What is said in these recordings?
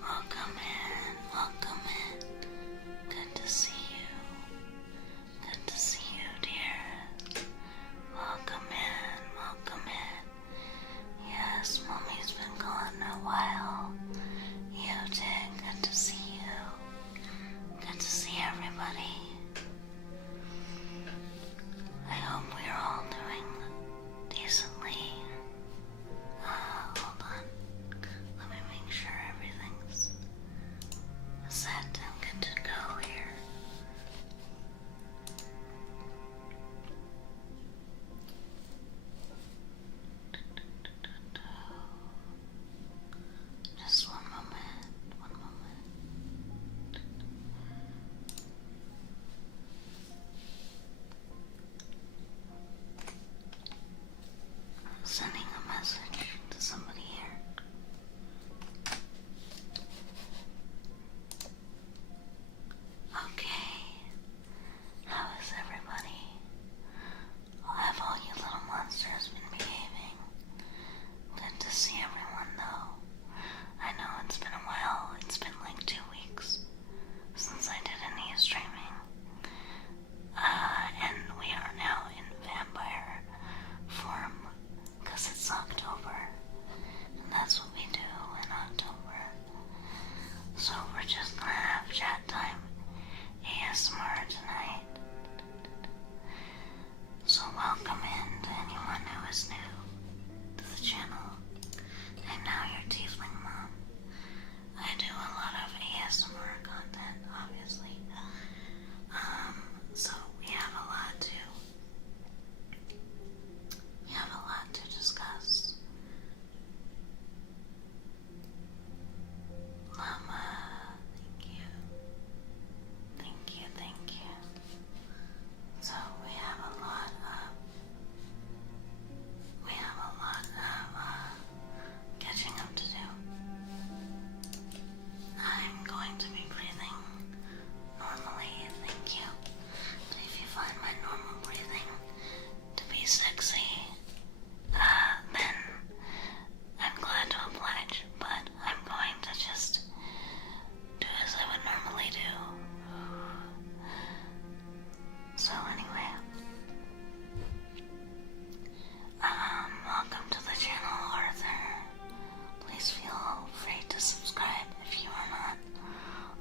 Welcome in, welcome in. Good to see you. Good to see you, dear. Welcome in, welcome in. Yes, Mommy's been gone a while. You did. Good to see you. Good to see everybody. I hope we're all doing decently. Hold on. Let me make sure everything's set do. So anyway, welcome to the channel, Arthur. Please feel free to subscribe if you are not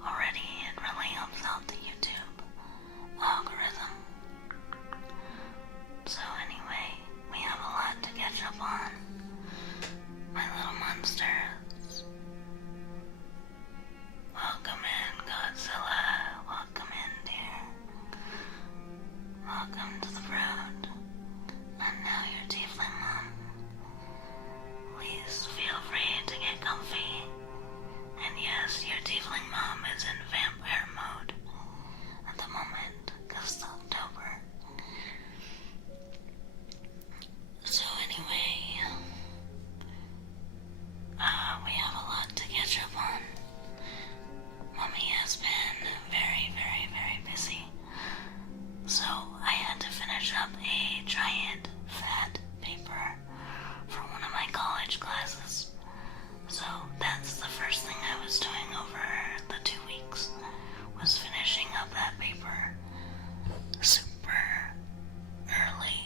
already. It really helps out the YouTube algorithm. So anyway, we have a lot to catch up on. My little monsters. Welcome in, Godzilla. Welcome in, dear. Welcome to the brood. And now your tiefling mom. Please feel free to get comfy. And yes, your tiefling mom is in vampire mode at the moment, because it's October. So anyway, we have a lot to catch up on. Mommy has been very, very, very busy. So I had to finish up a giant fat paper for one of my college classes. So that's the first thing I was doing over the 2 weeks, was finishing up that paper super early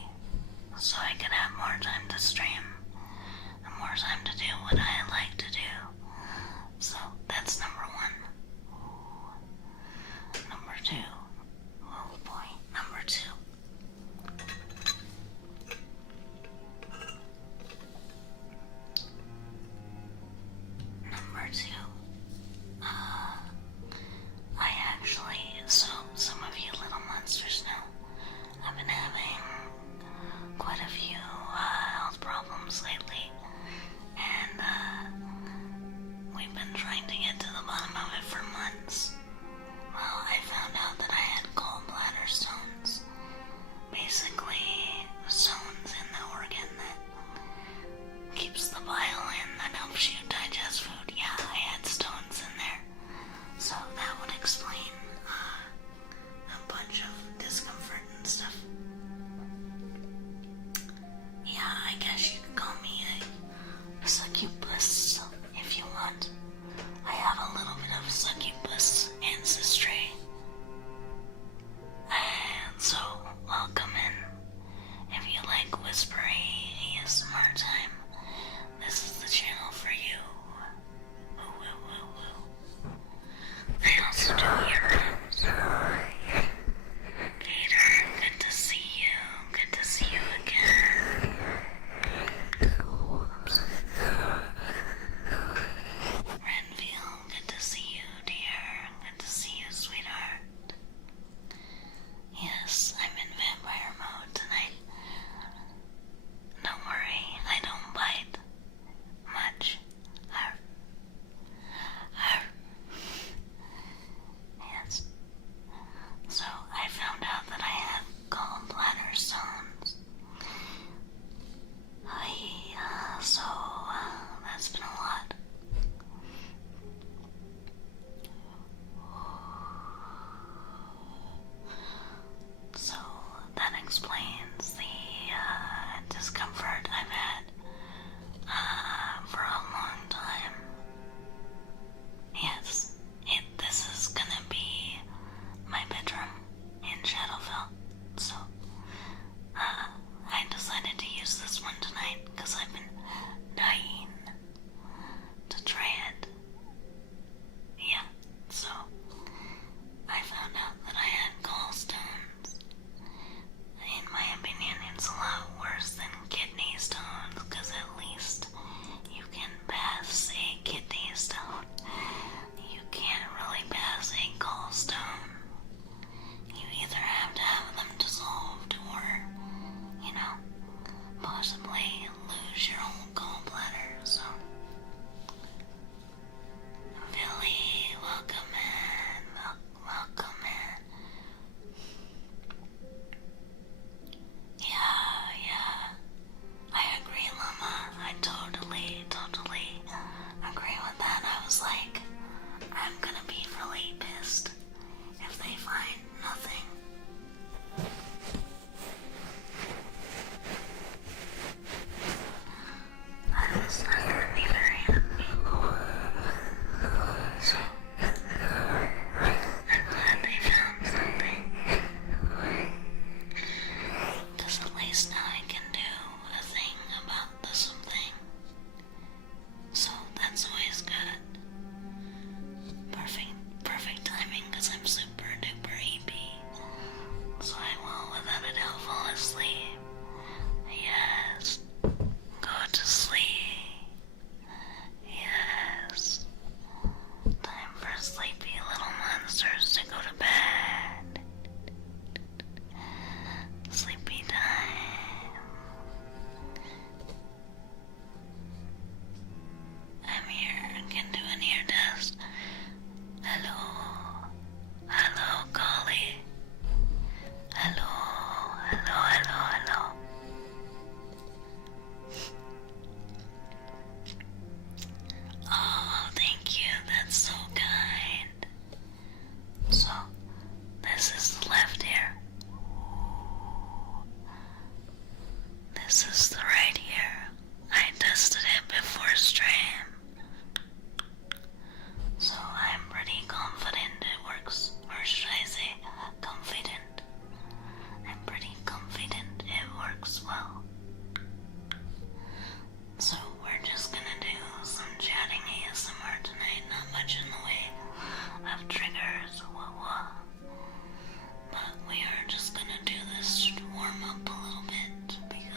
so I could have more time to stream and more time to do what I like to do. So that's number one. Ooh. Number two. Oh boy. Number two. Number two. I actually, so some of you little monsters know, I've been having quite a few health problems lately, and we've been trying to get to the bottom of it for months. Well, I found out that I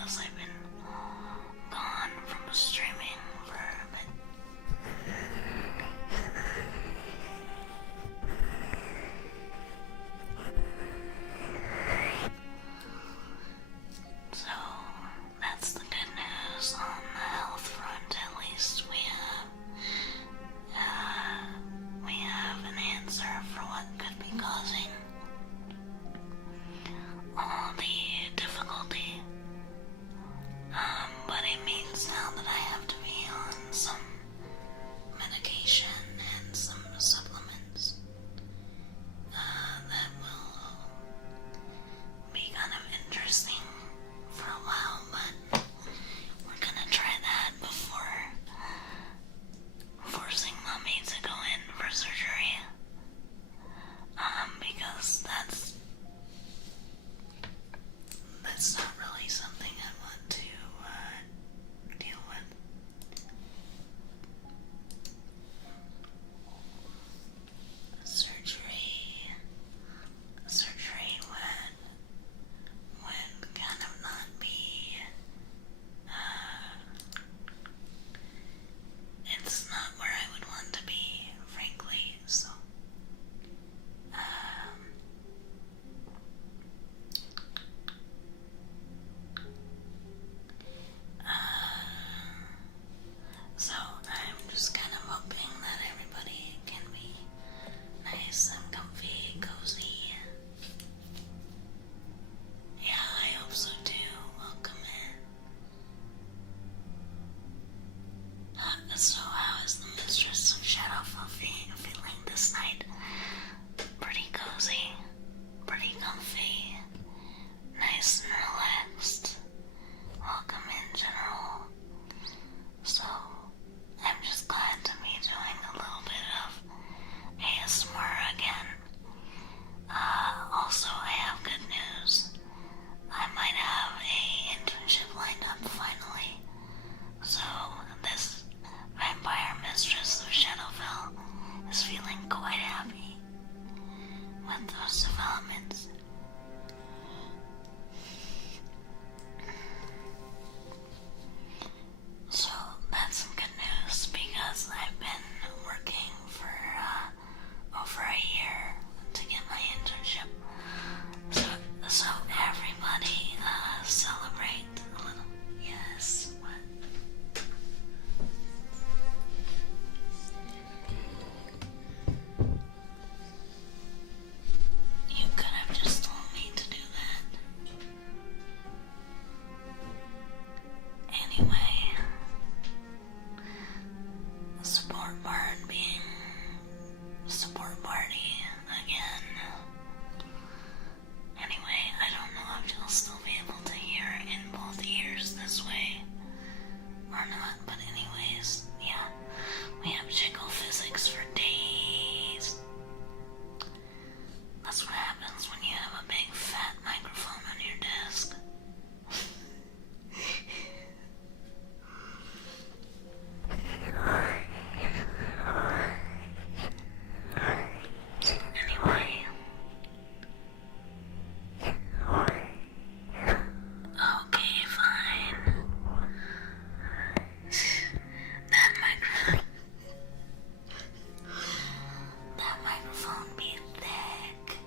because I've been gone from streaming for a bit. So that's the good news on the health front. At least we have an answer for what could be causing all the difficulty. But it means now that I have to be on some medication and some supplements that will be kind of interesting for a while, but we're gonna try that before forcing mommy to go in for surgery. Because that's not really something I want to deal with. Surgery would kind of not be, it's not where I would want to be, frankly, so, so I'm just kind of hoping that everybody can be nice and comfy, cozy. Yeah, I hope so too. Welcome in. So how is the Mistress of Shadowfell feeling this night? Pretty cozy, pretty comfy, nice and relaxed. Welcome in, General. So, I'm just glad to be doing a little bit of ASMR again. Also, I have good news. I might have a internship lined up finally. So, this vampire mistress of Shadowfell is feeling quite happy with those developments. So that's some good news because I've been working for over a year to get my internship. So everybody celebrate a little. Yes, what? You could have just told me to do that. Anyway, support barn being support party again. Anyway, I don't know if you'll still be able to hear in both ears this way or not, but anyways, yeah, we have jiggle physics for days. That's what happens when you have a big fat microphone on your desk. Anyway. Okay, fine. That microphone be thick.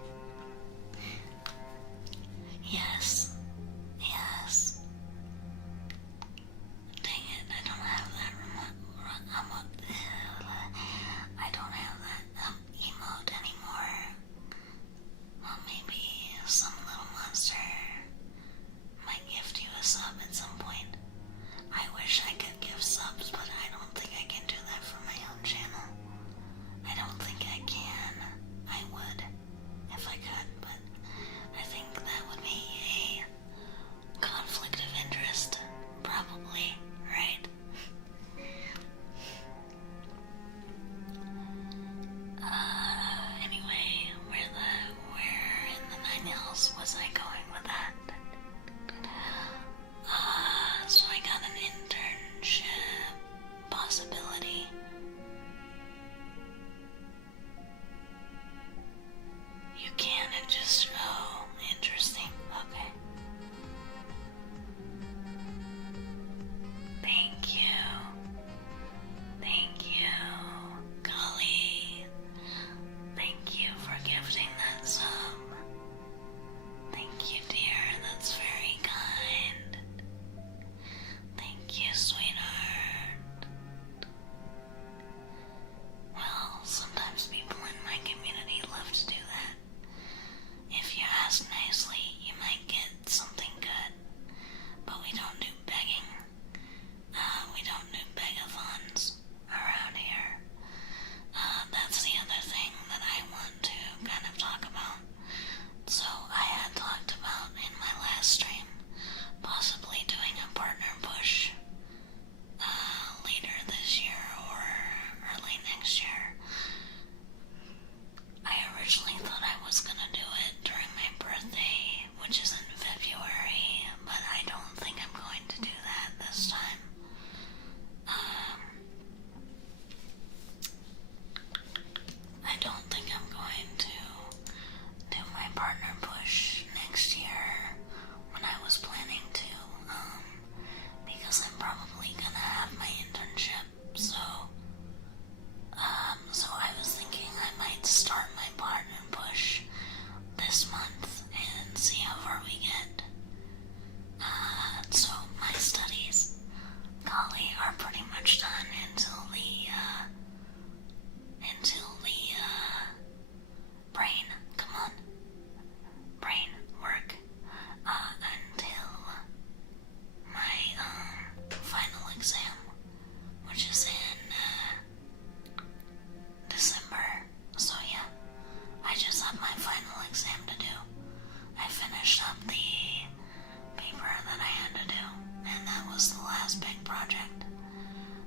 was the last big project.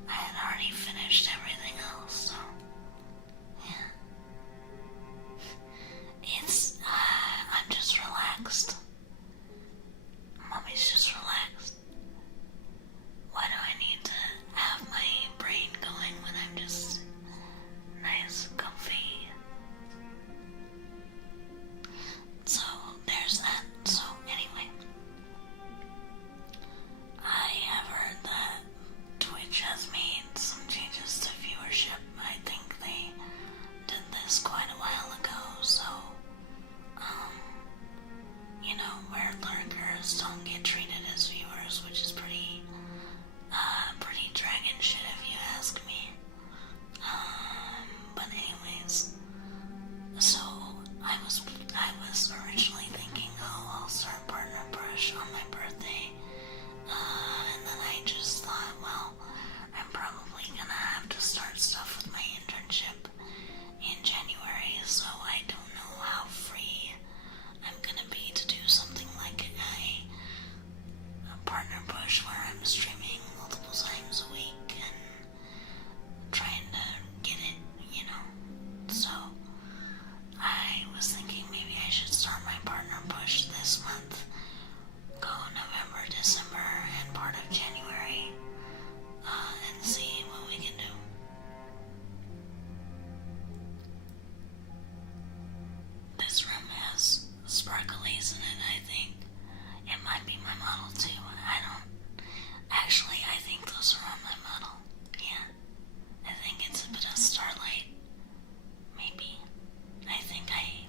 I had already finished everything else, so yeah. I'm just relaxed. Mommy's just relaxed. Why do I need to have my brain going when I'm just nice, comfy? So, there's that. So, anyway, I have heard that Twitch has made some changes to viewership. I think they did this quite a while ago, so, where lurkers don't get treated as viewers, which is pretty dragon shit if you ask me. But anyways, so I was originally thinking, oh, I'll start Partner Push on my birthday, and then I just thought, well, I'm probably gonna have to start stuff with my internship in January, so I don't know how free I'm gonna be to do something like a Partner Push where I'm streaming multiple times a week and trying to get it, So I was thinking maybe I should start my Partner Push this month, go November, December, and part of January, and see what we can do. This room has sparklies in it, I think. It might be my model too. I think those are on my model. Yeah. I think it's a bit of starlight. Maybe. I think I,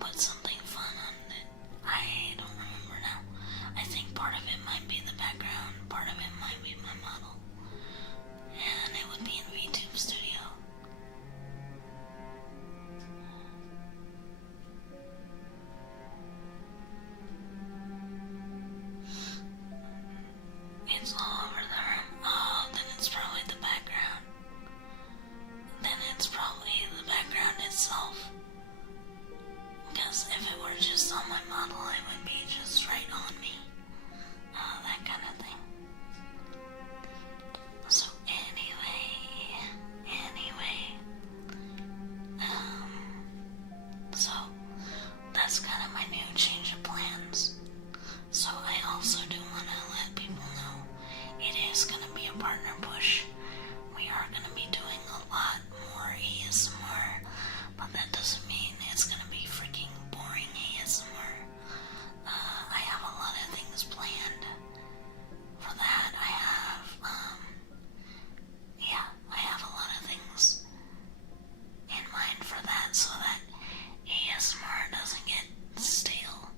put something fun on it. I don't remember now. I think part of it might be the background, part of it might be my model. And it would be in VTube Studio. It's all over the room. Oh, then it's probably the background. Then it's probably the background itself. Because if it were just on my model, it would be just right on me. That kind of thing. So anyway, so that's kind of my new change of plans. So I also do want to let people know it is going to be a Partner Push. We are going to be doing a lot more ASMR, but that doesn't mean it's going to be freaking boring ASMR. I have a lot of things planned for that. I have a lot of things in mind for that so that ASMR doesn't get stale.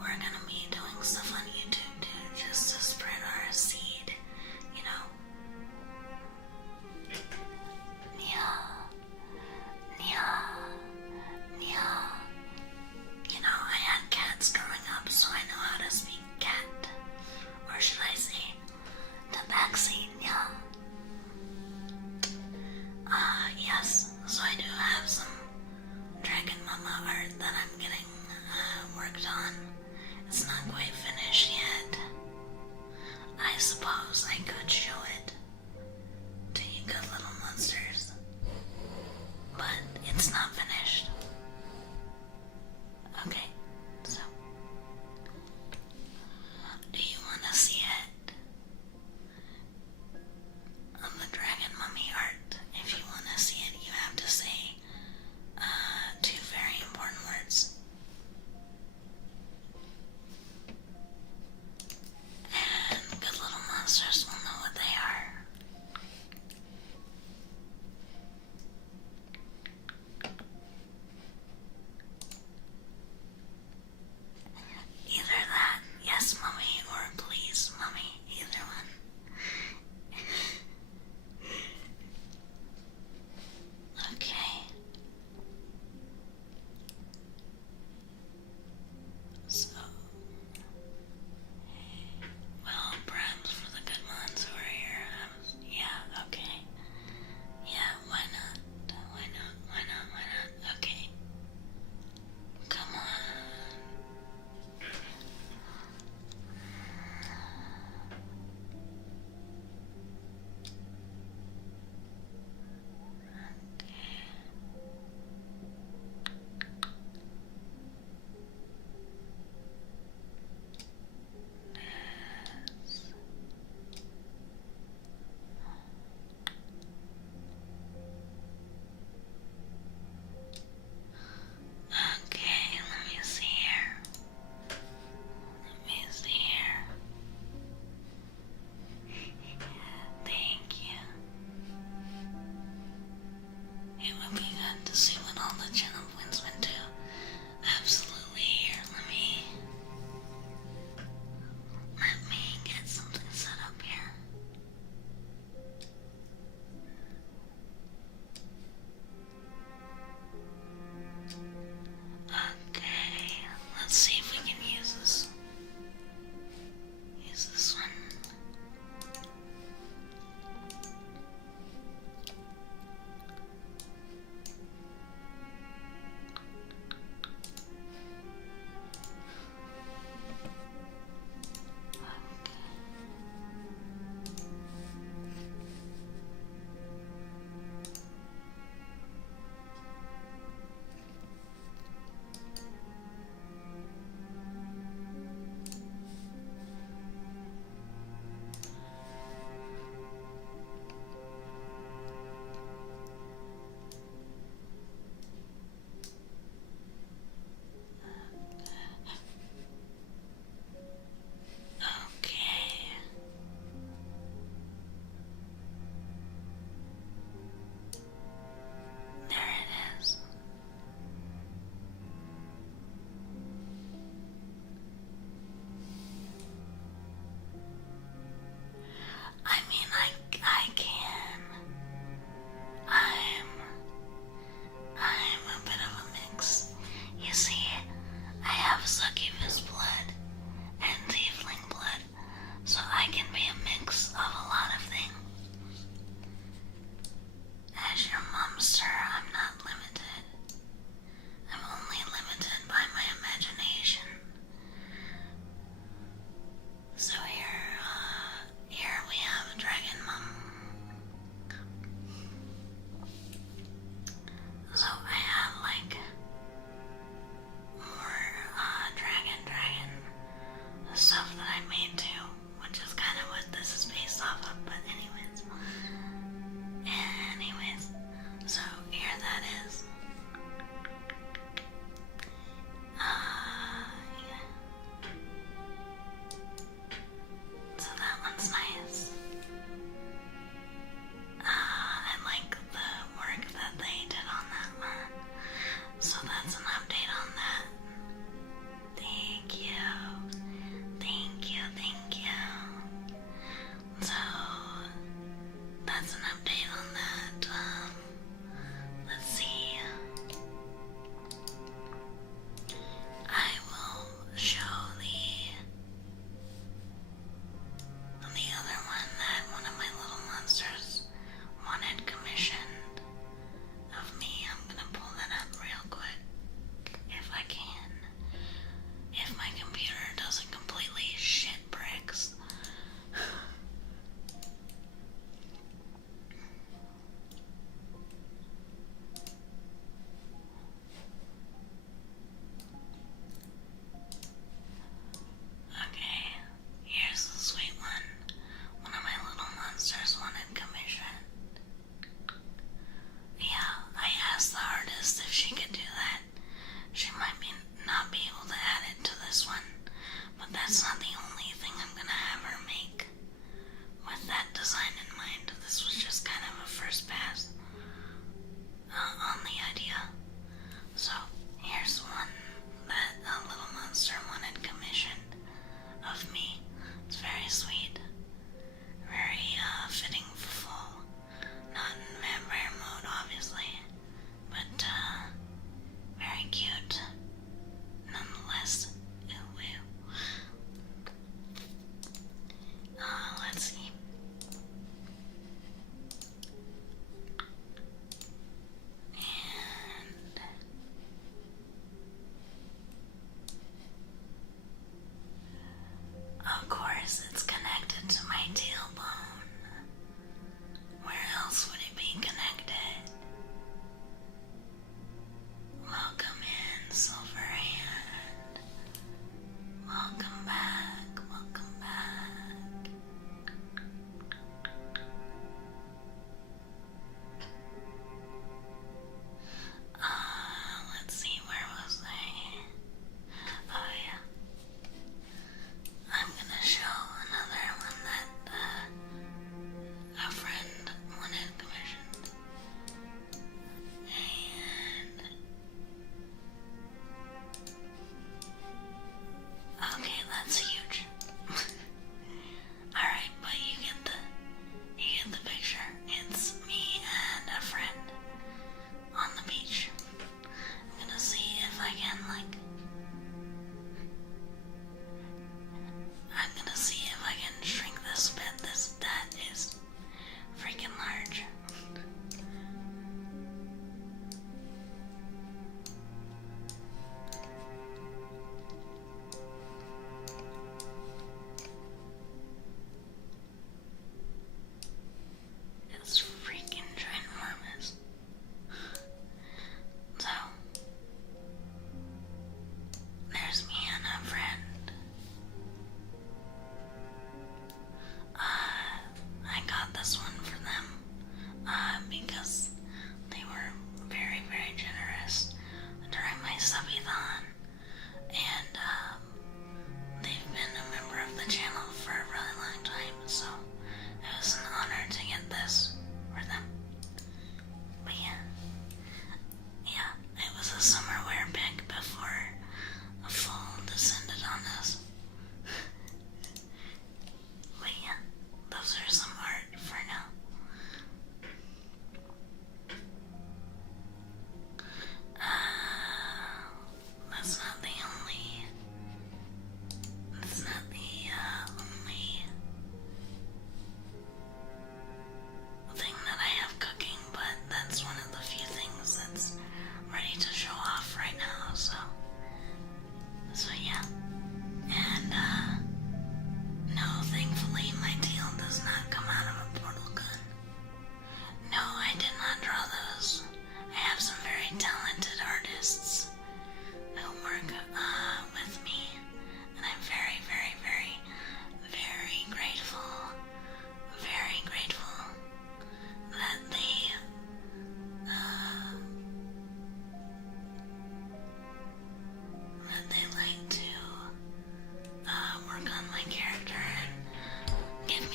we're gonna be doing stuff on YouTube too, just to spread our seed, you know? Nia, Nia, Nia. You know, I had cats growing up, so I know how to speak cat. Or should I say, tabaxi, Nia. Yes, so I do have some Dragon Mama art that I'm getting worked on. It's not quite finished yet. I suppose I could show it to you good little monsters, but it's not finished. Okay, so do you want to see it? The Dragon Mummy art. If you want to see it, you have to say two very important words. And good little monsters will know what they are.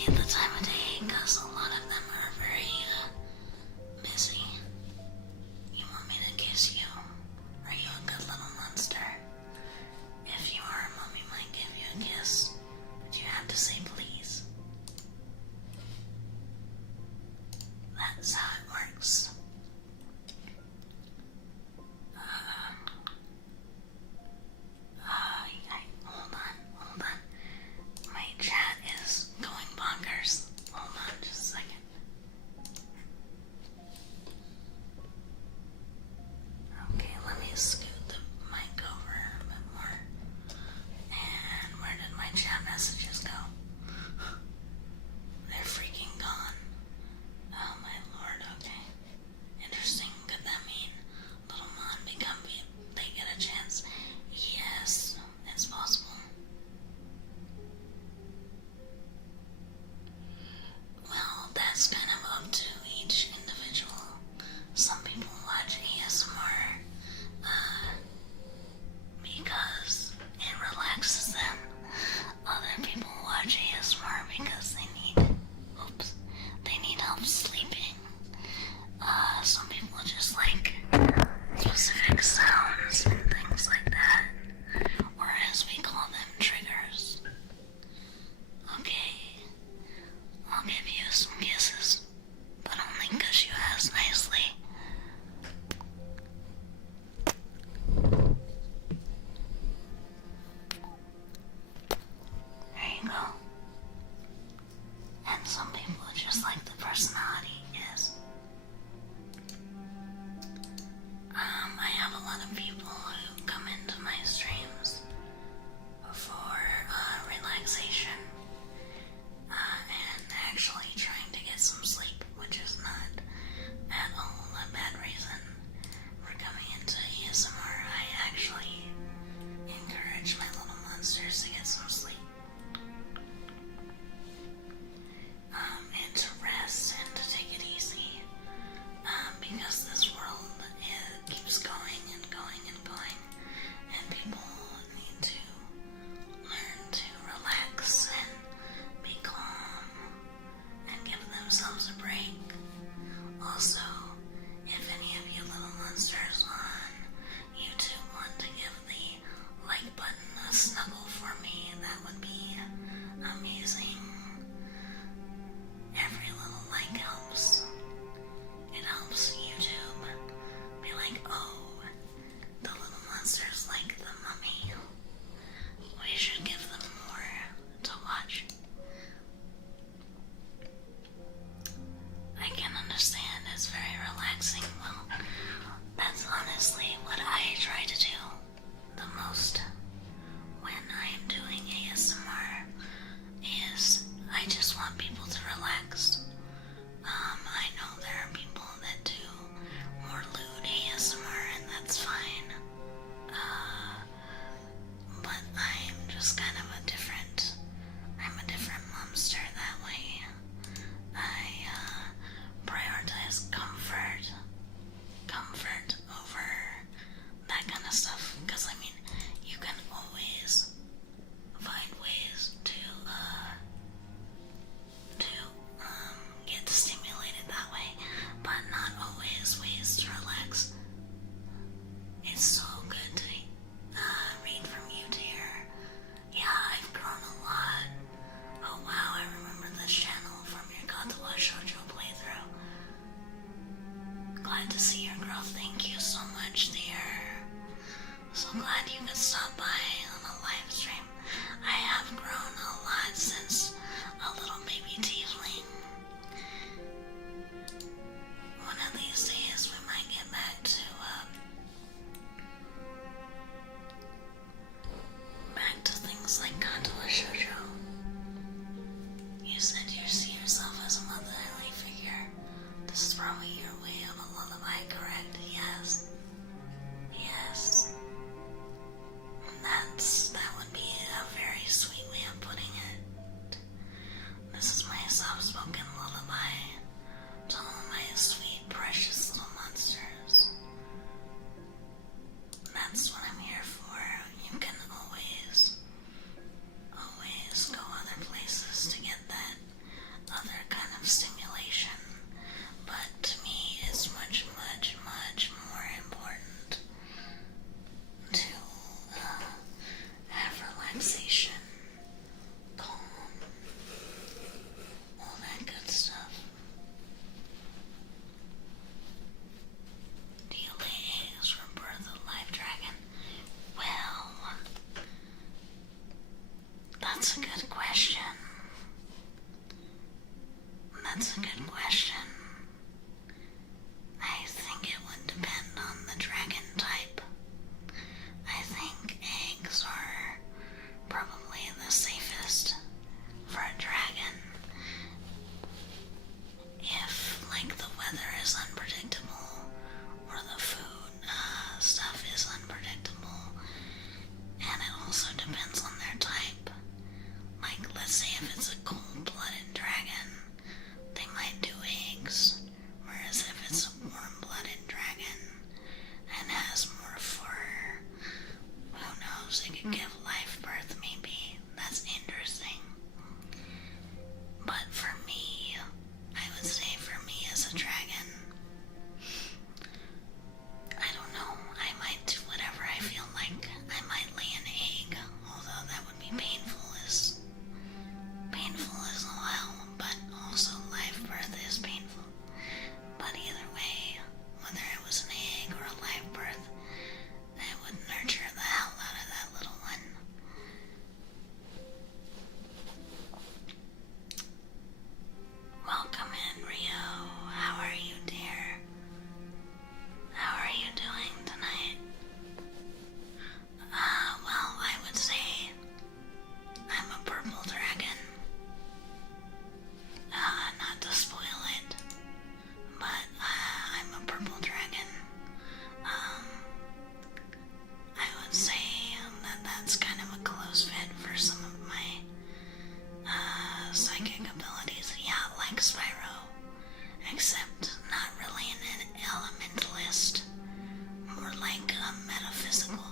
at the time of day because a lot of them are very busy. You want me to kiss you? Are you a good little monster? If you are, Mommy might give you a kiss, but you have to say please. That's how it works. Hold on. My chat is going bonkers. Hold on just a second. Okay, let me scoot the mic over a bit more. And where did my chat messages go? They're freaking gone. Oh my lord, okay. Interesting. Could that mean Little Mon become big? They get a chance? Yes, it's possible. Well, that's kind of up to each individual. Some people watch ASMR because it relaxes them. Other people watch ASMR because they need help sleeping. Some people just like specific sounds and things like that, or as we call them, triggers. Okay, I'll give you some kisses, but only because you asked nicely. There you go. And some people just like the personality, yes. I have a lot of people who come into my streams for relaxation and actually trying to get some sleep, which is not at all a bad reason for coming into ASMR. I actually encourage my little monsters to get some sleep. And to rest and to take it easy. Because this world keeps going and going and going. And people need to learn to relax and be calm and give themselves a break. Also, if any of you little monsters on YouTube want to give the like button a snuggle for me, that would be amazing. Every little like helps. It helps YouTube be like, oh, the little monsters like the mummy. We should give them more to watch. I can understand it's very relaxing. Well, that's honestly what I try to do the most when I am doing ASMR, is I just want people to relax. I know there are people that do more lewd ASMR, and that's fine. But I'm just kind of I'm a different monster that way. I prioritize comfort over that kind of stuff, because I mean, you can always find ways to get stimulated that way, but not always ways to relax. It's so good to read from you, dear. Yeah, That's a good question. That's a good question. I think it would depend on the dragon type. I think eggs are probably the safest for a dragon. If, like, the weather is unpredictable or the food stuff is unpredictable, and it also depends on their type. Like, let's say if it's a cold-blooded dragon, they might do eggs, whereas if it's a warm-blooded dragon and has more fur, who knows, it could give live birth maybe. That's interesting. But for me, I would say for me as a dragon, I don't know, I might do whatever I feel like. I might lay an egg, although that would be painful as all hell, but also live birth is painful. But either way, whether it was an egg or a live birth, I would nurture the hell out of that little one. Welcome in, Rio. How are you, dear? How are you doing tonight? Well, I would say I'm a purple dragon. Not to spoil it, but I'm a purple dragon. I would say that that's kind of a close fit for some of my psychic abilities. Yeah, like Spyro, except not really an elementalist, more like a metaphysical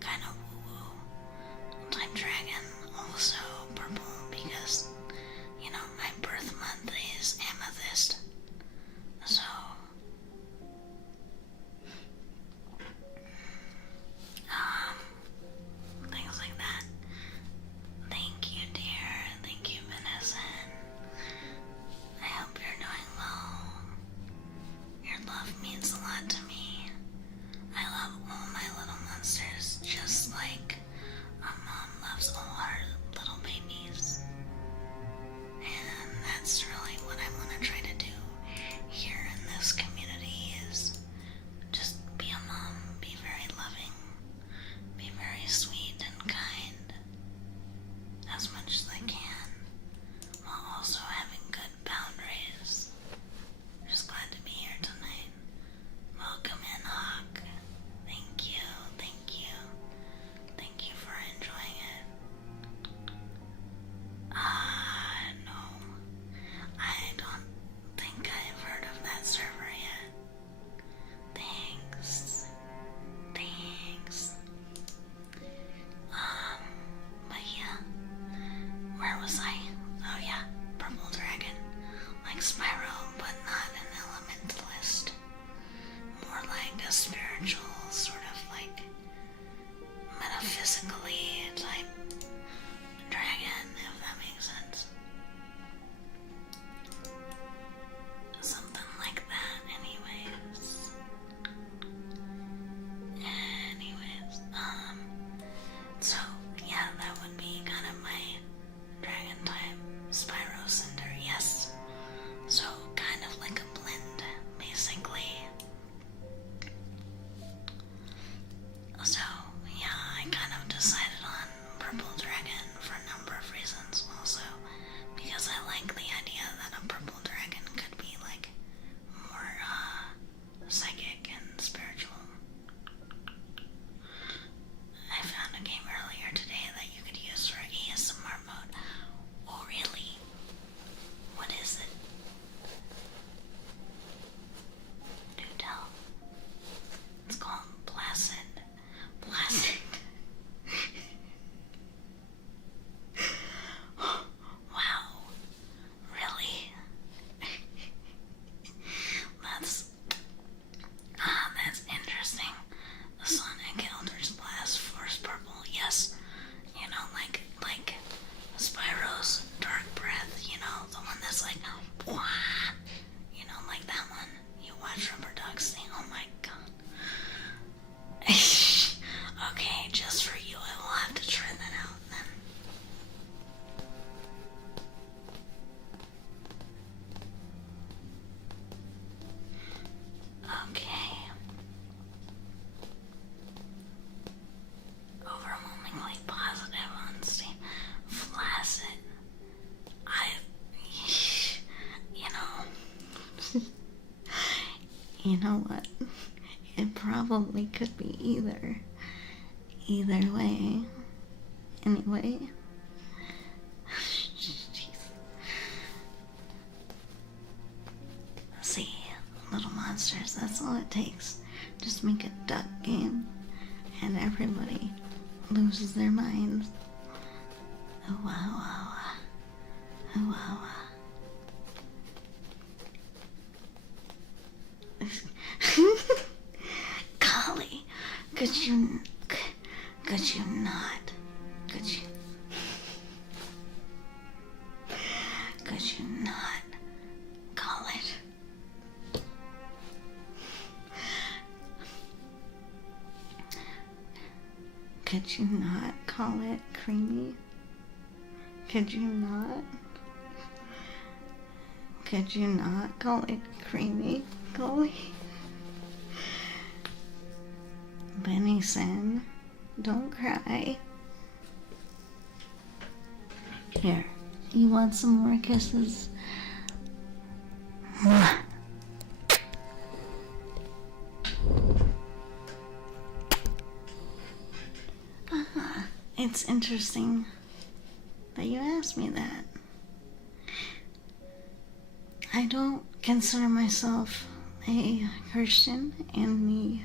kind of woo-woo type dragon. Also purple because, you know, my birth month is amethyst, so things like that. Thank you, dear. Thank you, Venison. I hope you're doing well. Your love means a lot to me. I love all my little monsters just like a mom loves all her little babies. And that's really what I want to try to do here in this community is just be a mom, be very loving, be very sweet and kind as much as I can, while also having good boundaries. Just glad to be here tonight. Welcome in, Hawk. Thank you, thank you. Thank you for enjoying it. No. I don't think I've heard of that server yet. Thanks. Thanks. But yeah. Where was I? Oh yeah, Purple Dragon. Like Spyro, but not an elementalist. More like a spiritual, sort of like metaphysically type dragon, if that makes sense. Something like that, anyways. So, yeah, that would be kind of my dragon type. Spyro Cinder, yes. So, kind of like a blend, basically. So, yeah, I kind of decided on Purple Dragon for a number of reasons also. Because I like the idea that a purple dragon could be like more psychic and spiritual. I found a game earlier today that you could use for ASMR mode. Oh, really? What is it? Do tell. It's called Placid. Placid. you know what? It probably could be either way. Anyway. See, little monsters, that's all it takes. Just make a duck game and everybody loses their minds. Oh wow, wow, wow. Oh wow, wow. Golly, could you not, could you not call it? Could you not call it creamy? Could you not? Could you not call it creamy? Golly. Benny-san, don't cry. Here, you want some more kisses? Mwah. It's interesting that you asked me that. I don't consider myself a Christian in the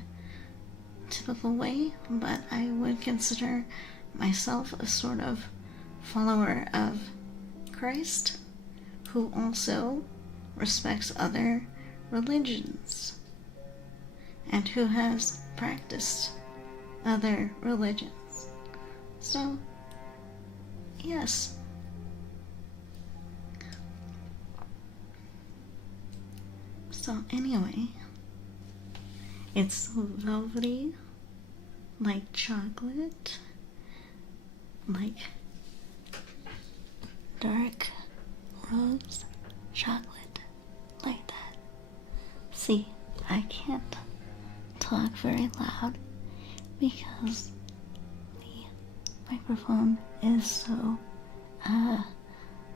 typical way, but I would consider myself a sort of follower of Christ who also respects other religions and who has practiced other religions. So, yes. So anyway, it's so velvety, like chocolate, like dark rose chocolate, like that. See, I can't talk very loud because the microphone is so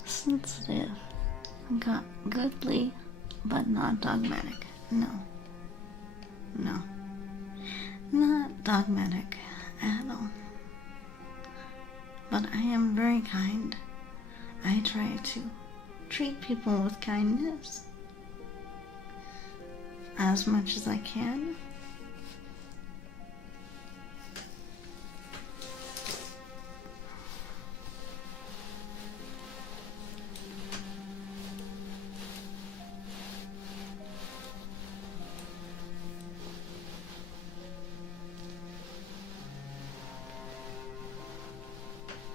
sensitive. Got goodly, but not dogmatic. No, not dogmatic at all. But I am very kind. I try to treat people with kindness as much as I can.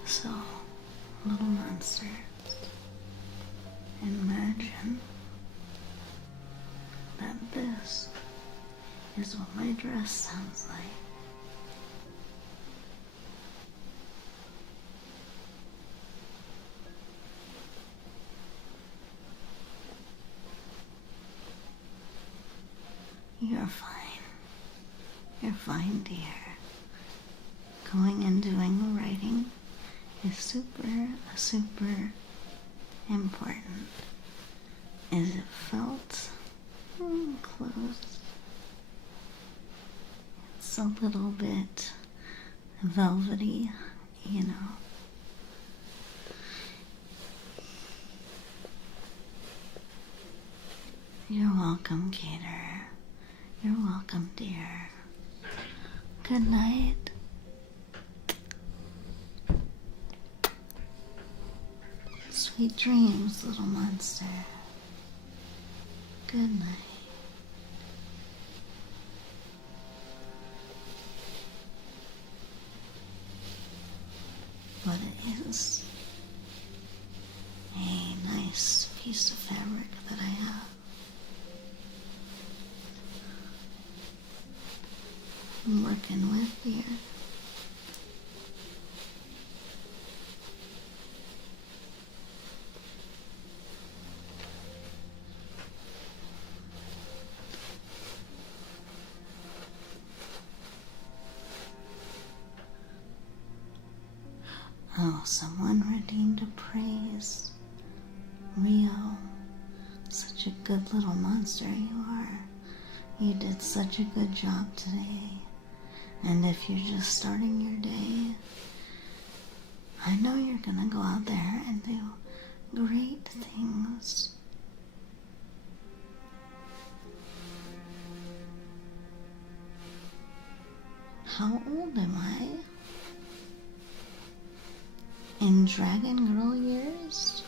So, little monster, imagine that this is what my dress sounds like. You're fine. You're fine, dear. Going and doing the writing is super important. Is it felt? Close. It's a little bit velvety, you know. You're welcome, Gator. You're welcome, dear. Good night. Sweet dreams, little monster. Good night. But it is a nice piece of fabric that I have. I'm working with here. Oh, someone redeemed a praise. Rio, such a good little monster you are. You did such a good job today. And if you're just starting your day, I know you're gonna go out there and do great things. How old am I? In Dragon Girl years?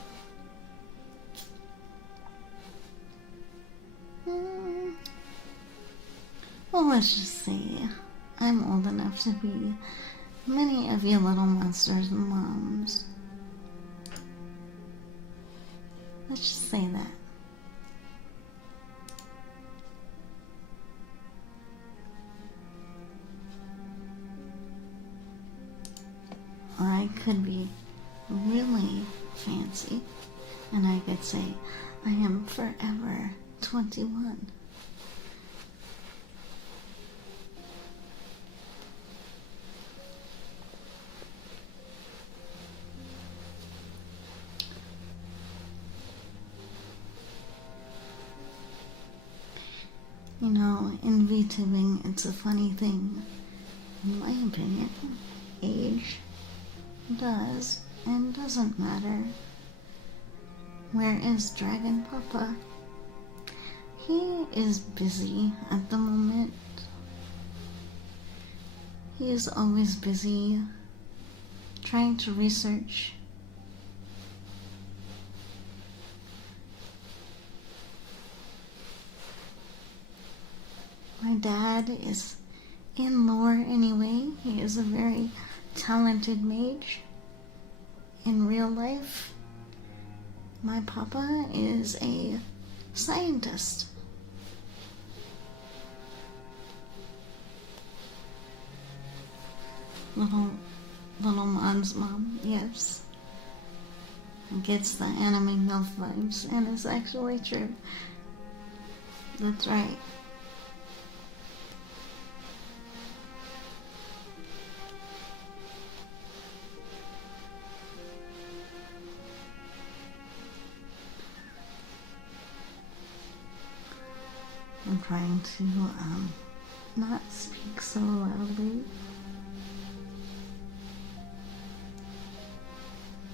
Well, let's just say I'm old enough to be many of you little monsters' moms. Let's just say that. Or I could be really fancy and I could say I am forever 21. You know, in VTubing, it's a funny thing. In my opinion, age does and doesn't matter. Where is Dragon Papa? He is busy at the moment. He is always busy trying to research my dad is in lore anyway. He is a very talented mage. In real life, my papa is a scientist. Little Mon's mom, yes. Gets the anime MILF vibes, and it's actually true. That's right. I'm trying to not speak so loudly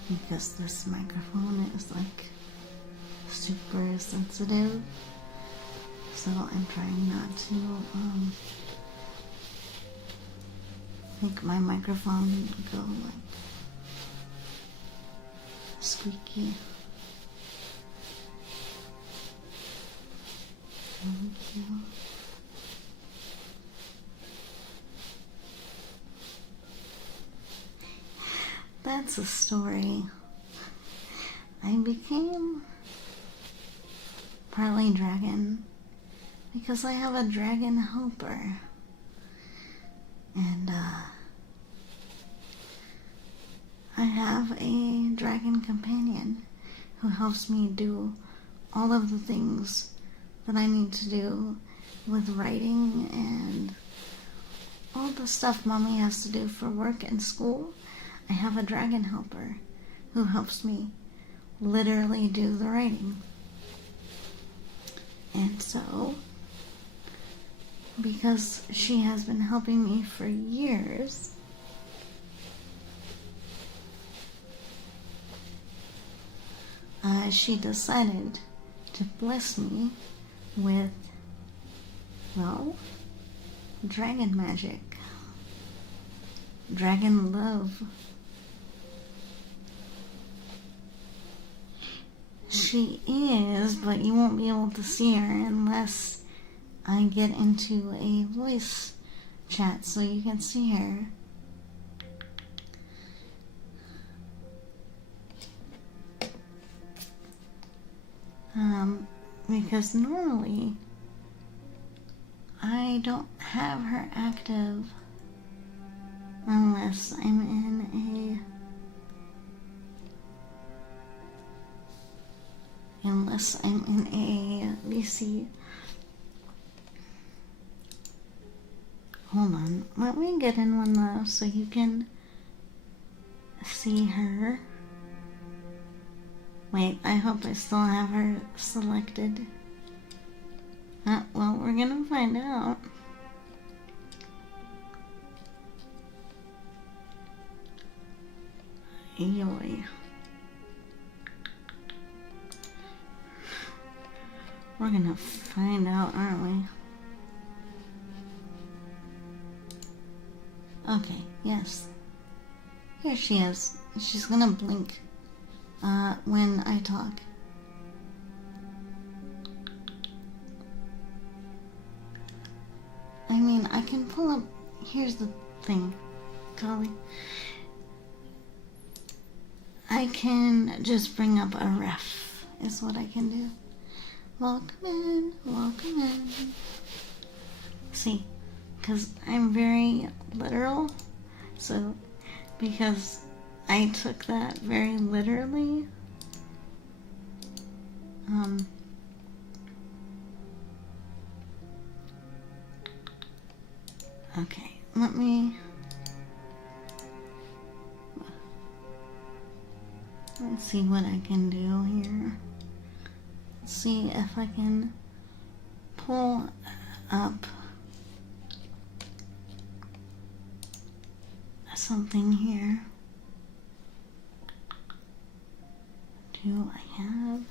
because this microphone is like super sensitive, so I'm trying not to make my microphone go like squeaky. Thank you. That's a story. I became partly dragon because I have a dragon helper. And I have a dragon companion who helps me do all of the things that I need to do with writing and all the stuff mommy has to do for work and school. I have a dragon helper who helps me literally do the writing. And so, because she has been helping me for years, she decided to bless me with, well, dragon magic, dragon love. She is, but you won't be able to see her unless I get into a voice chat so you can see her. Because normally I don't have her active unless I'm in a VC. Hold on, let me get in one though so you can see her. Wait, I hope I still have her selected. Well, we're gonna find out. Yoy. We're gonna find out, aren't we? Okay, yes. Here she is. She's gonna blink when I talk. I mean, I can pull up. Here's the thing, Golly. I can just bring up a ref, is what I can do. Welcome in, welcome in. See, because I'm very literal, so because I took that very literally, okay, let's see what I can do here. Let's see if I can pull up something here. Do I have?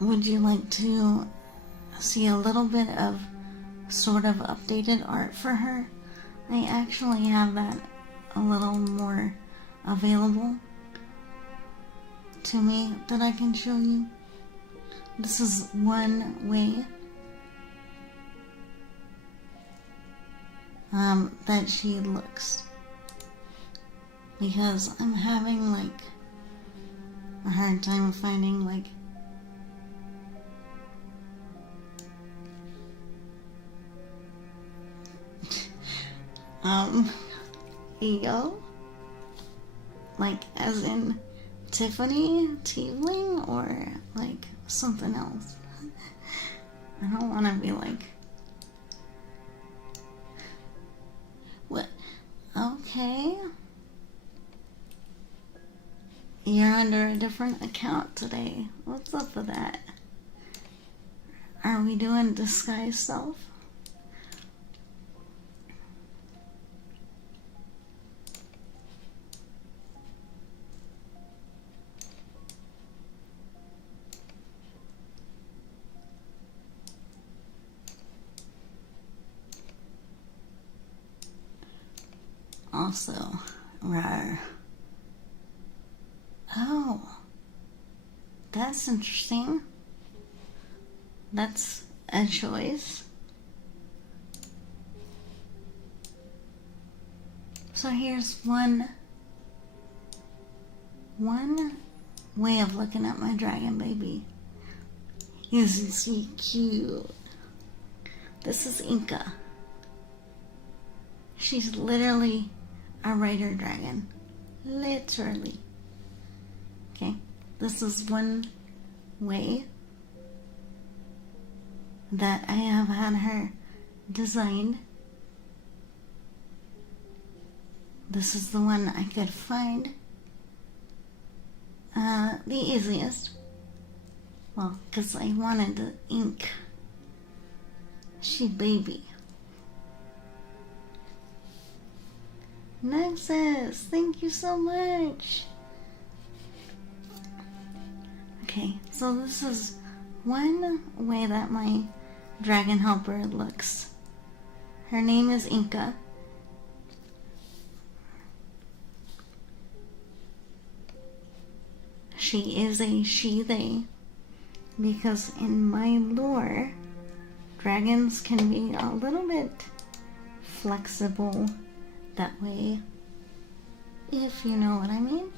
Would you like to see a little bit of sort of updated art for her? I actually have that a little more available to me that I can show you. This is one way that she looks, because I'm having like a hard time finding like EO, like as in Tiffany Teebling, or like something else. I don't want to be like, what? Okay, you're under a different account today. What's up with that? Are we doing disguise self? Also, rawr. Oh, that's interesting. That's a choice. So here's one way of looking at my dragon baby. Isn't she cute? This is Inca. She's literally a rider dragon. Literally. Okay, this is one way that I have had her designed. This is the one I could find the easiest. Well, because I wanted the ink. She baby. Nexus, thank you so much. Okay, so this is one way that my dragon helper looks. Her name is Inca. She is a she-they, because in my lore, dragons can be a little bit flexible that way, if you know what I mean.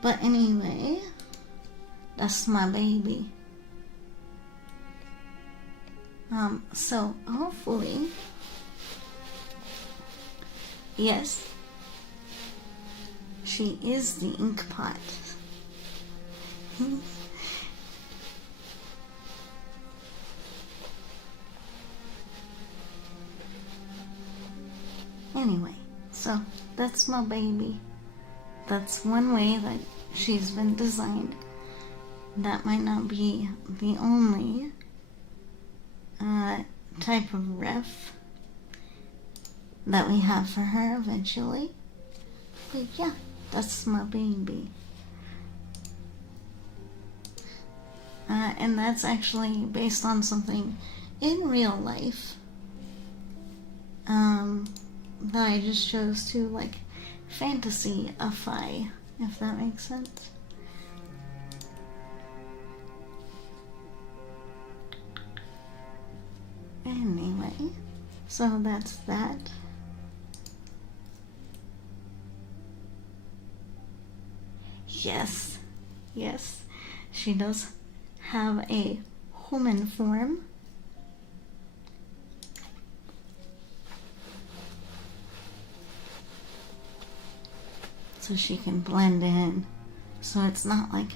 But anyway, that's my baby. So hopefully, yes, she is the ink pot. Anyway, so that's my baby. That's one way that she's been designed. That might not be the only type of ref that we have for her eventually. But yeah, that's my baby. And that's actually based on something in real life that I just chose to like fantasy-ify, if that makes sense. Anyway, so that's that. Yes, yes, she does have a human form. So she can blend in. So it's not like,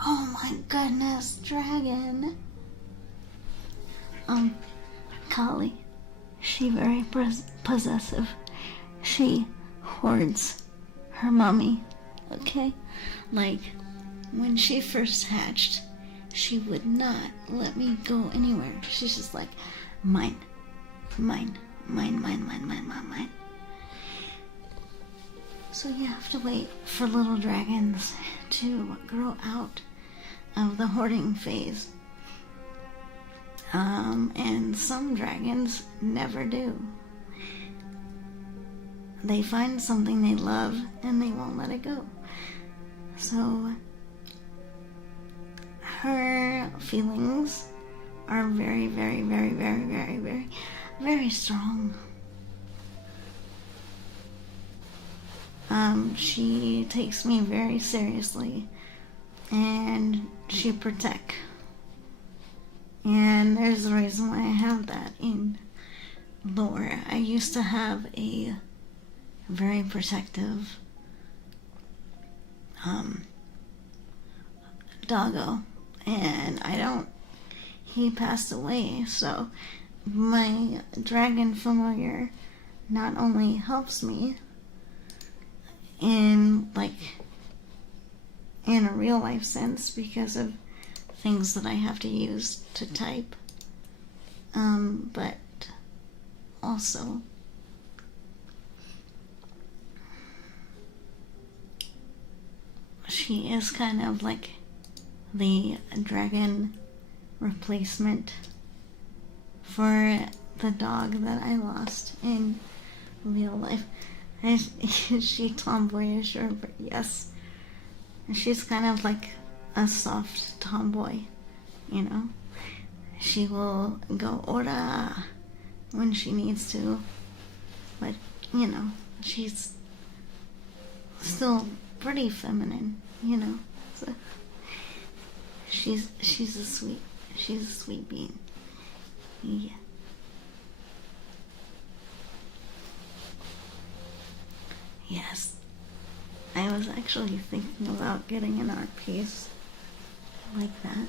oh my goodness, dragon. Kali, she very possessive. She hoards her mommy, okay? Like, when she first hatched, she would not let me go anywhere. She's just like, mine, mine, mine, mine, mine, mine, mine, mine. So you have to wait for little dragons to grow out of the hoarding phase. And some dragons never do. They find something they love and they won't let it go. So her feelings are very, very, very, very, very, very, very strong. She takes me very seriously, and she protects. And there's a reason why I have that in lore. I used to have a very protective doggo, and he passed away, so my dragon familiar not only helps me in a real life sense because of things that I have to use to type, but also she is kind of like the dragon replacement for the dog that I lost in real life. Is she tomboyish? Or yes, she's kind of like a soft tomboy, you know. She will go ora when she needs to, but you know, she's still pretty feminine, you know. So she's a sweet being. Yeah. Yes, I was actually thinking about getting an art piece like that.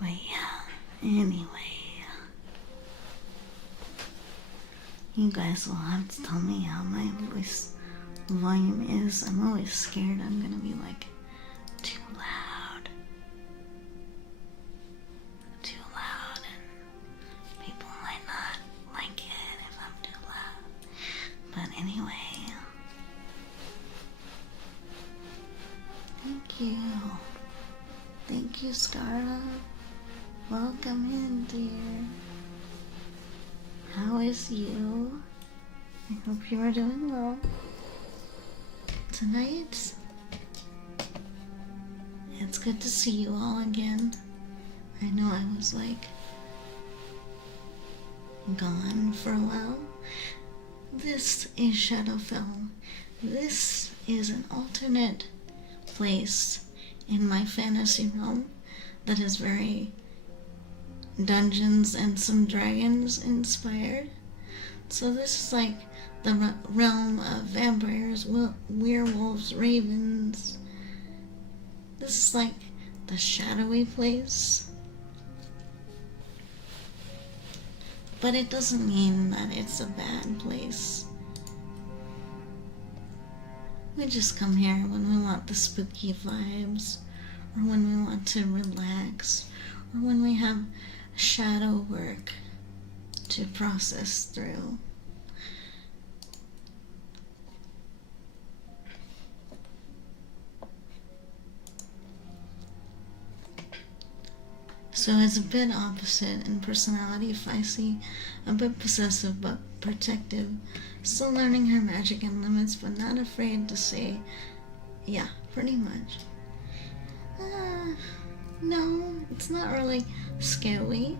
But yeah, anyway, you guys will have to tell me how my voice volume is. I'm always scared I'm gonna be like too loud, and people might not like it if I'm too loud. But anyway, thank you, Scarla. Welcome in, dear. How is you? I hope you are doing well. Tonight, it's good to see you all again. I know I was like gone for a while. This is Shadowfell. This is an alternate place in my fantasy realm that is very Dungeons and some Dragons inspired. So this is like the realm of vampires, werewolves, ravens. This is like the shadowy place. But it doesn't mean that it's a bad place. We just come here when we want the spooky vibes, or when we want to relax, or when we have shadow work to process through. So it's a bit opposite in personality, feisty, a bit possessive but protective, still learning her magic and limits but not afraid to say, yeah, pretty much. No, it's not really scary.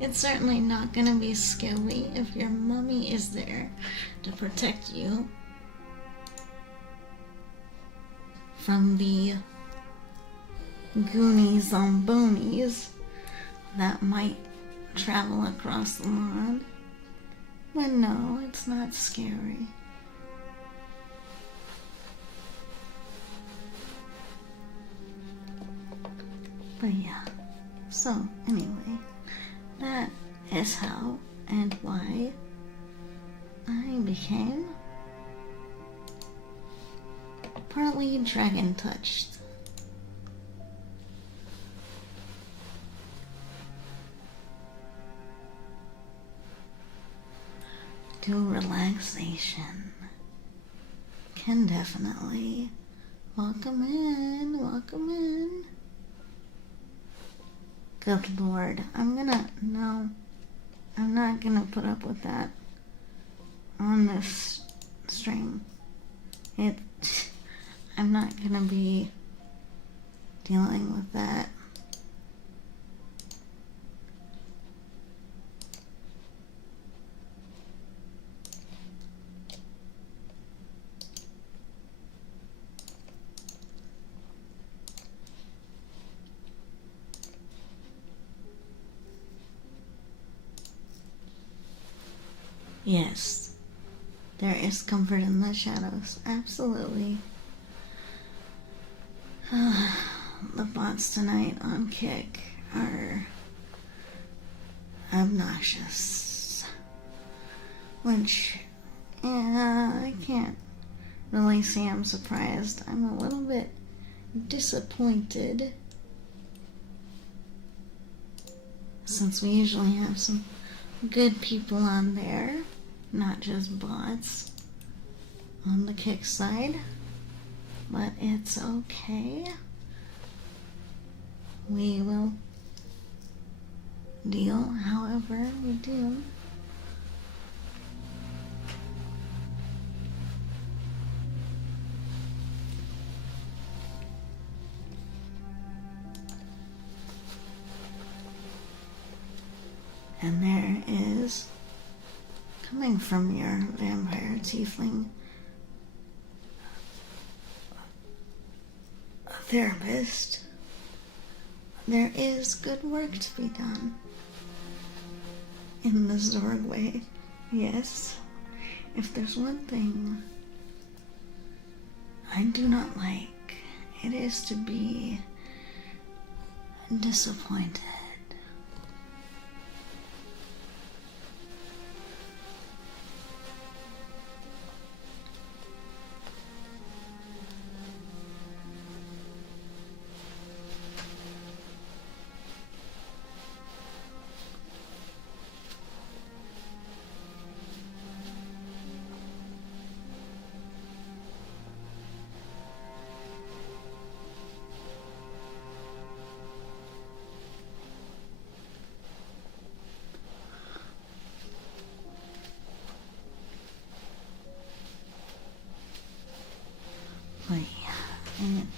It's certainly not gonna be scary if your mummy is there to protect you from the goonies on bonies that might travel across the lawn. But no, it's not scary. But yeah, so anyway, that is how and why I became partly dragon touched. Relaxation can definitely welcome in. Good Lord, I'm not gonna put up with that on this stream. I'm not gonna be dealing with that. Yes, there is comfort in the shadows, absolutely. The bots tonight on Kick are obnoxious, which, yeah, I can't really say I'm surprised. I'm a little bit disappointed, since we usually have some good people on there, not just bots on the Kick side. But it's okay. We will deal however we do. And there is, coming from your vampire tiefling therapist, there is good work to be done in the Zorg way. Yes, if there's one thing I do not like, it is to be disappointed. But yeah, and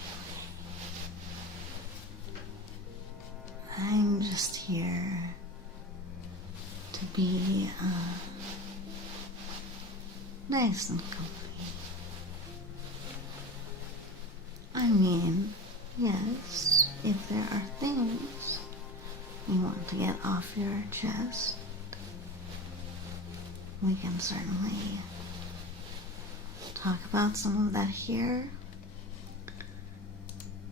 I'm just here to be nice and comfy. I mean, yes, if there are things you want to get off your chest, we can certainly talk about some of that here.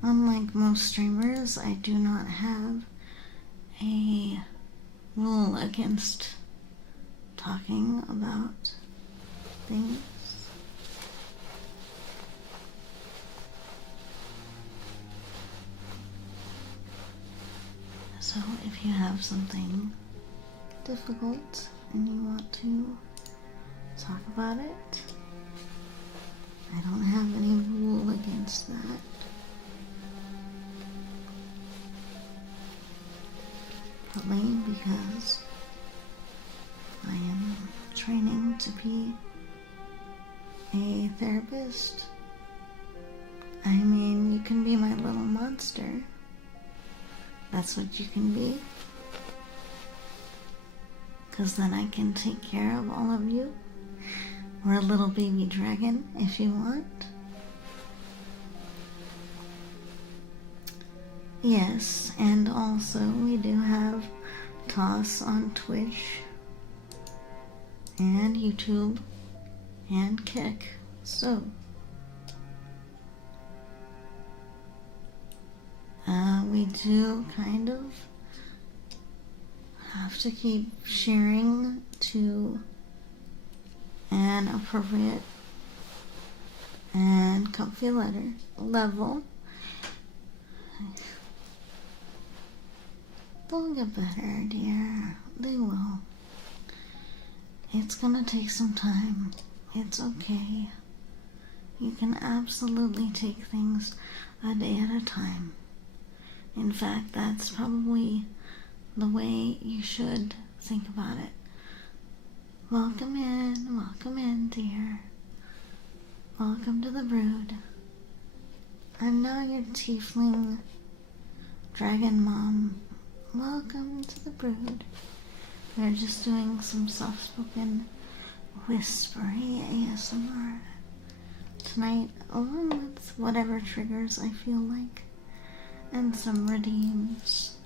Unlike most streamers, I do not have a rule against talking about things. So if you have something difficult and you want to talk about it, I don't have any rule against that. Partly because I am training to be a therapist. I mean, you can be my little monster. That's what you can be. Because then I can take care of all of you. Or a little baby dragon, if you want. Yes, and also we do have Toss on Twitch and YouTube and Kick. So, we do kind of have to keep sharing to an appropriate and comfy level. They'll get better, dear. They will. It's gonna take some time. It's okay. You can absolutely take things a day at a time. In fact, that's probably the way you should think about it. Welcome in, dear. Welcome to the brood. I'm now your tiefling dragon mom. Welcome to the brood. We're just doing some soft-spoken, whispery ASMR tonight, along with whatever triggers I feel like, and some redeems.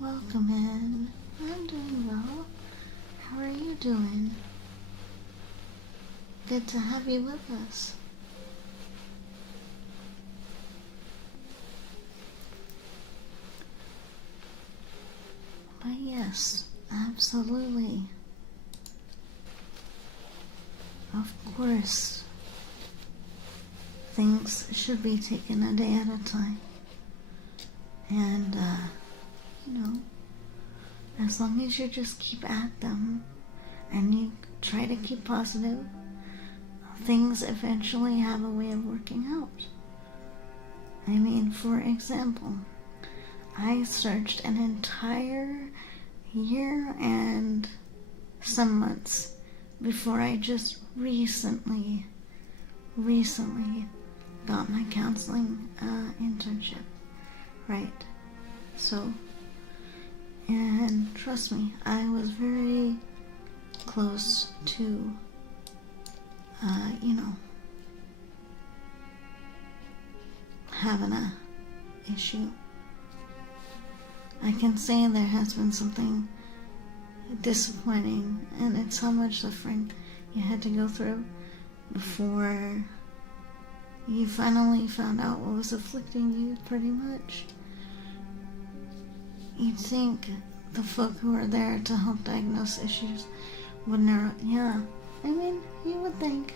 Welcome in. I'm doing well. How are you doing? Good to have you with us. But yes, absolutely. Of course, things should be taken a day at a time. And, as long as you just keep at them and you try to keep positive, things eventually have a way of working out. I mean, for example, I searched an entire year and some months before I just recently got my counseling internship. Right. So, and trust me, I was very close to, having a issue. I can say there has been something disappointing, and it's how much suffering you had to go through before you finally found out what was afflicting you, pretty much. You'd think the folk who are there to help diagnose issues would narrow, yeah, I mean, you would think.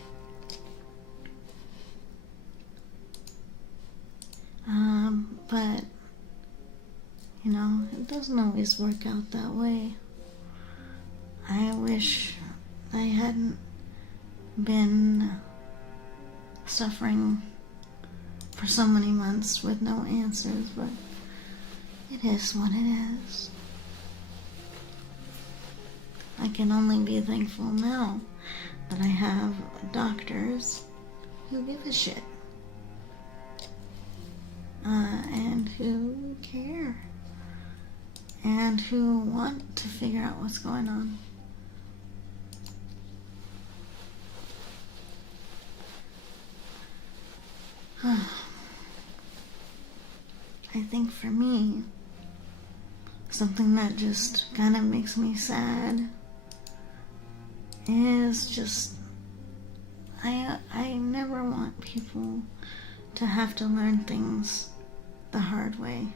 But, it doesn't always work out that way. I wish I hadn't been suffering for so many months with no answers, but it is what it is. I can only be thankful now that I have doctors who give a shit. And who care. And who want to figure out what's going on. I think for me, something that just kind of makes me sad is just, I never want people to have to learn things the hard way.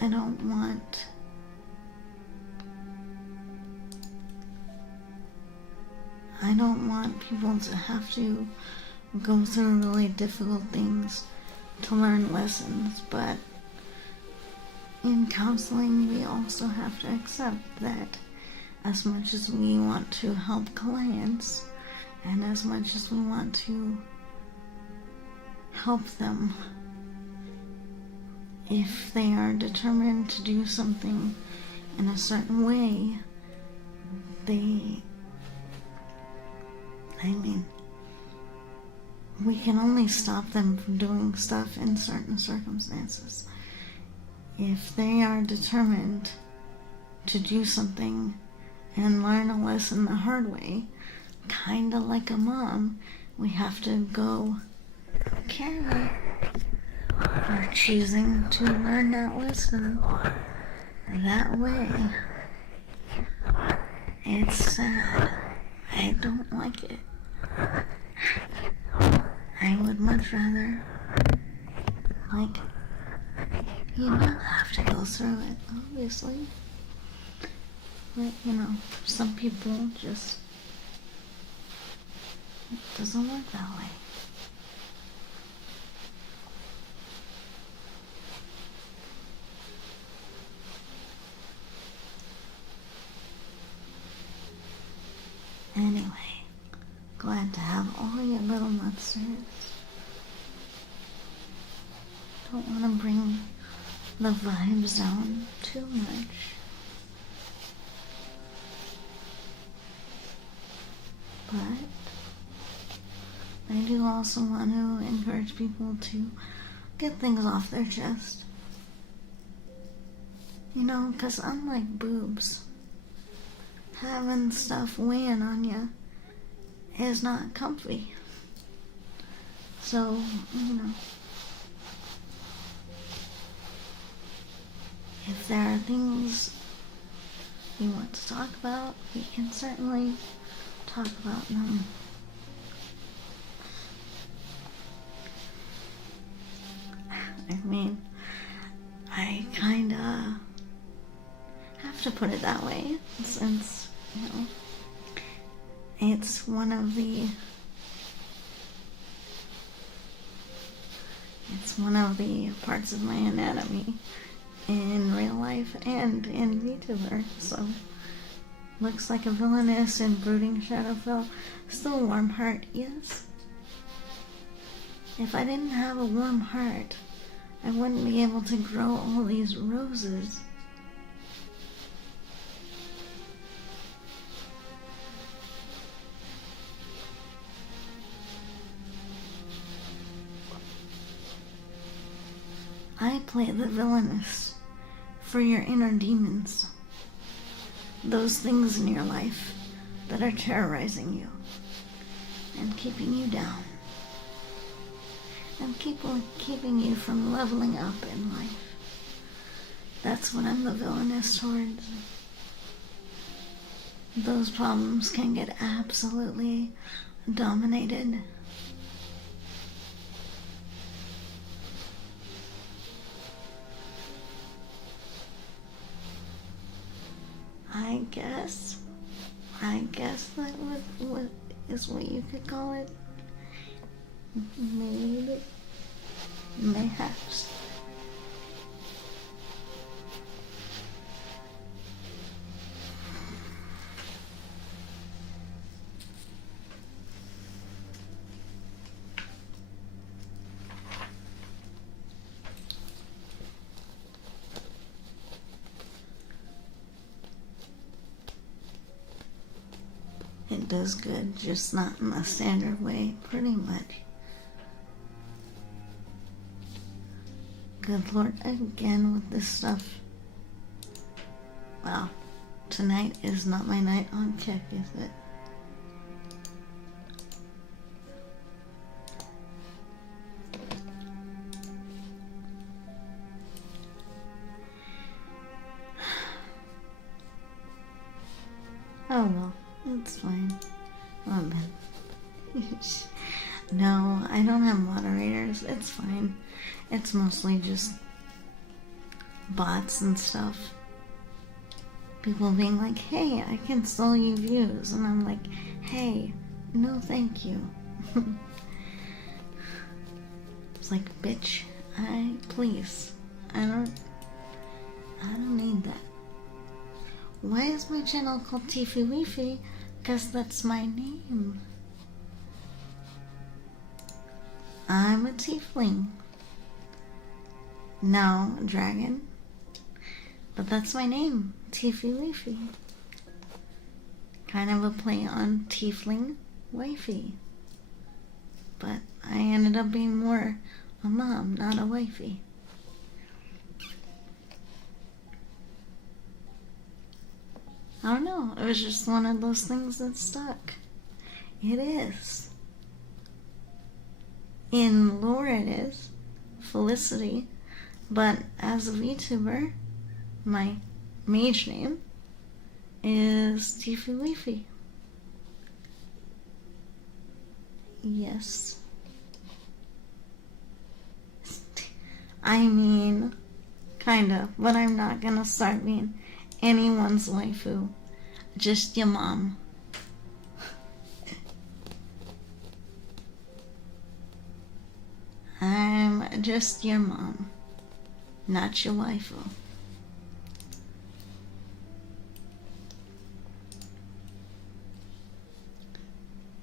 I don't want people to have to go through really difficult things to learn lessons, but in counseling we also have to accept that as much as we want to help clients and as much as we want to help them, if they are determined to do something in a certain way, we can only stop them from doing stuff in certain circumstances. If they are determined to do something and learn a lesson the hard way, kinda like a mom, we have to go, okay, we're choosing to learn that lesson that way. It's sad. I don't like it. I would much rather, you not have to go through it, obviously. But, some people just, it doesn't work that way. Anyway, glad to have all your little monsters. Don't want to bring the vibes down too much. But I do also want to encourage people to get things off their chest. Because unlike boobs, having stuff weighing on you is not comfy. So, if there are things you want to talk about, we can certainly talk about them. I kinda have to put it that way, since, it's one of the parts of my anatomy in real life and in VTuber, so looks like a villainous and brooding Shadowfell. Still a warm heart, yes. If I didn't have a warm heart, I wouldn't be able to grow all these roses. I play the villainess for your inner demons. Those things in your life that are terrorizing you and keeping you down and keeping you from leveling up in life. That's what I'm the villainess towards. Those problems can get absolutely dominated. I guess that what is what you could call it. Maybe. Mayhaps. It does good, just not in the standard way, pretty much. Good Lord, again with this stuff. Wow, tonight is not my night on Kick, is it? Oh well, it's fine. Oh man. No, I don't have moderators. It's fine. It's mostly just bots and stuff. People being like, hey, I can sell you views. And I'm like, hey, no thank you. It's like, bitch, please. I don't need that. Why is my channel called Tiffy Weefy? Because that's my name. I'm a tiefling. No, dragon. But that's my name, Tiffy Weefy. Kind of a play on tiefling wifey. But I ended up being more a mom, not a wifey. I don't know, it was just one of those things that stuck. It is. In lore it is Felicity, but as a VTuber, my mage name is Tiffy Weefy. Yes. I mean, kinda, but I'm not gonna start being anyone's waifu. Just your mom. I'm just your mom, not your waifu.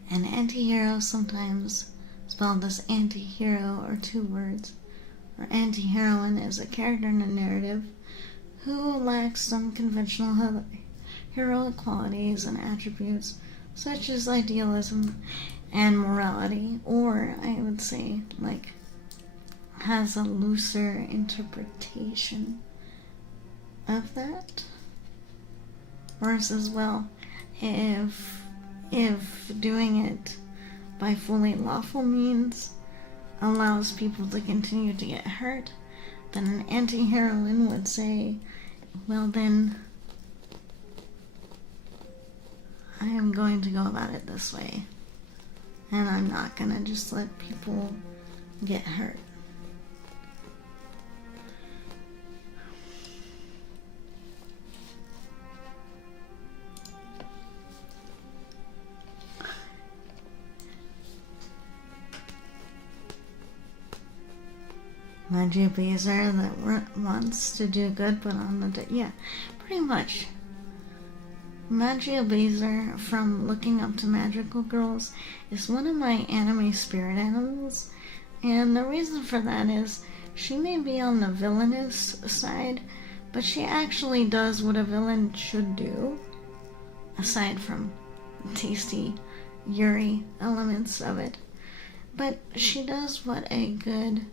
An anti-hero, sometimes spelled as anti-hero or two words, or anti-heroine, is a character in a narrative who lacks some conventional heroic qualities and attributes such as idealism and morality, or I would say, like, has a looser interpretation of that. Versus, well, if doing it by fully lawful means allows people to continue to get hurt, then an anti-heroine would say, well then, I am going to go about it this way, and I'm not gonna just let people get hurt. Magic Beezer that wants to do good, but on the yeah, pretty much. Magia Beezer from Looking Up to Magical Girls is one of my anime spirit animals, and the reason for that is she may be on the villainous side, but she actually does what a villain should do, aside from tasty Yuri elements of it. But she does what a good,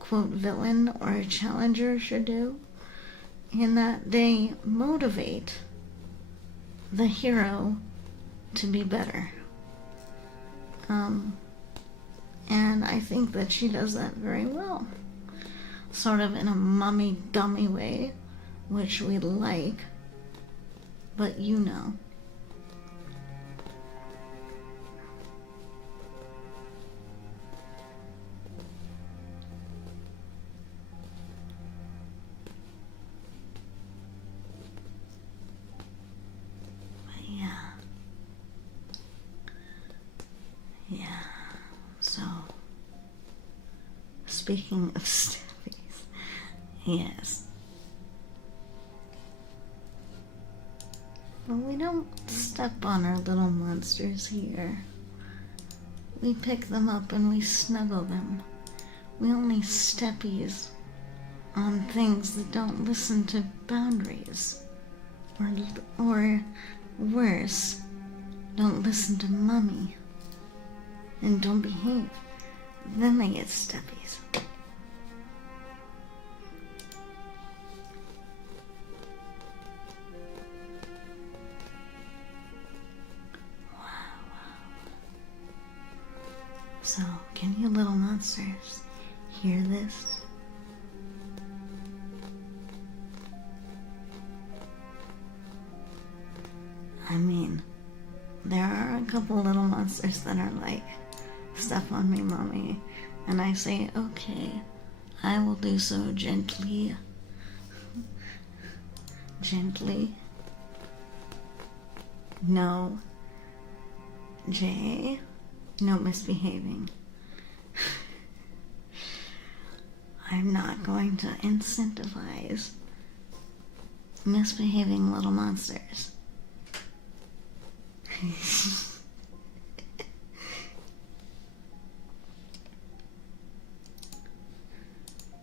quote, villain or a challenger should do, in that they motivate the hero to be better. And I think that she does that very well. Sort of in a mummy-dummy way, which we like, but you know. Yeah, so, speaking of steppies, yes. But we don't step on our little monsters here. We pick them up and we snuggle them. We only steppies on things that don't listen to boundaries. Or worse, don't listen to mommy. And don't behave. Then they get steppies. Wow. So, can you little monsters hear this? I mean, there are a couple little monsters that are like, step on me, mommy. And I say, okay, I will do so gently. Gently. No. Jay. No misbehaving. I'm not going to incentivize misbehaving little monsters.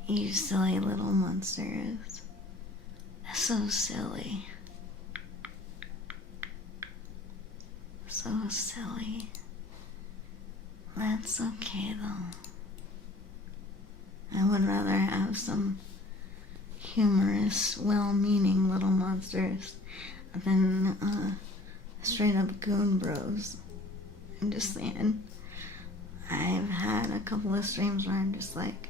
You silly little monsters. So silly. So silly. That's okay though. I would rather have some humorous, well-meaning little monsters than straight up goon bros. I'm just saying. I've had a couple of streams where I'm just like,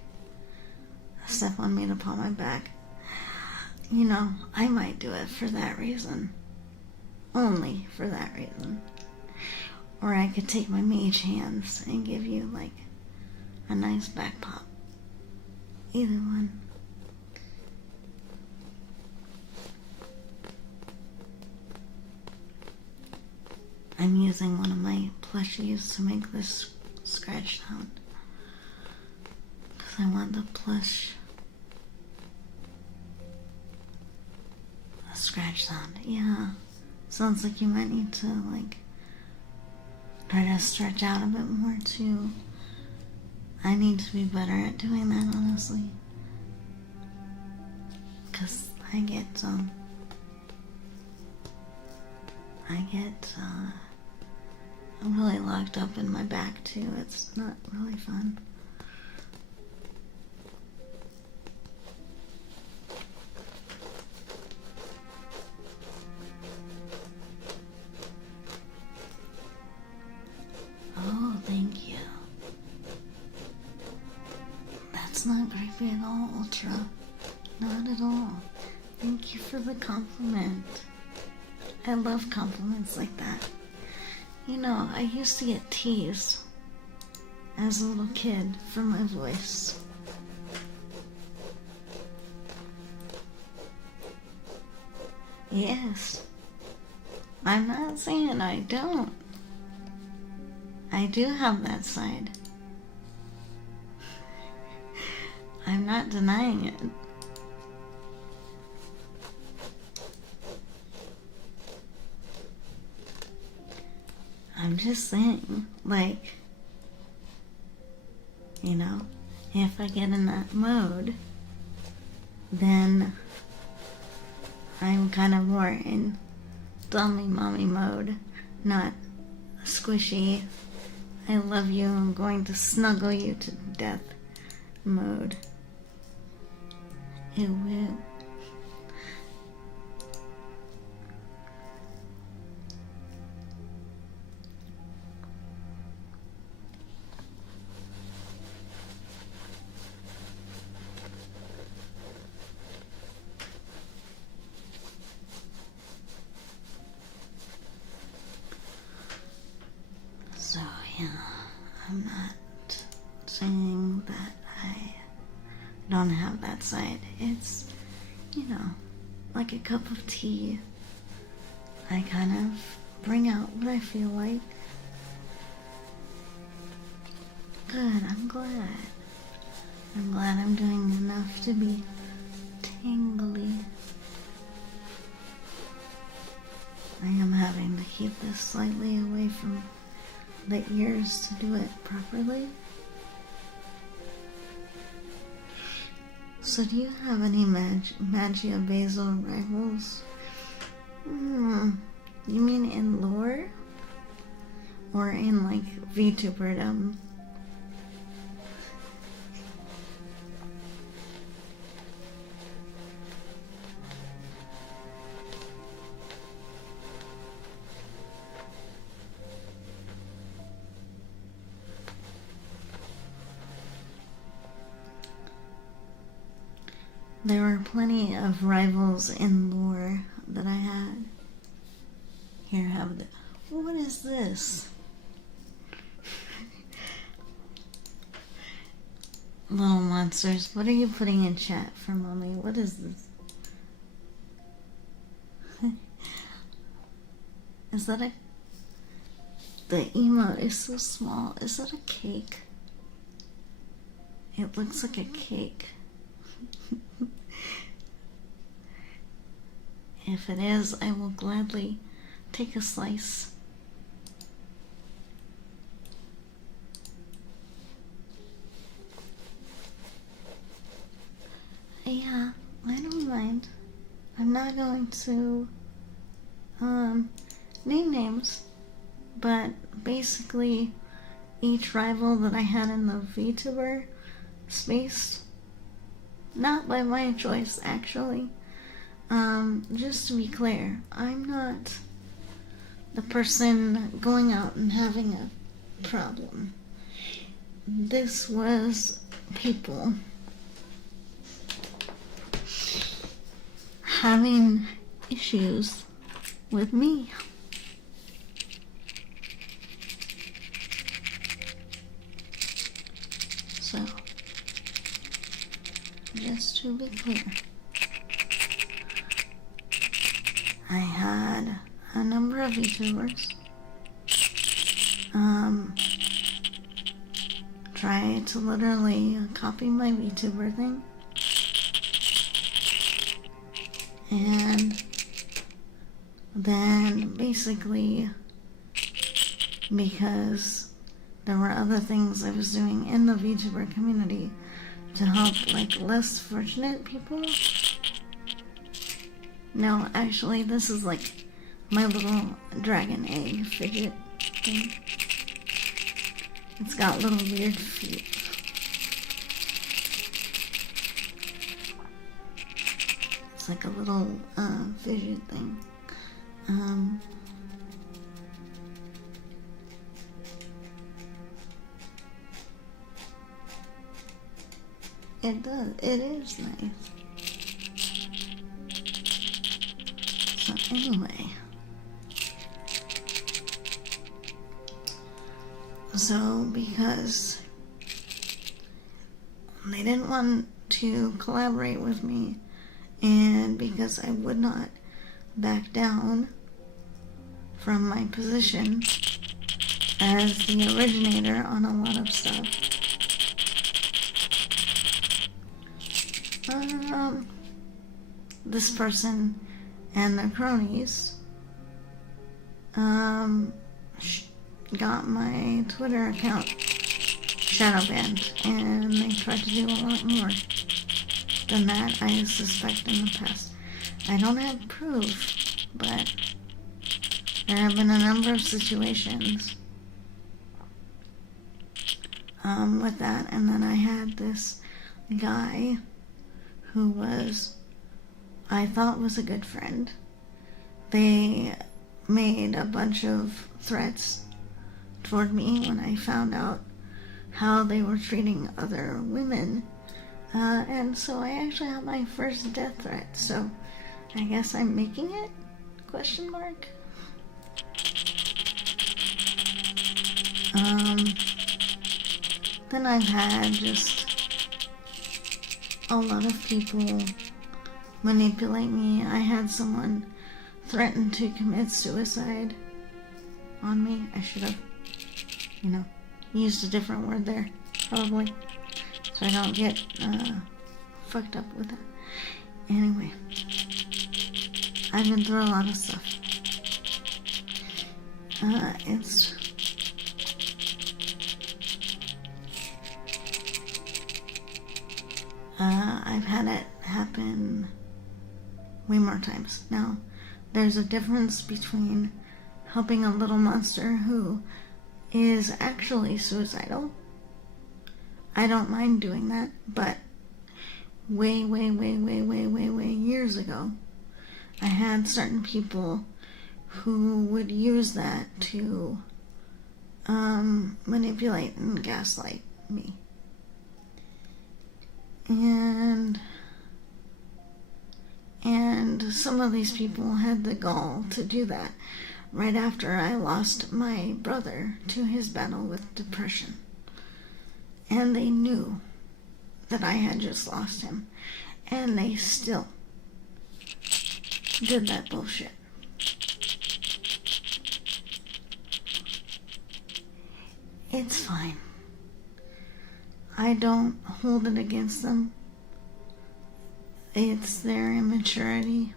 step on me to paw my back. You know, I might do it for that reason. Only for that reason. Or I could take my mage hands and give you like a nice back pop. Either one. I'm using one of my plushies to make this scratch sound. Because I want the plush scratch sound. Yeah. Sounds like you might need to like try to stretch out a bit more too. I need to be better at doing that, honestly. Because I'm really locked up in my back too. It's not really fun. Oh, thank you. That's not creepy at all, Ultra. Not at all. Thank you for the compliment. I love compliments like that. You know, I used to get teased as a little kid for my voice. Yes. I'm not saying I don't. I do have that side. I'm not denying it. I'm just saying, like, you know, if I get in that mode, then I'm kind of more in dummy mommy mode, not squishy, I love you, I'm going to snuggle you to death mode. It will. So yeah, I'm not saying that I don't have that side. It's, you know, like a cup of tea. I kind of bring out what I feel like. Good, I'm glad. I'm glad I'm doing enough to be tingly. I am having to keep this slightly away from the ears to do it properly. So do you have any Magia Basil rivals? You mean in lore? Or in like VTuberdom? There were plenty of rivals in lore that I had. Here, have the. What is this? Little monsters, what are you putting in chat for mommy? What is this? Is that a... The emote is so small. Is that a cake? It looks like a cake. If it is, I will gladly take a slice. Yeah, I don't mind. I'm not going to name names, but basically each rival that I had in the VTuber space, not by my choice actually, just to be clear, I'm not the person going out and having a problem. This was people having issues with me. So, just to be clear, I had a number of VTubers try to literally copy my VTuber thing. And then basically, because there were other things I was doing in the VTuber community to help like less fortunate people. No, actually this is like my little dragon egg fidget thing. It's got little weird feet. It's like a little fidget thing. It does. It is nice. So anyway. So because they didn't want to collaborate with me, and because I would not back down from my position as the originator on a lot of stuff, this person and their cronies got my Twitter account shadow banned, and they tried to do a lot more than that, I suspect, in the past. I don't have proof, but there have been a number of situations with that. And then I had this guy who I thought was a good friend. They made a bunch of threats toward me when I found out how they were treating other women. And so I actually had my first death threat. So I guess I'm making it? Question mark. Then I've had just a lot of people manipulate me. I had someone threaten to commit suicide on me. I should have, used a different word there, probably, so I don't get fucked up with that. Anyway, I've been through a lot of stuff. I've had it happen way more times. Now, there's a difference between helping a little monster who is actually suicidal. I don't mind doing that, but way years ago, I had certain people who would use that to manipulate and gaslight me. And some of these people had the gall to do that. right after I lost my brother to his battle with depression. And they knew that I had just lost him. And they still did that bullshit. It's fine. I don't hold it against them. It's their immaturity.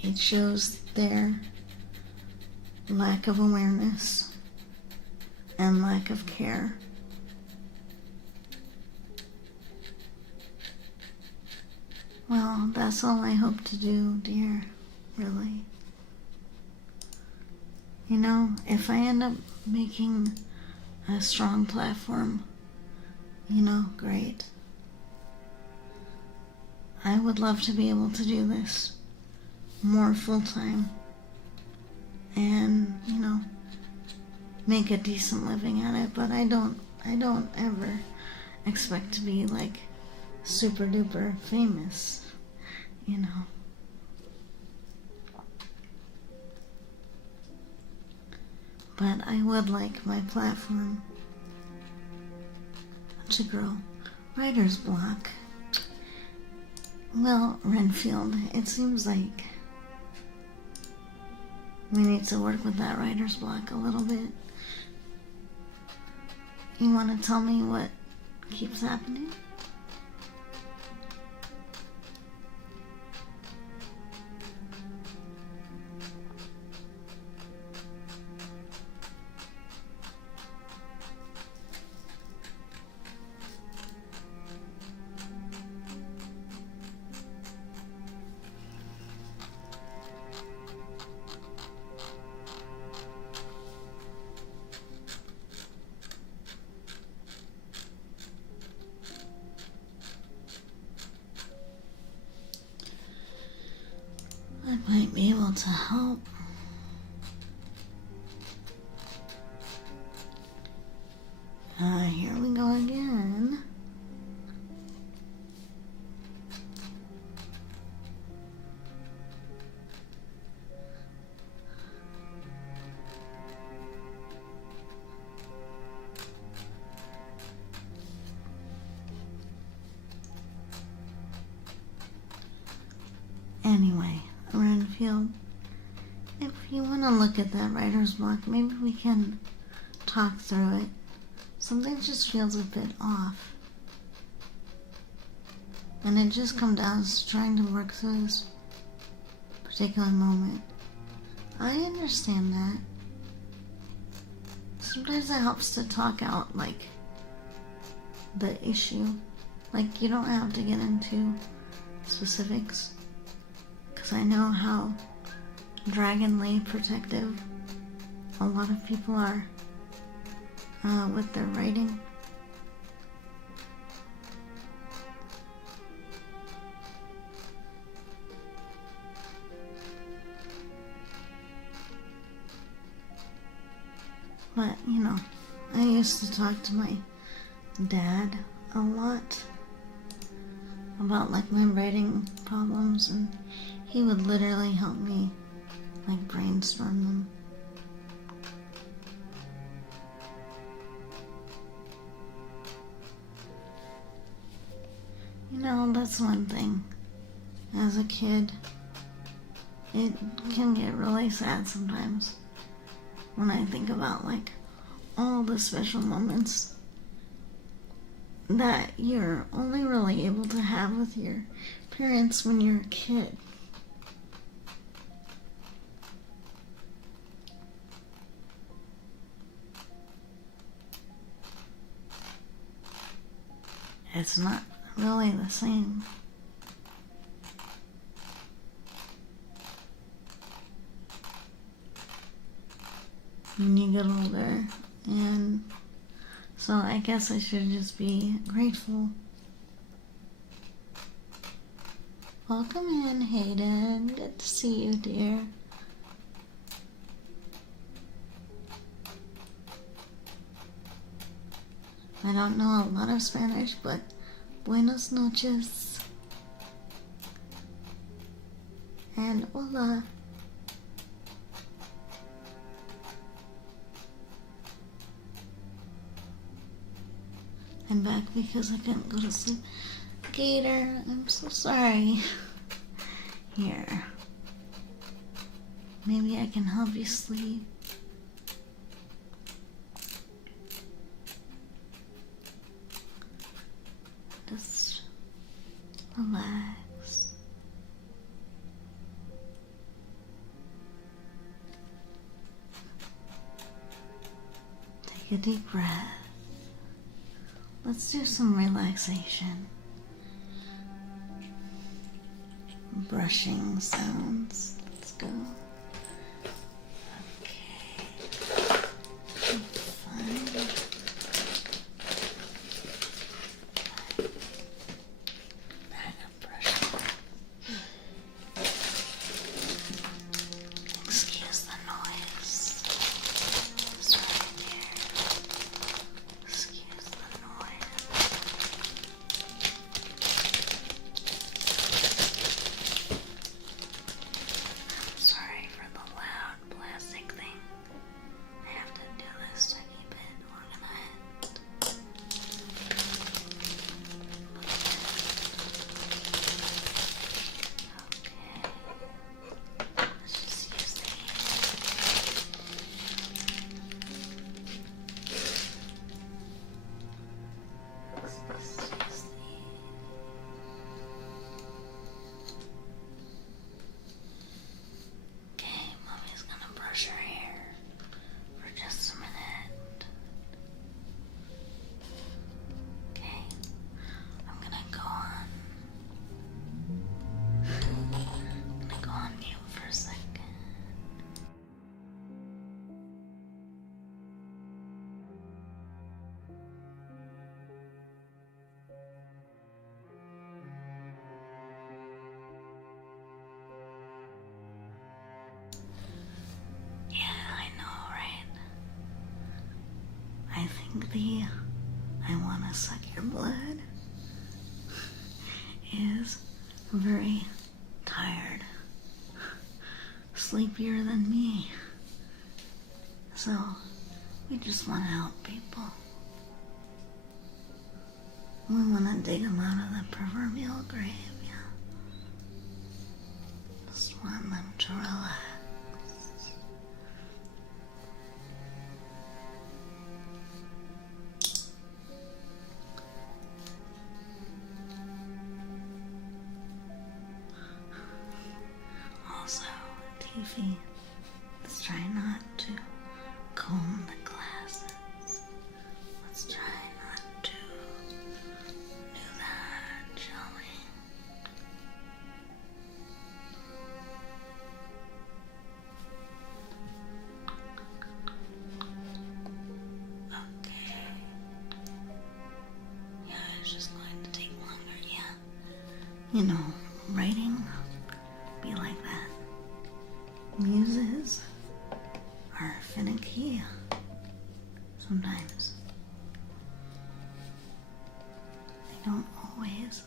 It shows their lack of awareness and lack of care. Well, that's all I hope to do, dear, really. You know, if I end up making a strong platform, you know, great. I would love to be able to do this more full-time and, you know, make a decent living at it, but I don't ever expect to be like super duper famous, you know. But I would like my platform to grow. Writer's block. Well, Renfield, it seems like we need to work with that writer's block a little bit. You want to tell me what keeps happening? I might be able to help. Here we go again. Anyway, Renfield, if you want to look at that writer's block, maybe we can talk through it. Something just feels a bit off. And it just comes down to trying to work through this particular moment. I understand that. Sometimes it helps to talk out, like, the issue. Like, you don't have to get into specifics. Because I know how dragonly protective a lot of people are with their writing. But, you know, I used to talk to my dad a lot about, like, my writing problems, and he would literally help me, like, brainstorm them. You know, that's one thing. As a kid, it can get really sad sometimes when I think about, like, all the special moments that you're only really able to have with your parents when you're a kid. It's not really the same. When you get older, and so I guess I should just be grateful. Welcome in, Hayden. Good to see you, dear. I don't know a lot of Spanish, but buenos noches and hola. I'm back because I couldn't go to sleep. Gator, I'm so sorry. Here. Maybe I can help you sleep. Just relax. Take a deep breath. Let's do some relaxation. Brushing sounds. Let's go. Okay. Fine. Back up brushing. Excuse the noise. It's right here. Excuse the noise. Sorry for the loud plastic thing. I have to do this to keep it organized. Okay. Let's just use these. Let's just use these. Okay, Mommy's gonna brush her hair for just a minute. Okay, I'm gonna go on. I'm gonna go on mute for a second. Yeah, I know, right? I think the I wanna suck your blood is very tired. Sleepier than me. So, we just wanna help people. We wanna dig them out of the proverbial grave, yeah. Just want them to relax. Also, TV, let's try not to comb the glasses. Let's try not to do that, shall we? Okay. Yeah, it's just going to take longer, yeah. You know, writing be like that. Muses are finicky sometimes. They don't always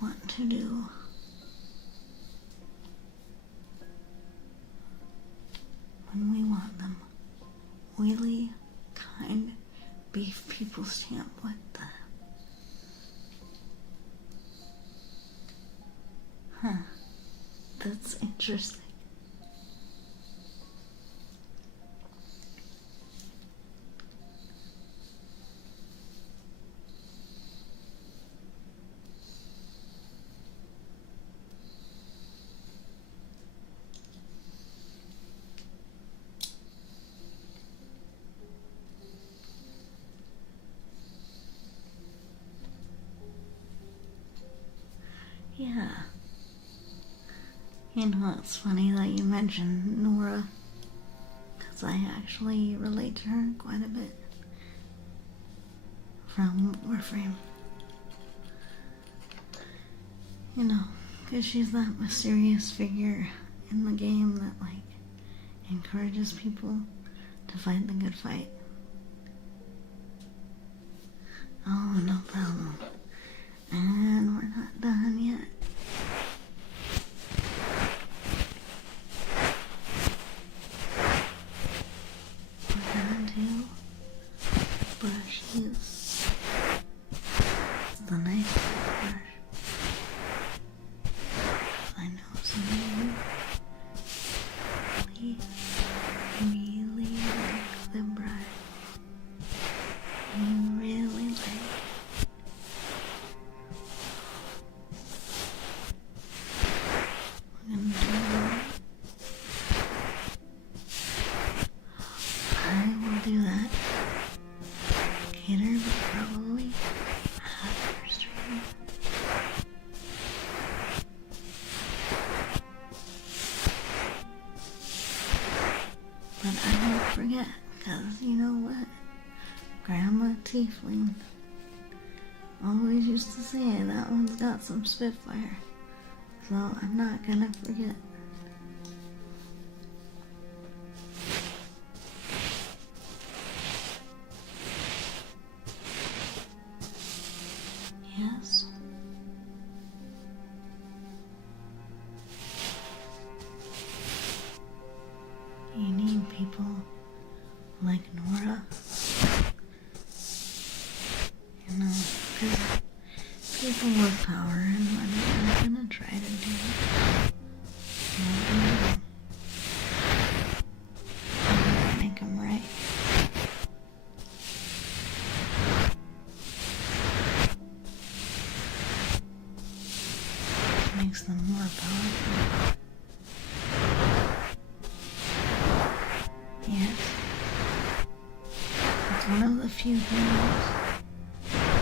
want to do when we want them. Really kind beef people stamp with the Huh. That's interesting. Yeah. You know, it's funny that you mentioned Nora, because I actually relate to her quite a bit from Warframe. You know, because she's that mysterious figure in the game that, like, encourages people to fight the good fight. Oh, no problem. And we're not done yet. We're going to brush you. The nice brush. I know some of you really like the brush. You really like it. We're gonna do that. I will do that later, but probably after stream. But I won't forget, because you know what? Grandma Tiefling always used to say that one's got some Spitfire. So I'm not gonna forget. Yes. You need people like Nora. You know, because people with power and money are gonna try to do it. Make them right. Makes them more powerful. Yes. It's one of the few things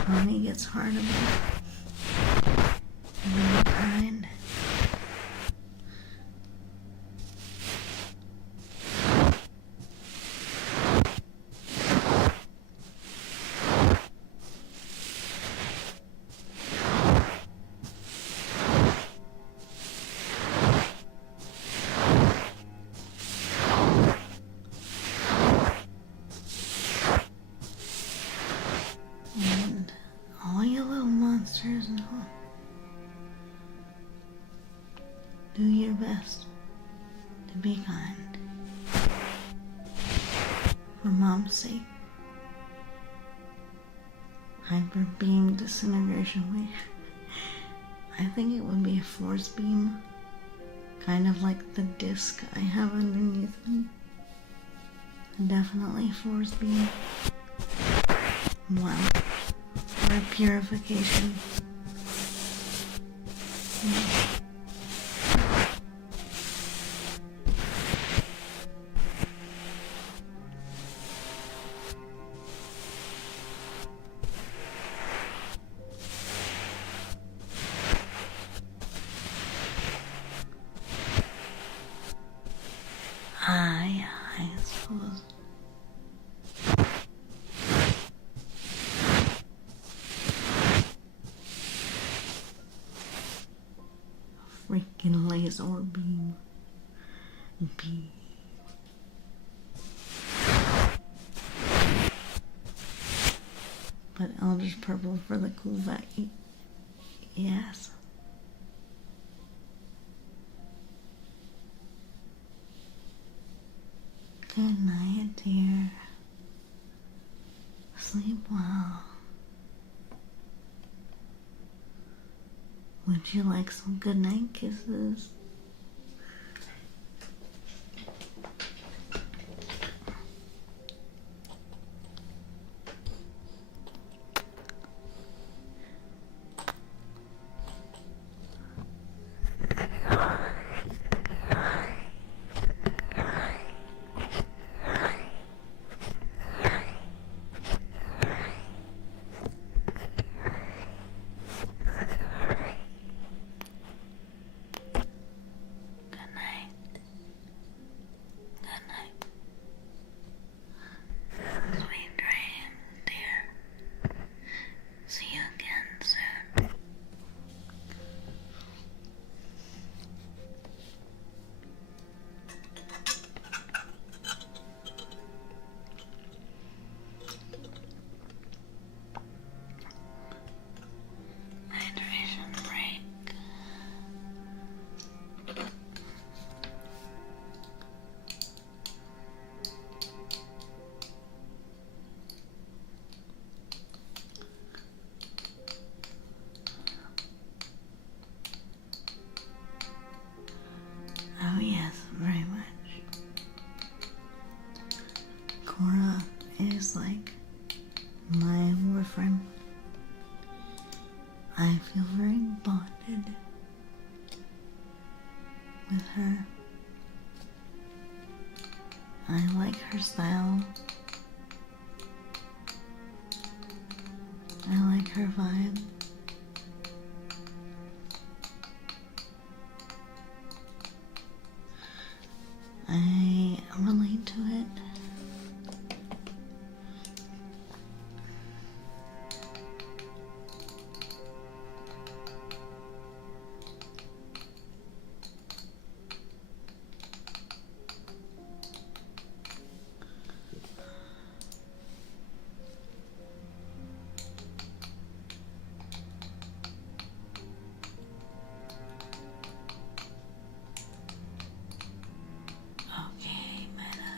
money gets hard about. Being kind. And all you little monsters know, do your best to be kind. For Mom's sake. Hyper beam disintegration wave. I think it would be a force beam. Kind of like the disc I have underneath me. Definitely force beam. Wow. Or purification. Yeah. I suppose. Freaking laser beam. But Eldritch Purple for the cool vacuum. Yes. Good night, dear. Sleep well. Would you like some good night kisses? just like my boyfriend. I feel very bonded with her. I like her style. I like her vibe. I relate to it. Okay, Meta.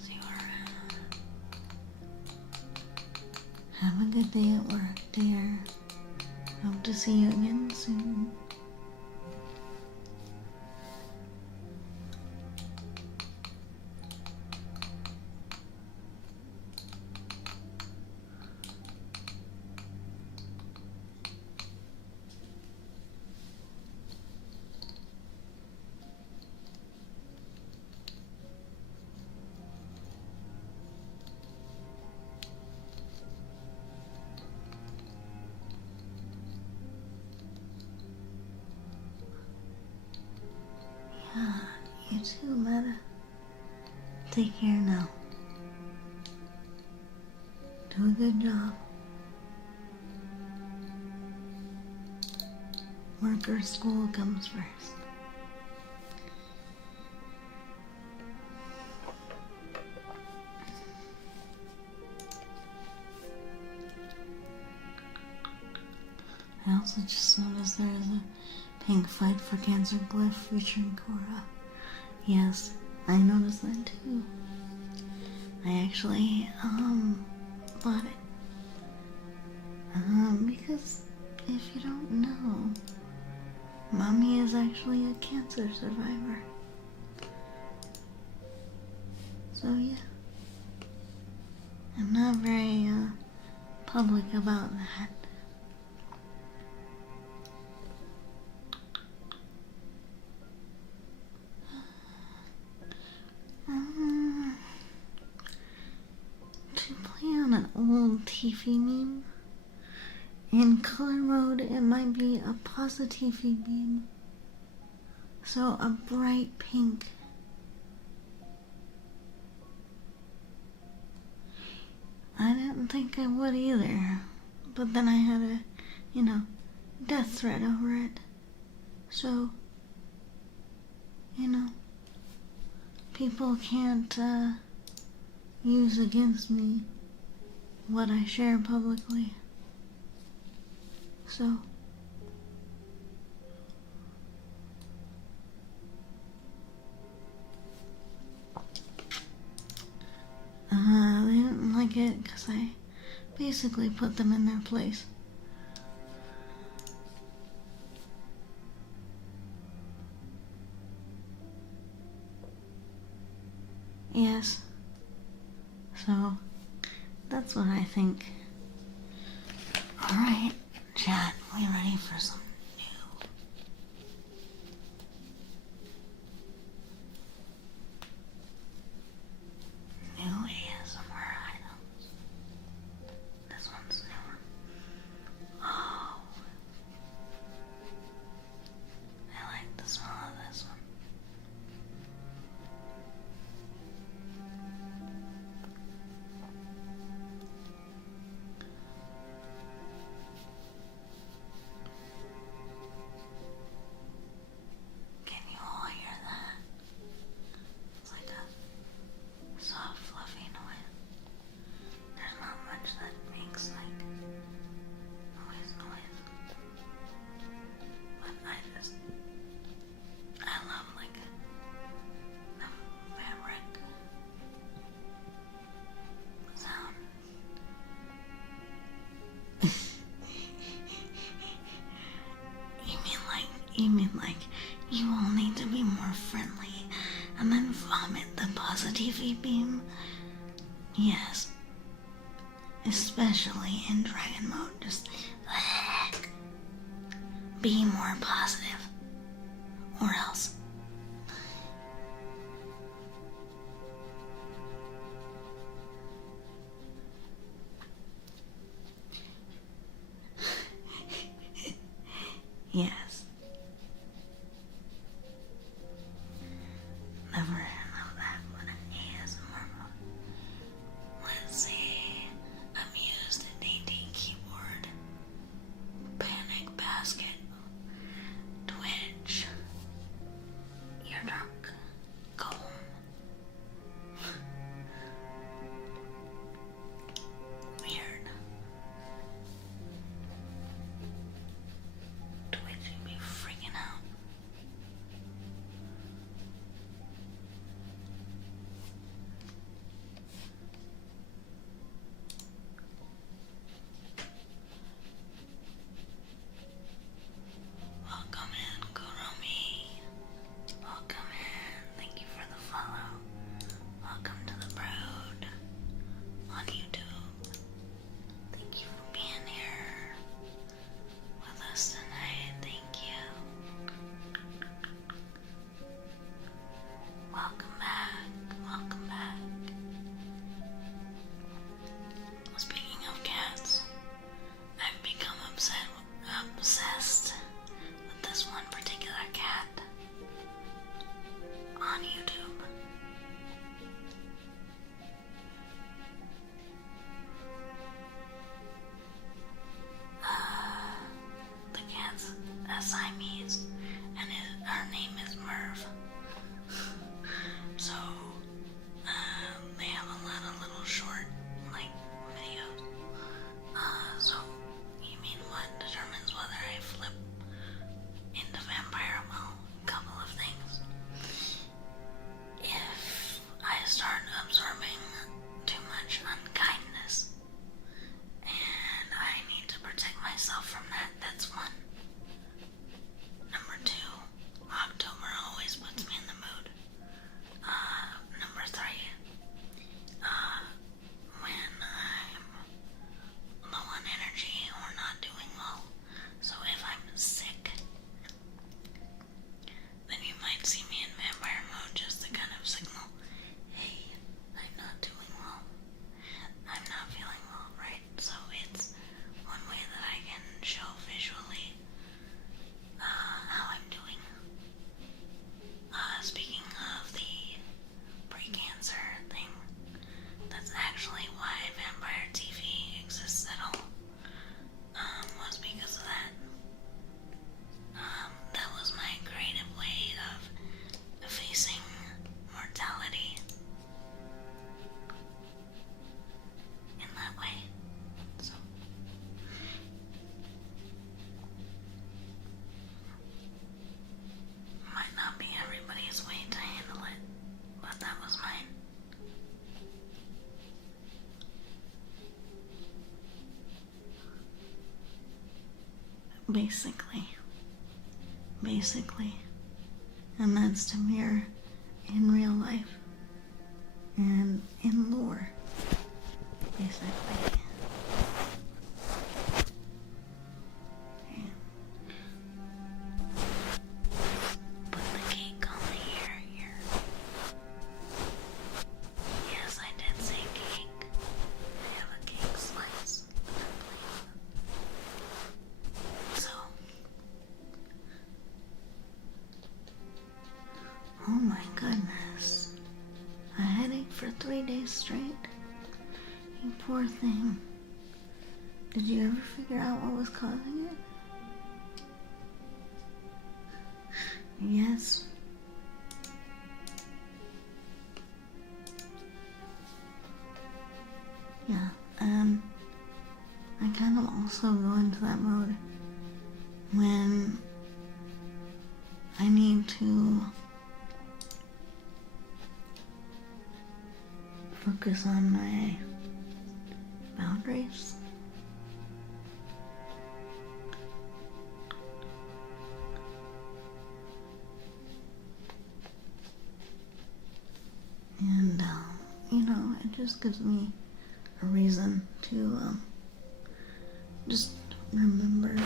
See you around. Have a good day at work, dear. Hope to see you again soon. Yeah, you too, Meta. Take care now. Do a good job. Work or school comes first. I also just noticed there is a pink Fight for Cancer glyph featuring Cora. Yes, I noticed that too. I actually, bought it. Because if you don't know, Mommy is actually a cancer survivor. So yeah, I'm not very, public about that. To play on an old Tiffy meme, in color mode it might be a positive beam. So a bright pink. I didn't think I would either, but then I had a, death threat over it. So, people can't, use against me what I share publicly. So, they didn't like it because I basically put them in their place. Yes. So, that's what I think. Alright, chat, we ready for some new ASMR items? This one's newer. Oh, I like the smell of this one. especially in dragon mode. Just be more positive, or else. Yes. Never know that when it is more. Let's see. Amused dainty keyboard. Panic basket. Twitch. You're drunk. Go home. Weird. Twitch, you'd be freaking out. Welcome in, Kuromi. Welcome in. Thank you for the follow. Welcome to the Brood on YouTube. Thank you for being here with us tonight. Thank you. Welcome back. Welcome back. Speaking of cats, I've become obsessed with this one particular cat on YouTube. The cat's a Siamese, and her name is Merv. So, they have a lot of little short, videos. So, you mean what determines whether I flip into vampire? Well, a couple of things. If I start absorbing too much unkindness, and I need to protect myself from that, that's one. Number two, October always puts me in the mood. Number three, when I'm low on energy or not doing well. So if I'm sick, then you might see me in vampire mode just to kind of signal, hey, I'm not doing well. I'm not feeling well, right? So it's one way that I can show visually how I'm doing. Speaking of the pre-cancer thing, that's actually why Vampire TV exists at all. Was because of that. That was my creative way of facing mortality in that way. So might not be everybody's way to handle it, but that was mine. Basically, and that's to mirror in real life and in lore, basically. And put the cake on the here. Yes, I did say cake. I have a cake slice. So, oh my goodness. A headache for 3 days straight? You poor thing. Did you ever figure out what was causing it? Yes. Yeah, I kind of also go into that mode when I need to focus on my boundaries. And, it just gives me a reason to just remember to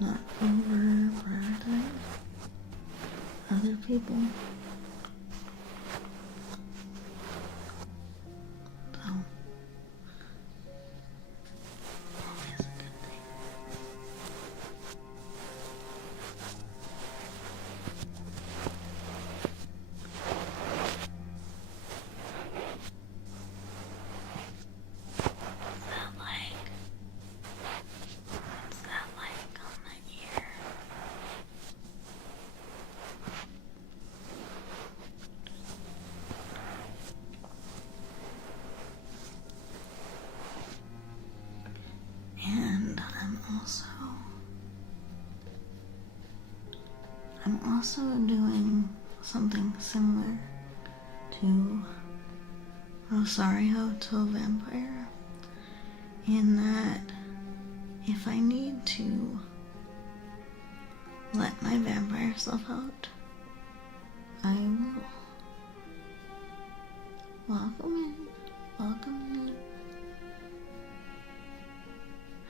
not over prioritize other people. So, always a good thing. What's that like on the ear? And I'm also doing something similar to Rosario to a Vampire, in that if I need to let my vampire self out, I will. Welcome in. Welcome in.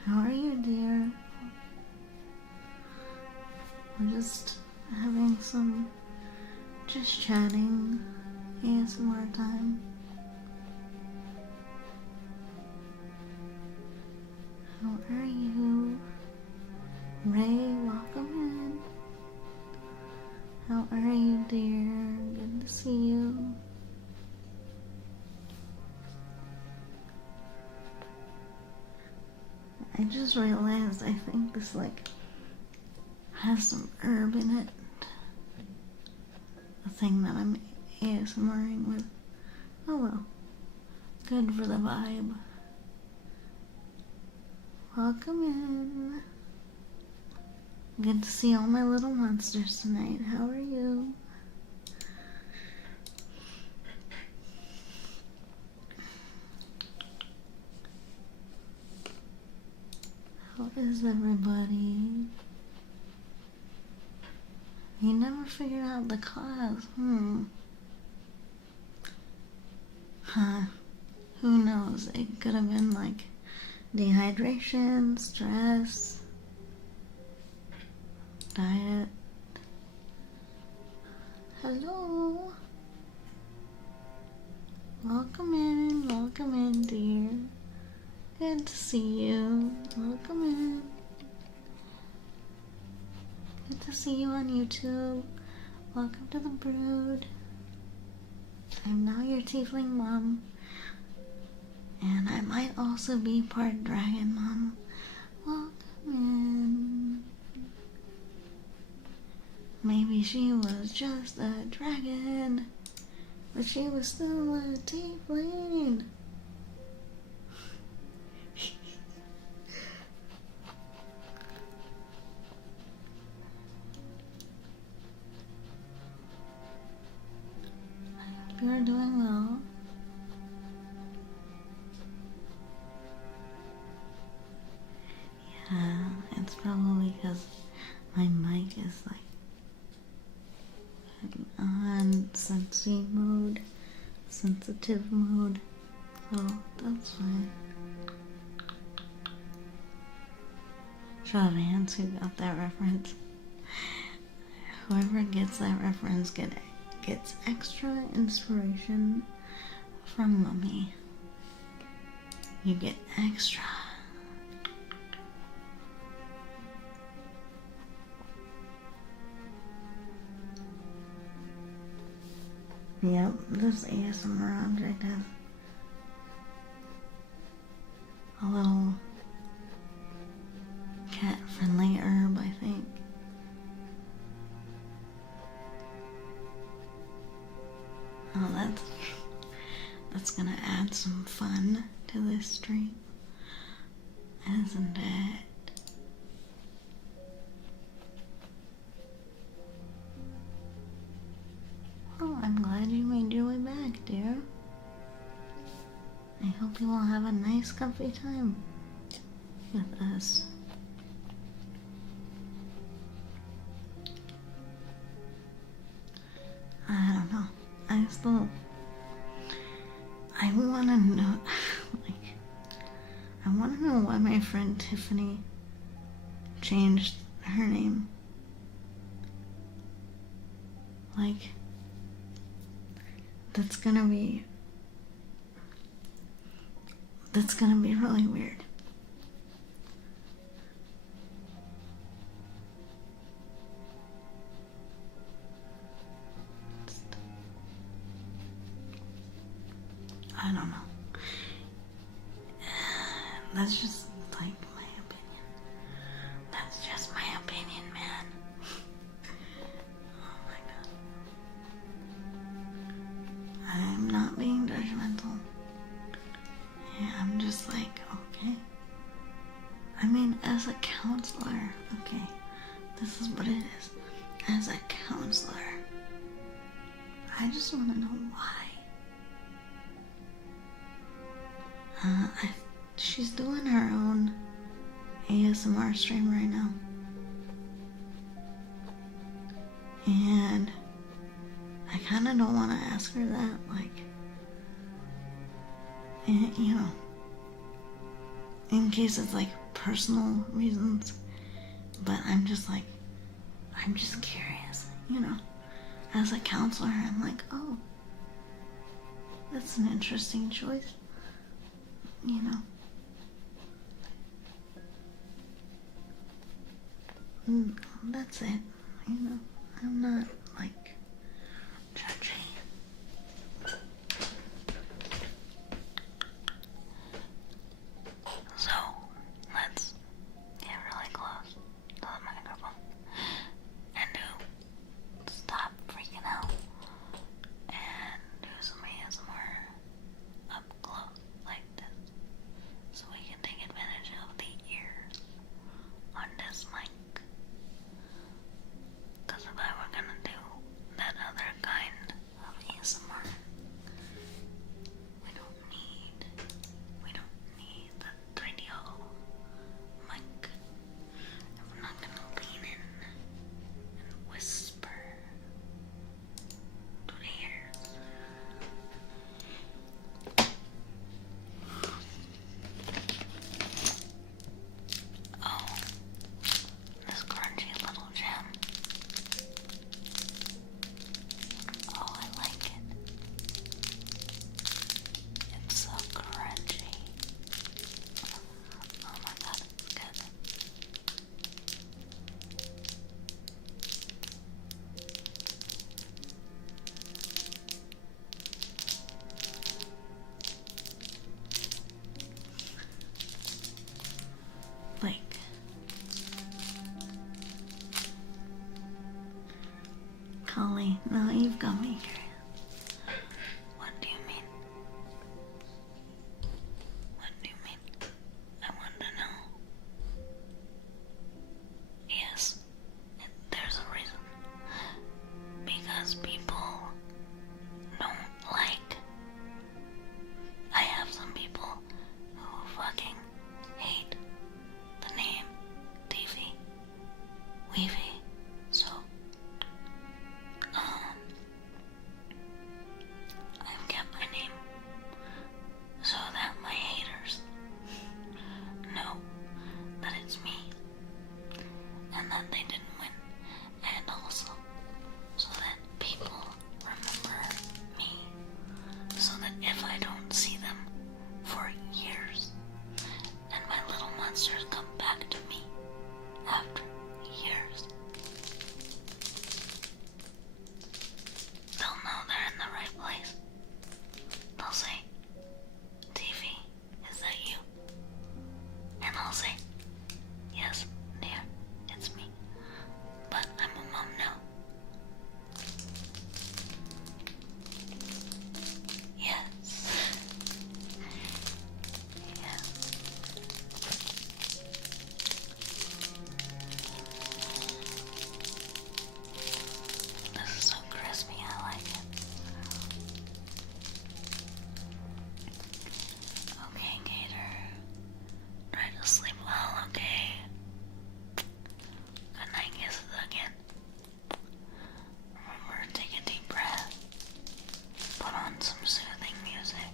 How are you, dear? We're just having some just chatting ASMR time. How are you? Ray, welcome in. How are you, dear? Good to see you. I just realized I think this has some herb in it. The thing that I'm ASMRing with. Oh well. Good for the vibe. Welcome in. Good to see all my little monsters tonight. How are you? How is everybody? You never figured out the cause. Huh. Who knows? It could have been like dehydration, stress, diet. Hello. Welcome in, dear. Good to see you. Welcome in. Good to see you on YouTube. Welcome to the brood. I'm now your tiefling mom. And I might also be part dragon mom. Welcome in. Maybe she was just a dragon, but she was still a tiefling. You are doing well. Yeah, it's probably because my mic is on sensitive mode, so that's fine. Shout out to hands who got that reference. Whoever gets that reference gets extra inspiration from Mummy. You get extra. Yep, this ASMR object has a little cat-friendly herb, I think. Oh, that's gonna add some fun to this stream, isn't it? Oh, I'm glad you made your way back, dear. I hope you will have a nice, comfy time with us. I don't know. I still I want to know, like, I want to know why my friend Tiffany changed her name. Like, that's gonna be really weird. I don't know. That's just like my opinion. That's just my opinion, man. Oh my god. I'm not being judgmental. Yeah, I'm just like, okay. I mean, as a counselor, okay, this is what it is. As a counselor, I just want to know why. She's doing her own ASMR stream right now. And I kind of don't want to ask her that, like, you know, in case it's like personal reasons. But I'm just like, I'm just curious, you know. As a counselor, I'm like, oh, that's an interesting choice, you know. That's it, you know. I'm not like judging. So let's get really close to the microphone and stop freaking out and do some ASMR up close like this, so we can take advantage of the ears on this mic. Because if I were gonna do that other kind of ASMR, we don't need the 3D mic. I'm not gonna lean in and whisper to the ears. Oh, this crunchy little gem. Oh, I like it. It's so crunchy. Oh my god, it's good. Like, Collie, no, you've got me curious. What do you mean? What do you mean? I want to know. Yes, there's a reason. Because people don't like. I have some people who fucking hate the name Davey Weavy. So, I've kept my name so that my haters know that it's me and that they didn't win, and also so that people remember me, so that if I don't see them for years and my little monsters come back to me after years, they'll know they're in the right place. They'll say, TV, is that you? And I'll say, yes, dear, it's me. But I'm a mom now. Yes. Yes. This is so crispy, I like it. Okay, Gator. Try to sleep well, okay? Good night kisses again. Remember, take a deep breath. Put on some soothing music.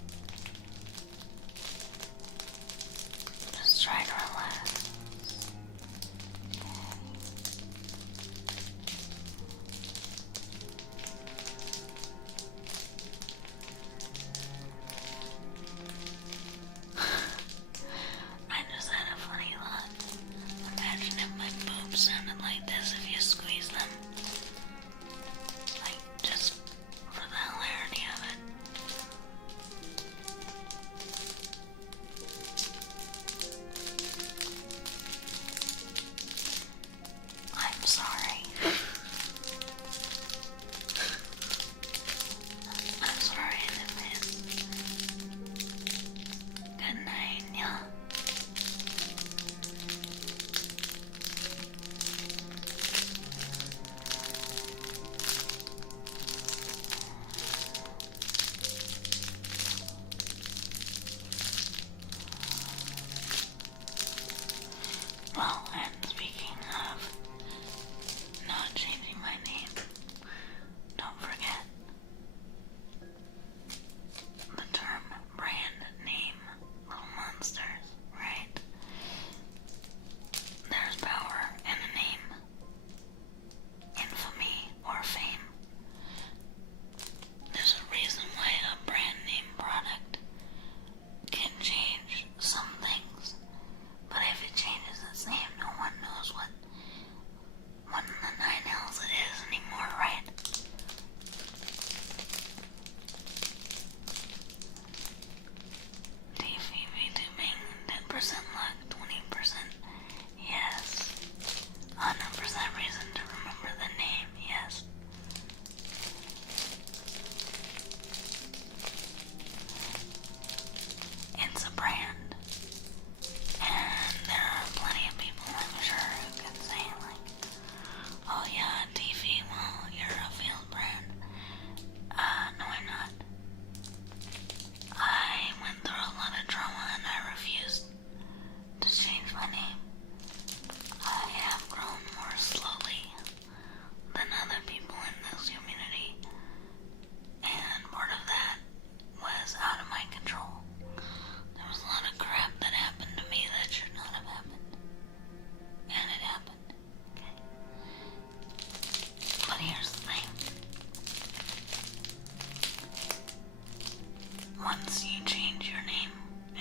once you change your name,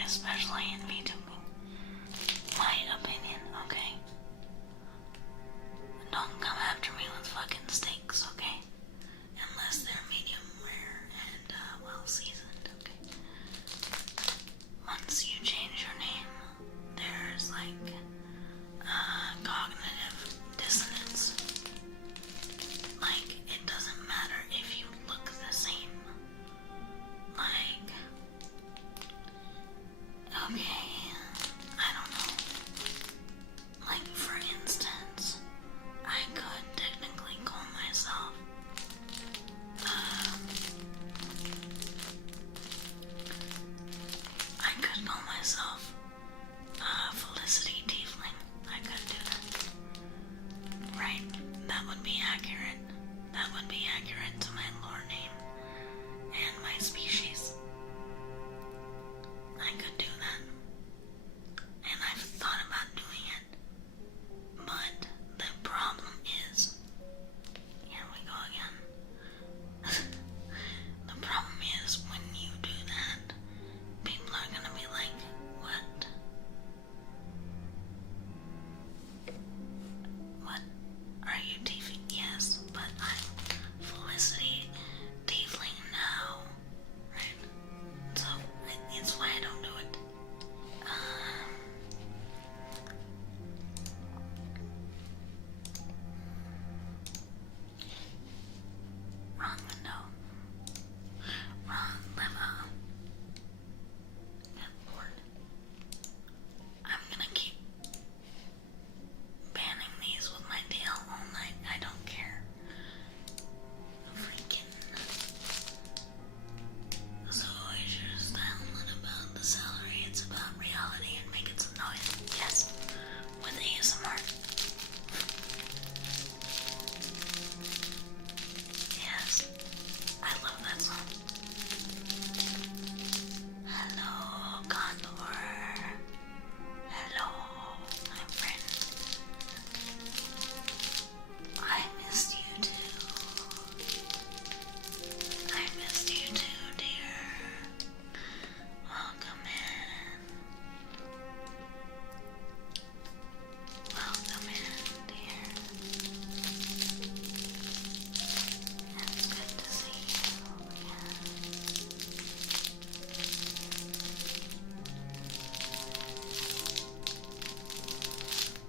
especially in VTubing, my opinion, okay? Don't come after me with fucking steaks, okay? Unless they're medium rare and well seasoned, okay? Once you change your name, there's like cognitive dissonance. Like, it doesn't matter if you look the same. Like, okay, I don't know. Like, for instance, I could technically call myself, I could call myself, Felicity Tiefling. I could do that. Right? That would be accurate. That would be accurate to my lore name and my species. I could do that. And I've thought about doing it. But the problem is, here we go again. The problem is when you do that, people are gonna be like, what? What? Are you Tiefling? Yes, but I'm Felicity Tiefling now. Right? So, it's why I don't do it. Wrong window. Wrong limo. Good lord. I'm gonna keep banning these with my tail all night. I don't care. Freaking. So is your style not about the salary, it's about reality and make it some noise. Yes. With ASMR. Yes. I love that song. Hello, Condor. Hello, my friend. I missed you too. I missed you too, dear. Welcome in. Welcome in, dear. It's good to see you again.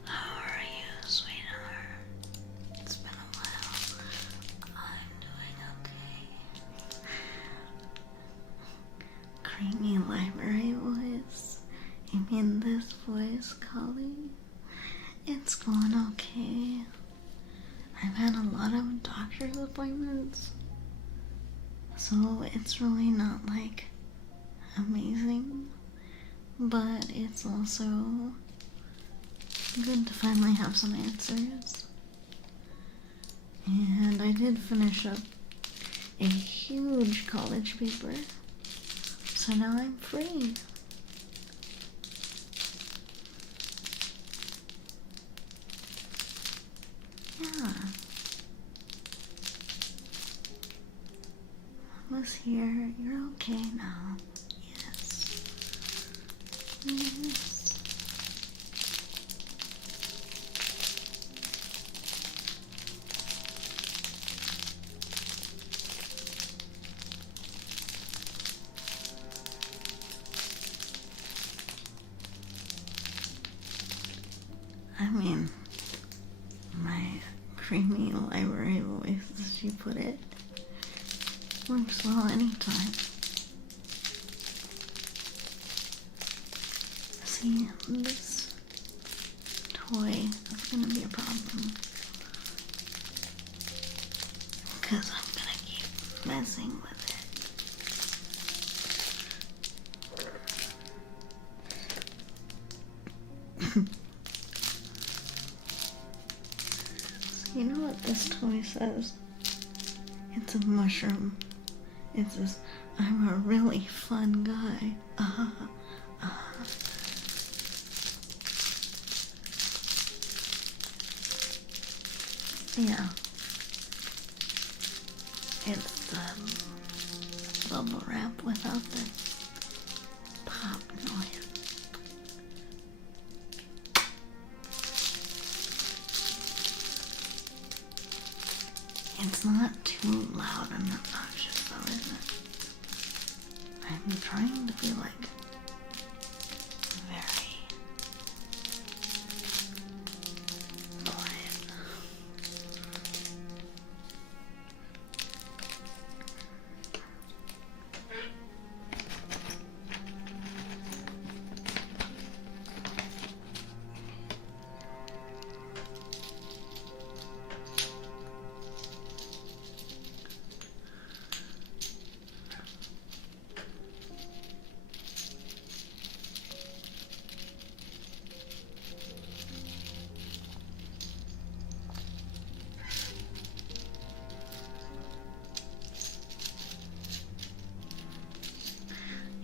How are you, sweetheart? It's been a while. I'm doing okay. Creamy library voice. You mean this voice, Collie? It's going okay. I've had a lot of doctor's appointments, so it's really not like amazing, but it's also good to finally have some answers. And I did finish up a huge college paper, so now I'm free. Yeah. I was here. You're okay now. Yes. Yes. I mean, my creamy library voice, as you put it, works well anytime. See, this toy is gonna be a problem, because I'm gonna keep messing with it. You know what this toy says? It's a mushroom. It says, I'm a really fun guy. Yeah. It's bubble wrap without the pop noise. It's not too loud and obnoxious though, is it? I'm trying to be like very quiet.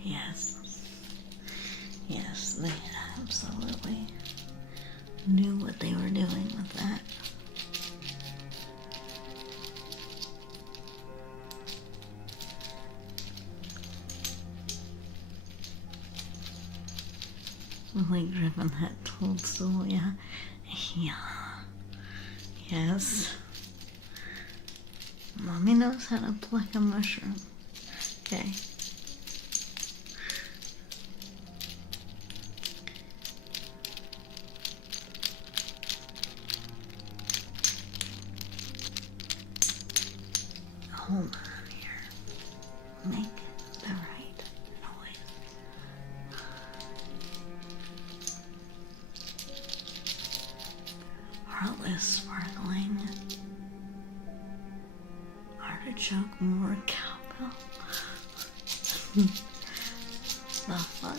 Yes. Yes, they absolutely knew what they were doing with that. Like gripping that toadstool, yeah. Yeah. Yes. Mommy knows how to pluck a mushroom. Okay. Hold on here. Make the right noise. Heartless sparkling. Artichoke more cowbell. The fuck?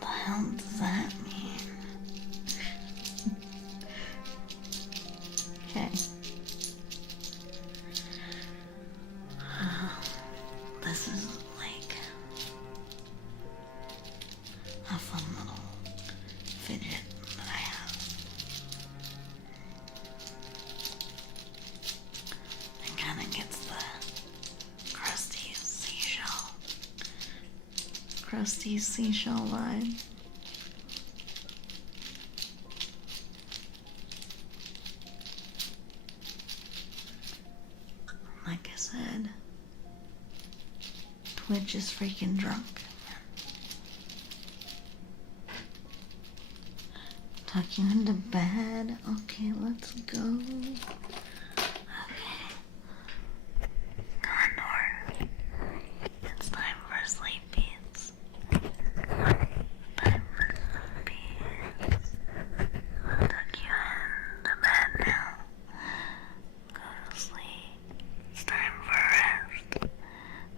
the hell does that mean? Okay. This is like a fun little fidget that I have. It kind of gets the crusty seashell vibe. Like I said, Twitch is freaking drunk. Tuck you into bed. Okay, let's go. Okay. Condor. It's time for sleepies. Time for sleepies. I'll tuck you into bed now. Go to sleep. It's time for rest.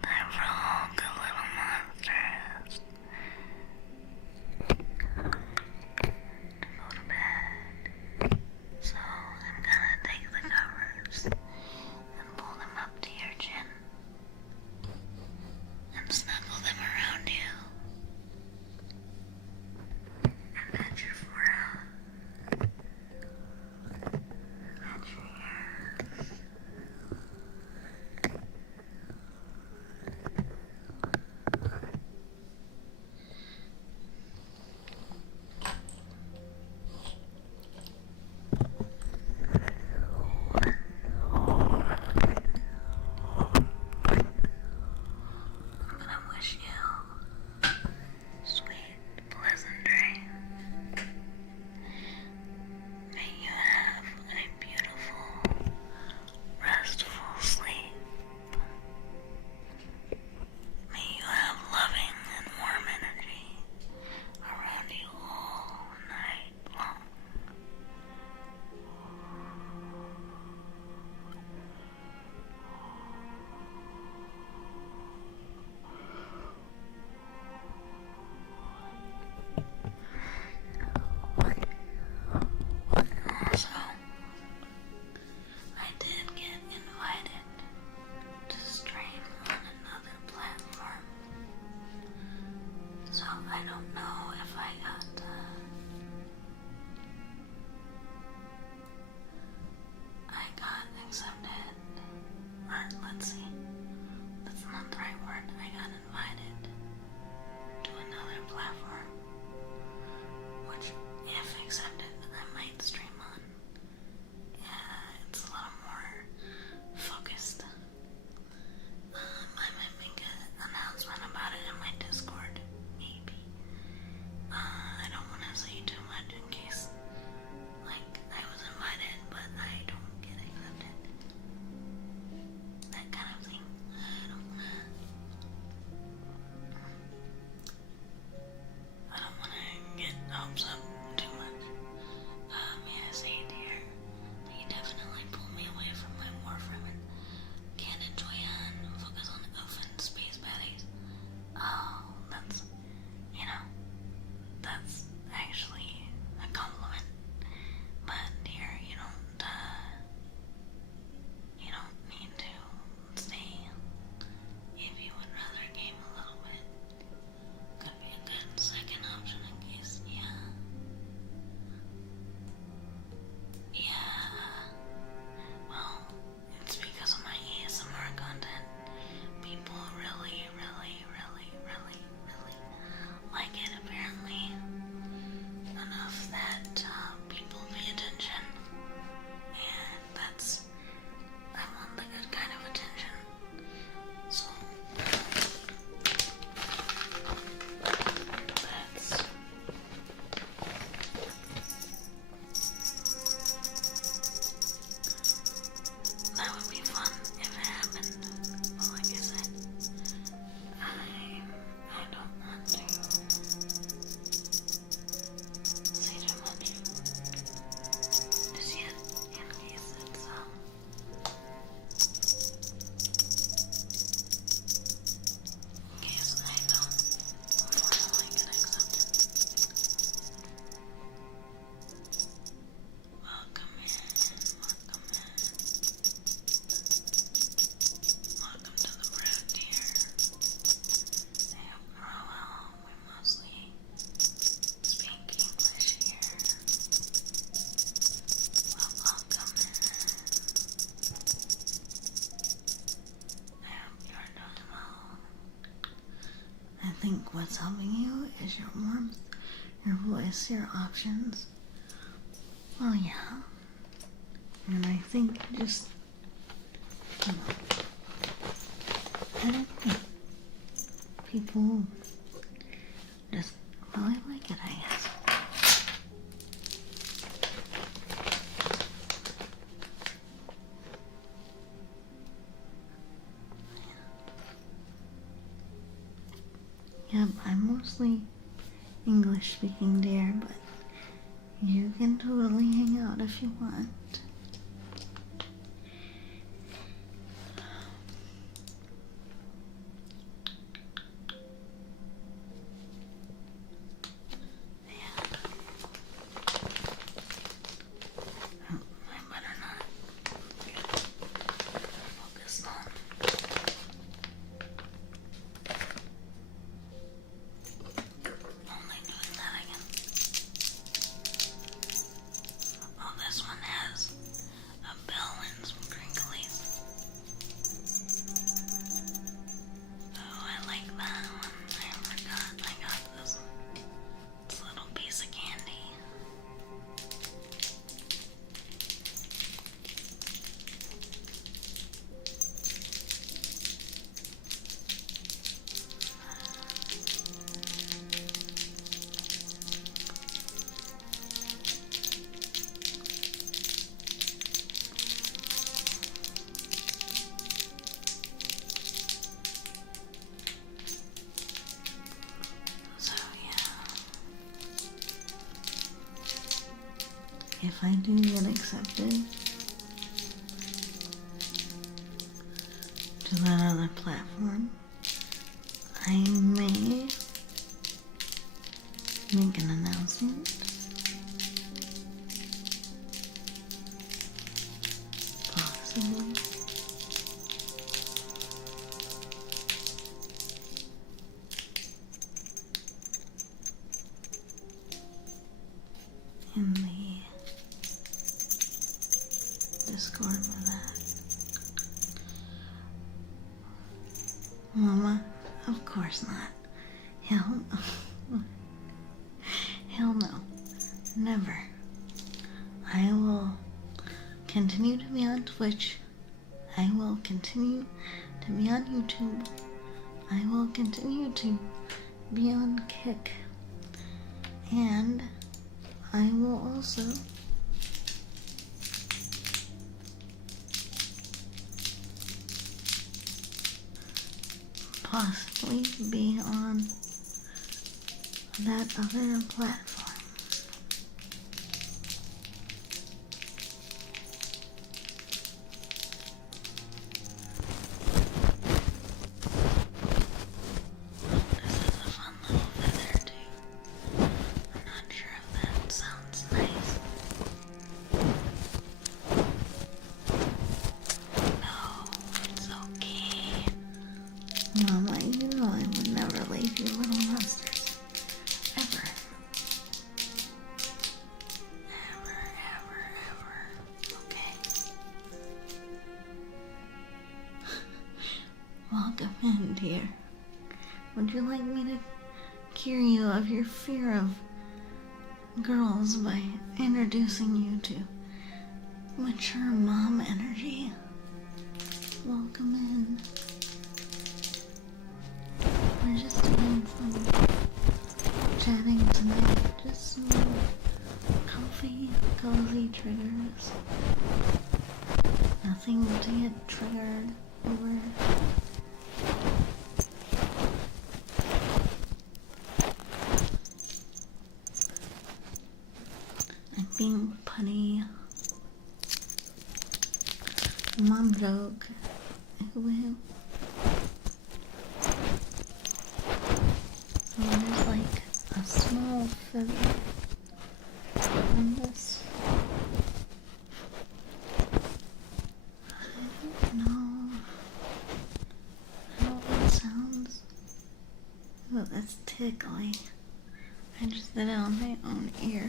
Time for all good little monsters to go to bed. So I'm gonna take the I don't know if I got accepted, or let's see, that's not the right word. I got invited to another platform, which, if accepted, I might stream on. It's a little more focused. I might make an announcement about it in my Discord, maybe. I don't want to say too much in case, like, I was invited, but I don't get accepted. That kind of thing. I don't want to get hopes up too much. Yeah, I say, dear, he definitely pulled me away from my Warframe and can't enjoy and focus on open space baddies. Oh, that's, that's actually a compliment. But dear, you don't need to stay if you would rather game a little bit. Could be a good second option in case, yeah. Well, it's because of my ASMR content. People really, really, really, really, really like it, apparently. Enough that people pay attention. And I want the good kind of attention. So, that would be fun if it happened. Well, like I said, I don't want to say too much just yet, in case it's, in case I don't formally get accepted. Welcome in. Welcome to the brood, dear. Well, we mostly speak English here. Well, welcome in. I hope you're doing well. I think what's helping you is your warmth, your voice, your options. Well, yeah. And I think just, I don't know. People just really like it, I guess. Yep, I'm mostly English speaking, dear, but you can totally hang out if you want. I better not focus on only doing that again. Oh, this one has a bell and some crinklies. Oh, I like that one. I forgot I got this little piece of candy. So yeah, if I do get accepted to that other platform, I may make an announcement. Possibly. in the Discord for that. Mama, of course not. Hell no. Hell no. Never. I will continue to be on Twitch. I will continue to be on YouTube. I will continue to be on Kick. And I will also possibly be on that other platform. This is a fun little feather too. I'm not sure if that sounds nice. No, it's okay. Mama, you know I would never leave you little monsters. Ever. Ever. Okay. Welcome in, dear. Would you like me to cure you of your fear of girls by introducing you to mature mom energy? Welcome in. We're just doing some chatting tonight. Just some comfy, cozy triggers. Nothing to get triggered over. I'm being punny. Mom joke. Ooh. So there's like a small feather on this. I don't know how it sounds. Oh, that's tickly. I just did it on my own ear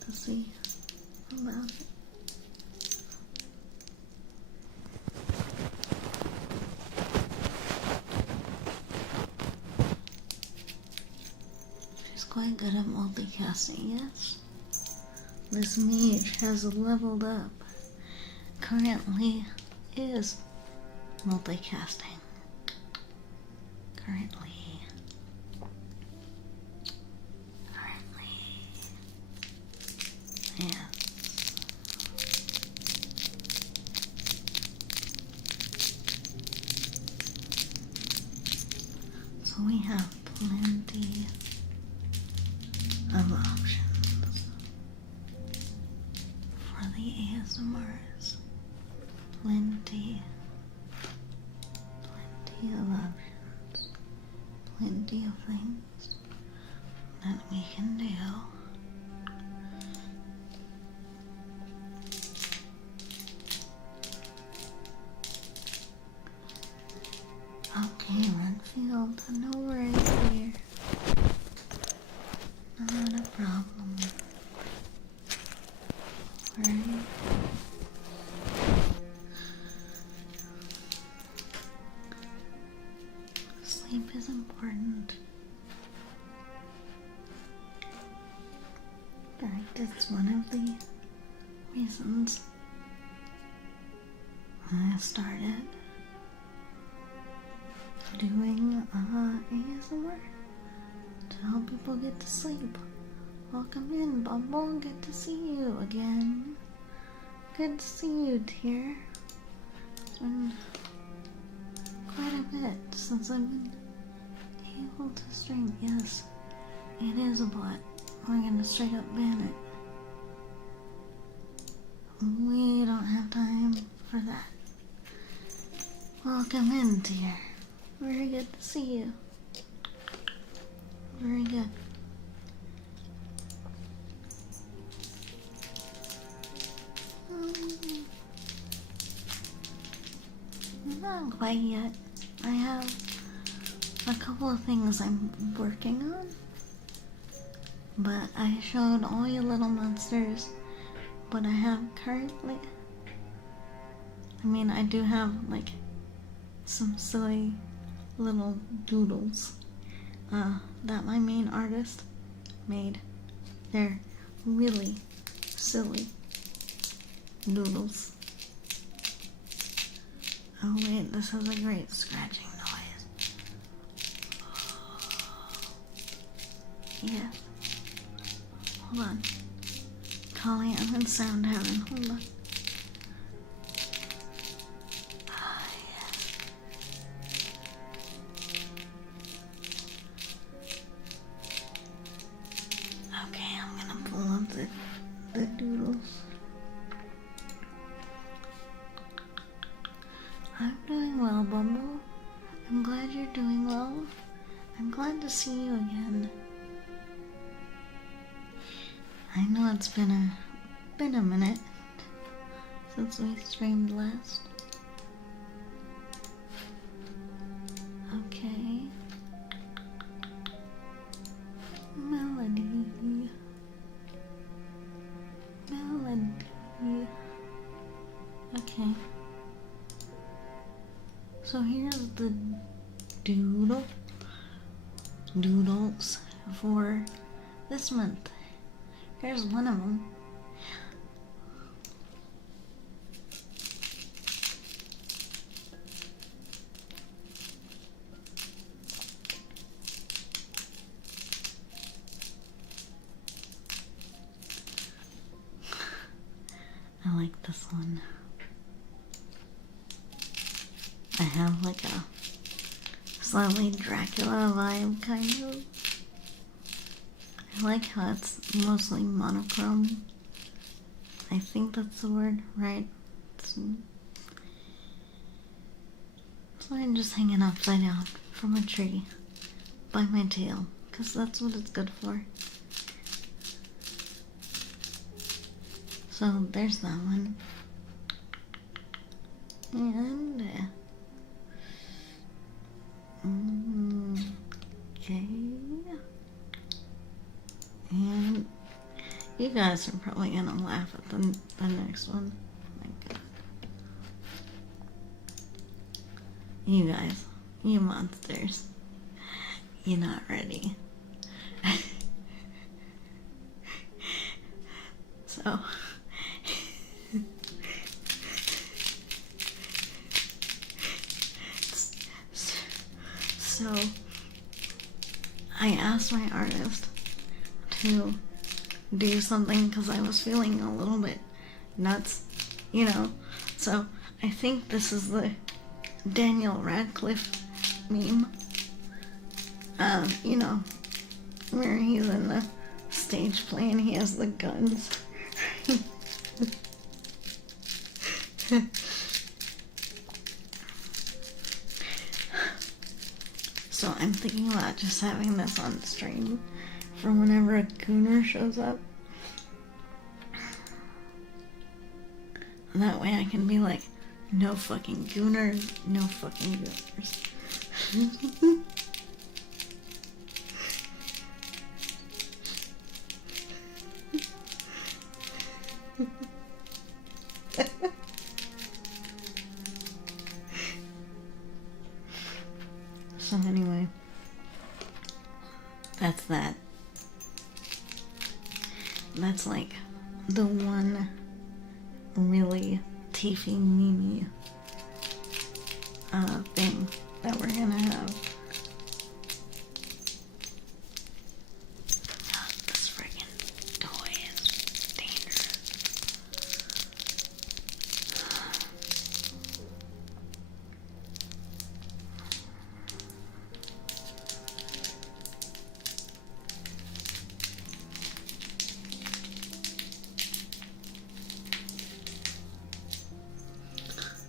to see about it. She's quite good at multicasting, yes. This mage has leveled up. Currently is multicasting. Currently. Yes. So we have plenty of options for the ASMRs. Plenty of options. Plenty of things that we can do. Okay, Renfield, no worries here. Not a problem. Worry. Sleep is important. In fact, it's one of the reasons I started doing ASMR to help people get to sleep. Welcome in, Bumble. Good to see you again. Good to see you, dear. It's been quite a bit since I've been able to stream. Yes, it is a bot. We're gonna straight up ban it. We don't have time for that. Welcome in, dear. Very good to see you. Very good. Not quite yet. I have a couple of things I'm working on. But I showed all you little monsters what I have currently. I mean, I do have like some silly little doodles that my main artist made. They're really silly doodles. Oh wait, this is a great scratching noise. Yeah. Hold on. Holly, I'm in sound heaven. Hold on. Ah, yes. Okay, I'm gonna pull up the doodles. I'm doing well, Bumble. I'm glad you're doing well. I'm glad to see you again. I know it's been a minute since we streamed last. Okay. Melody. Okay. So here's the doodles for this month. Here's one of them. I like this one. I have like a slightly Dracula vibe, kind of. I like how it's mostly monochrome. I think that's the word, right? So I'm just hanging upside down from a tree by my tail, because that's what it's good for. So there's that one. And okay. And you guys are probably gonna laugh at the next one. Oh my God. You guys, you monsters, you're not ready. So I asked my artist to do something because I was feeling a little bit nuts, you know. So I think this is the Daniel Radcliffe meme. You know, where he's in the stage play and he has the guns. So I'm thinking about just having this on stream for whenever a gooner shows up. That way I can be like, no fucking gooners, no fucking gooners. So anyway, that's that. That's like the one really teefy meme thing that we're gonna have. This friggin' toy is dangerous.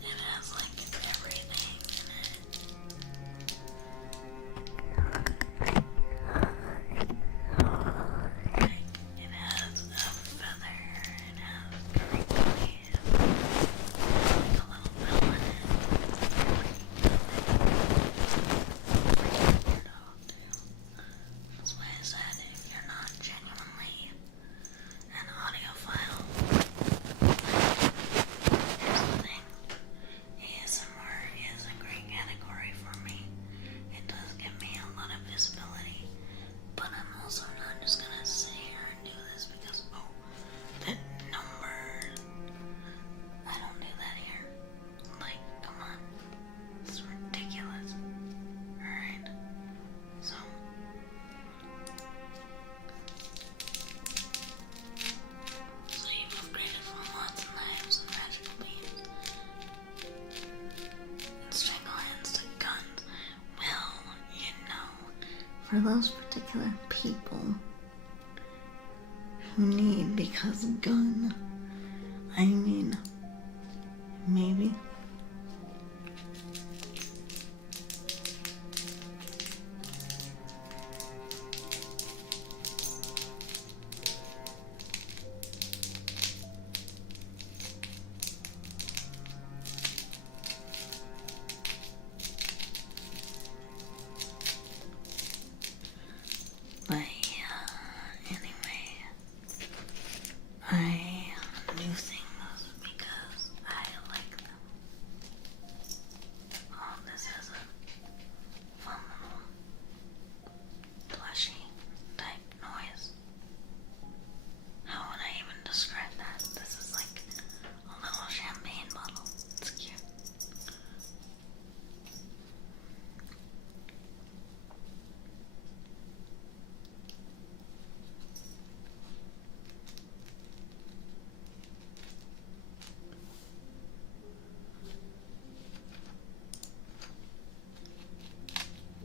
It has like everything in it. for those particular people who need, because gun, I mean, maybe. But yeah, anyway, I do things because I like them. Oh, this is a fun little plushy type noise. How would I even describe that? This is like a little champagne bottle. It's cute.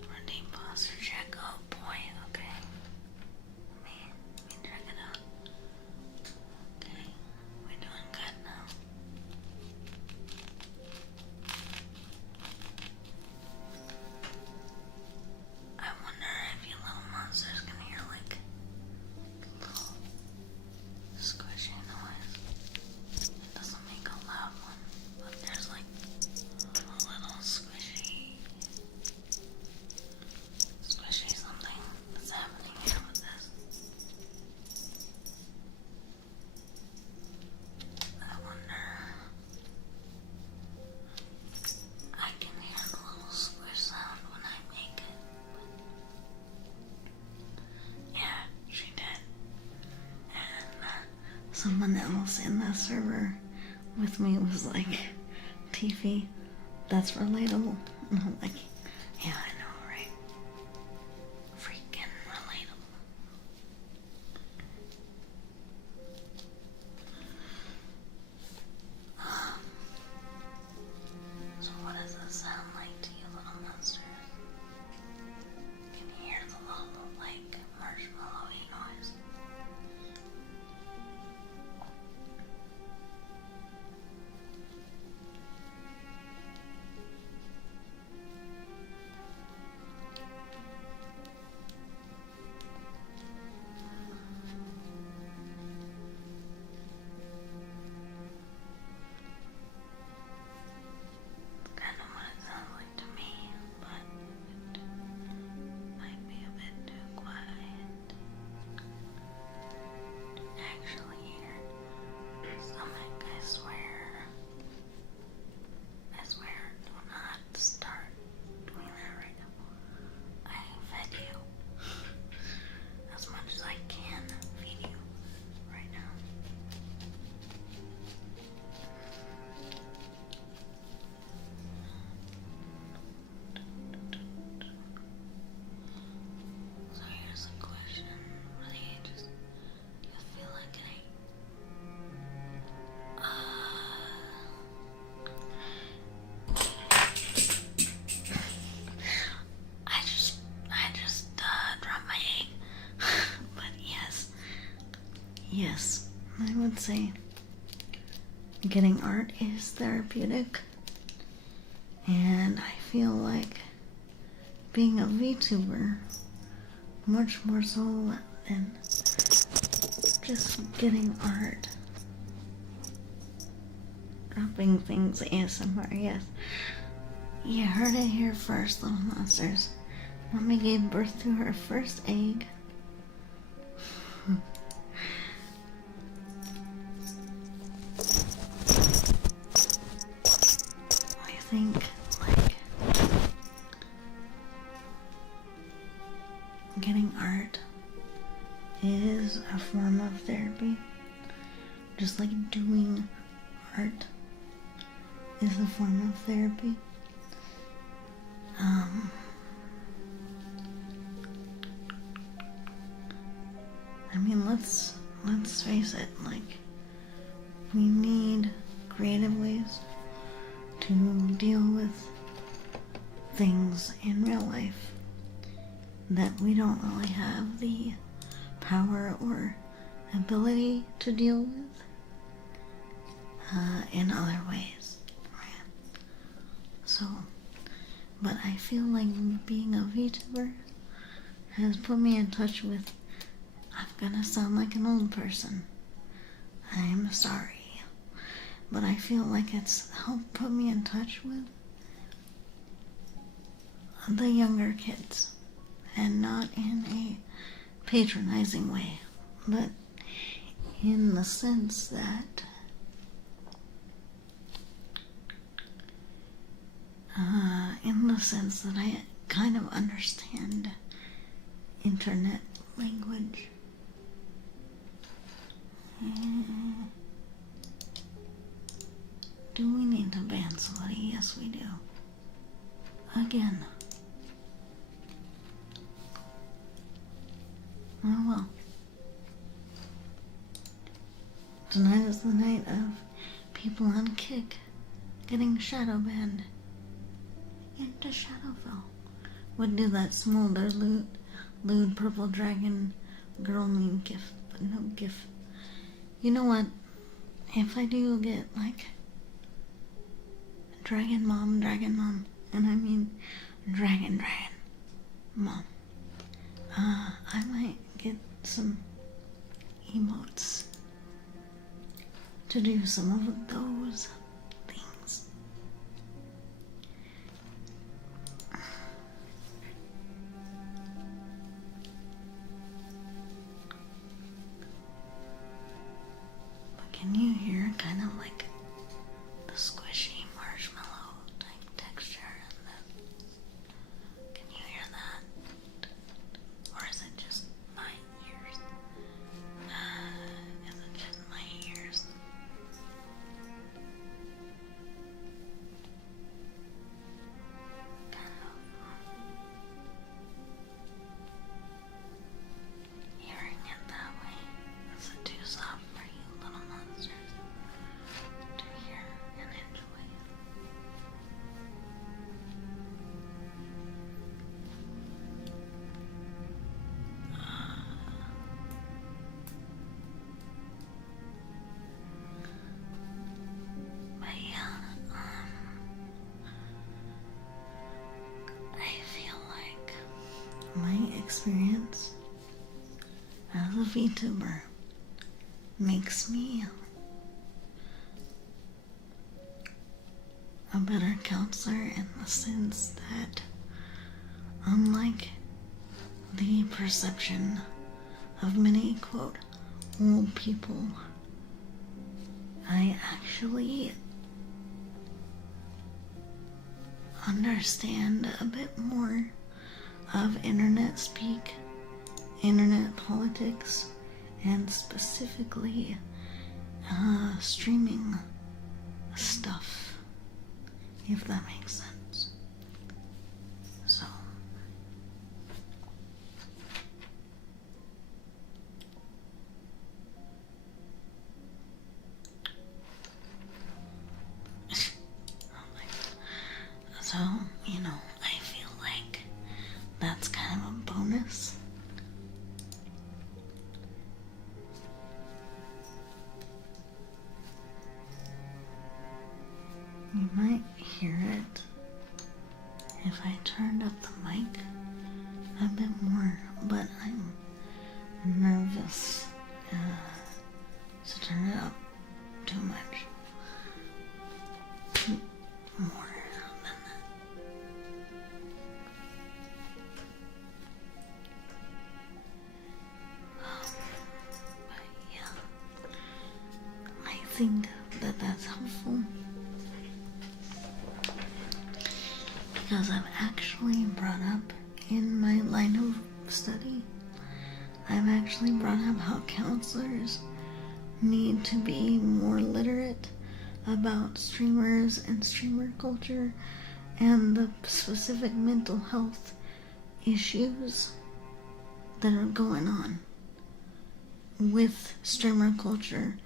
Redeem posture check. Oh boy, okay. Let me check it out. Okay, we're doing good now. I wonder if you little monsters can hear like little squishy noise. It doesn't make a loud one, but there's like a little squishy something that's happening here with this. I wonder. I can hear the little squish sound when I make it. Yeah, she did. And someone else in the server with me was like, Tiffy, that's relatable. And I'm like, yeah, I know, right? Freaking relatable. So what does that sound like to you little monsters? Can you hear the little like marshmallowy noise? Kind of what it sounds like to me, but it might be a bit too quiet to actually hear. Stomach, I swear, do not start doing that right now. I fed you as much as I can feed you right now. So here's a question. Really, just do you feel like getting I just dropped my egg. But yes, I would say getting art is therapeutic. And I feel like being a VTuber, much more so than just getting art. Dropping things ASMR, yes. You heard it here first, little monsters. Mommy gave birth to her first egg. I think, like, getting art is a form of therapy. Just like doing art is a form of therapy. I mean, let's face it, like, we need creative ways to deal with things in real life. that we don't really have the power or ability to deal with in other ways. Right? So, but I feel like being a VTuber has put me in touch with, I'm gonna sound like an old person. I'm sorry. But I feel like it's helped put me in touch with the younger kids. And not in a patronizing way, but in the sense that I kind of understand internet language. Do we need to ban somebody? Yes, we do. Again. Oh well. Tonight is the night of people on Kick getting shadow banned into Shadowfell. Would do that smolder lewd purple dragon girl name gif, but no gif. You know what? If I do get like Dragon Mom, and I mean Dragon Mom, I might get some emotes to do some of those things. But can you hear kind of like the squishy marshmallow type texture in this? Can you hear that? Or is it just my ears? Is it just my ears? Kind of hearing it that way. Is it too soft for you little monsters to hear and enjoy? But yeah, I feel like my experience as a VTuber makes me a better counselor in the sense that, unlike the perception of many, quote, old people, I actually understand a bit more of internet speak, internet politics, and specifically streaming stuff, if that makes sense. So So, you know, I feel like that's kind of a bonus. You might hear it if I turned up the mic a bit more, but I'm nervous to turn it up too much. More than that. But yeah, I think that that's helpful because I've actually brought up in my line of study, I've actually brought up how counselors need to be more literate about streamers and streamer culture and the specific mental health issues that are going on with streamer culture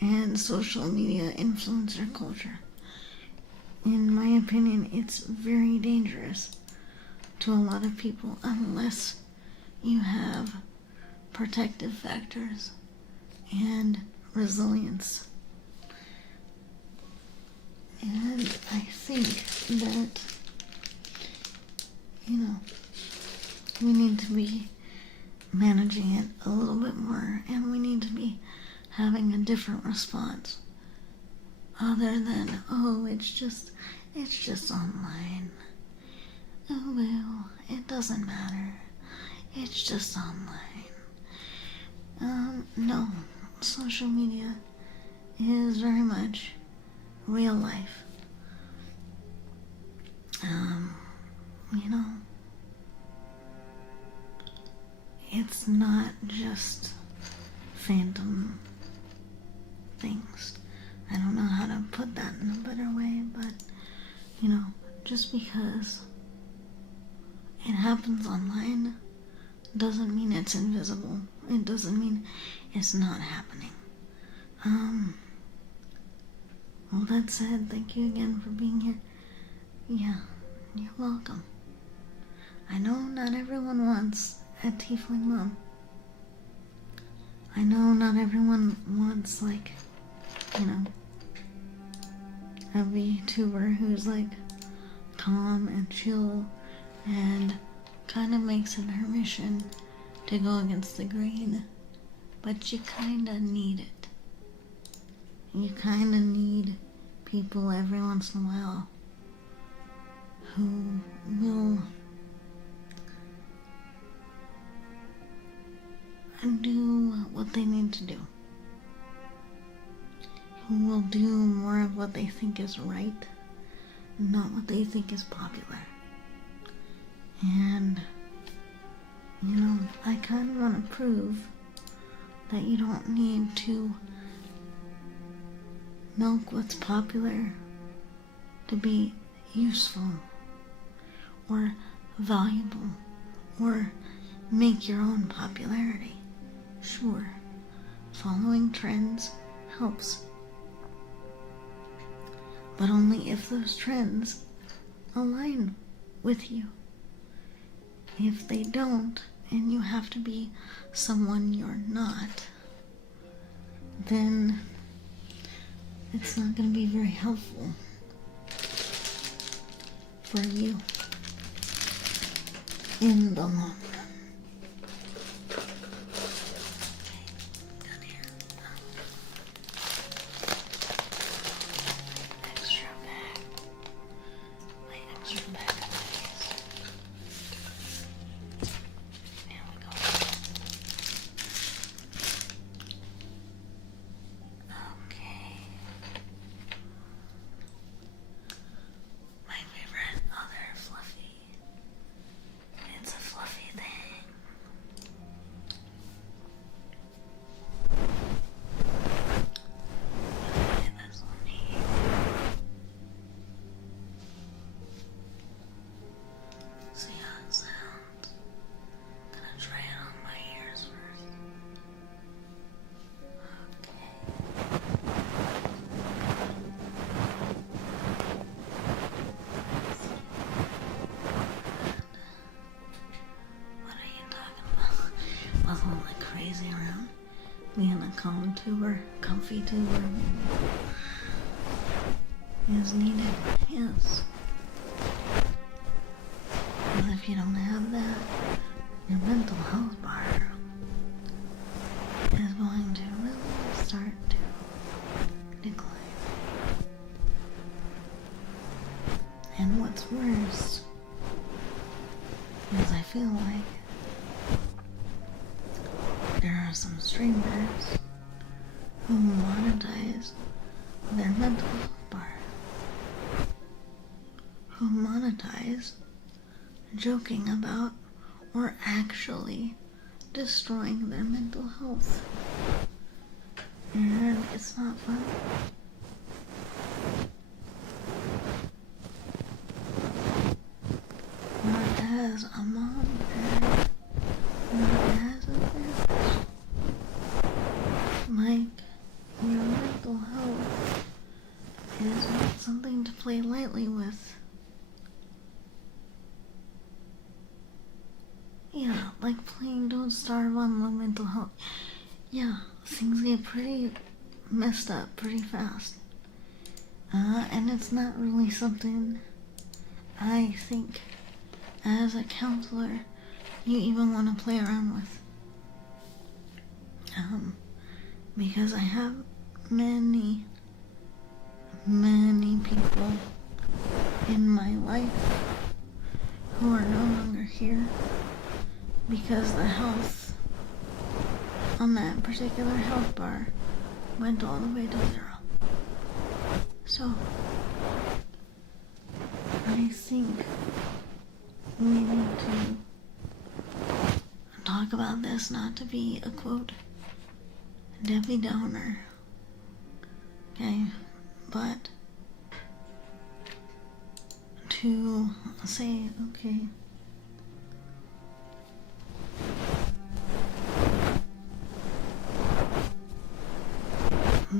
and social media influencer culture. In my opinion, it's very dangerous to a lot of people unless you have protective factors and resilience. And I think that, we need to be managing it a little bit more, and we need to be having a different response other than, oh, it's just online. Oh, well, it doesn't matter. It's just online. No, social media is very much real life. It's not just phantom things. I don't know how to put that in a better way, but, just because it happens online doesn't mean it's invisible. It doesn't mean it's not happening. Well, that said, thank you again for being here. Yeah, you're welcome. I know not everyone wants a tiefling mom. I know not everyone wants, a VTuber who's, calm and chill and kind of makes it her mission to go against the grain. But you kind of need it. You kind of need people every once in a while who will do what they need to do. Who will do more of what they think is right, not what they think is popular. And, I kind of want to prove that you don't need to milk what's popular to be useful or valuable or make your own popularity. Sure, following trends helps, but only if those trends align with you. If they don't, and you have to be someone you're not, then it's not going to be very helpful for you in the long run. Crazy around, being a calm tuber, comfy tuber is needed, yes. Because if you don't have that, your mental health bar is going to really start to decline. And what's worse is I feel like there are some streamers who monetize their mental health bar, who monetize joking about or actually destroying their mental health. And it's not fun. Not as a mom and not as a therapist. Your mental health is not something to play lightly with. Yeah, like playing saying don't starve on low mental health. Yeah, things get pretty messed up pretty fast. And it's not really something I think as a counselor you even want to play around with. Because I have many people in my life who are no longer here because the health on that particular health bar went all the way to 0. So, I think we need to talk about this, not to be a quote Debbie Downer, okay, but to say, okay,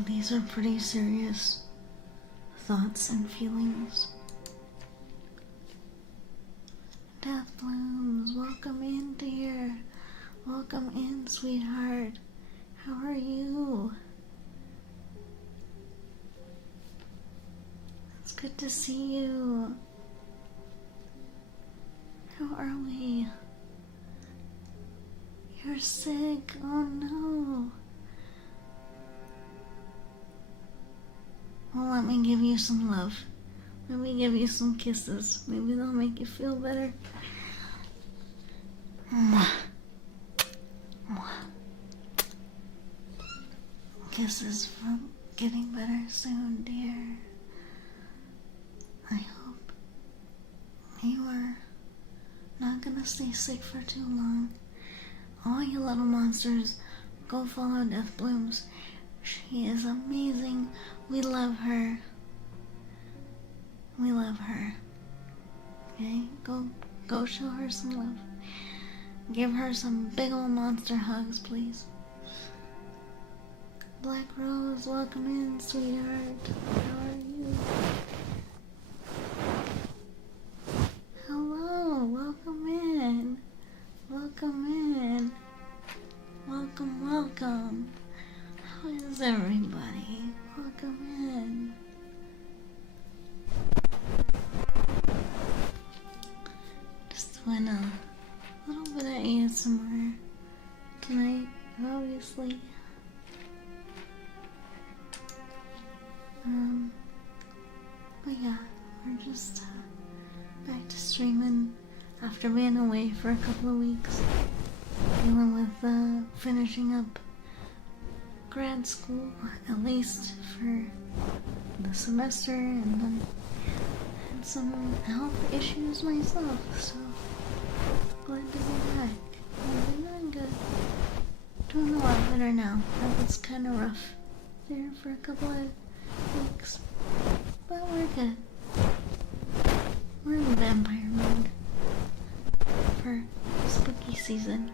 these are pretty serious thoughts and feelings. Death Blooms, welcome in, dear. Welcome in, sweetheart. How are you? It's good to see you. How are we? You're sick. Oh no. Well, let me give you some love. Let me give you some kisses. Maybe they'll make you feel better. Mwah. Mwah. Kisses for getting better soon, dear. I hope you are not gonna stay sick for too long. All you little monsters, go follow Death Blooms. She is amazing. We love her. We love her. Okay? Go show her some love. Give her some big ol' monster hugs, please. Black Rose, welcome in, sweetheart. How are you? Hello, welcome in. Welcome in. Welcome. How is everybody? Welcome in. Just went a little bit of ASMR tonight, obviously. But yeah, we're just back to streaming after being away for a couple of weeks, dealing with finishing up grad school, at least for the semester, and then had some health issues myself, so glad to be back. I'm doing good. Doing a lot better now. That was kind of rough there for a couple of weeks, but we're good. We're in vampire mode for spooky season.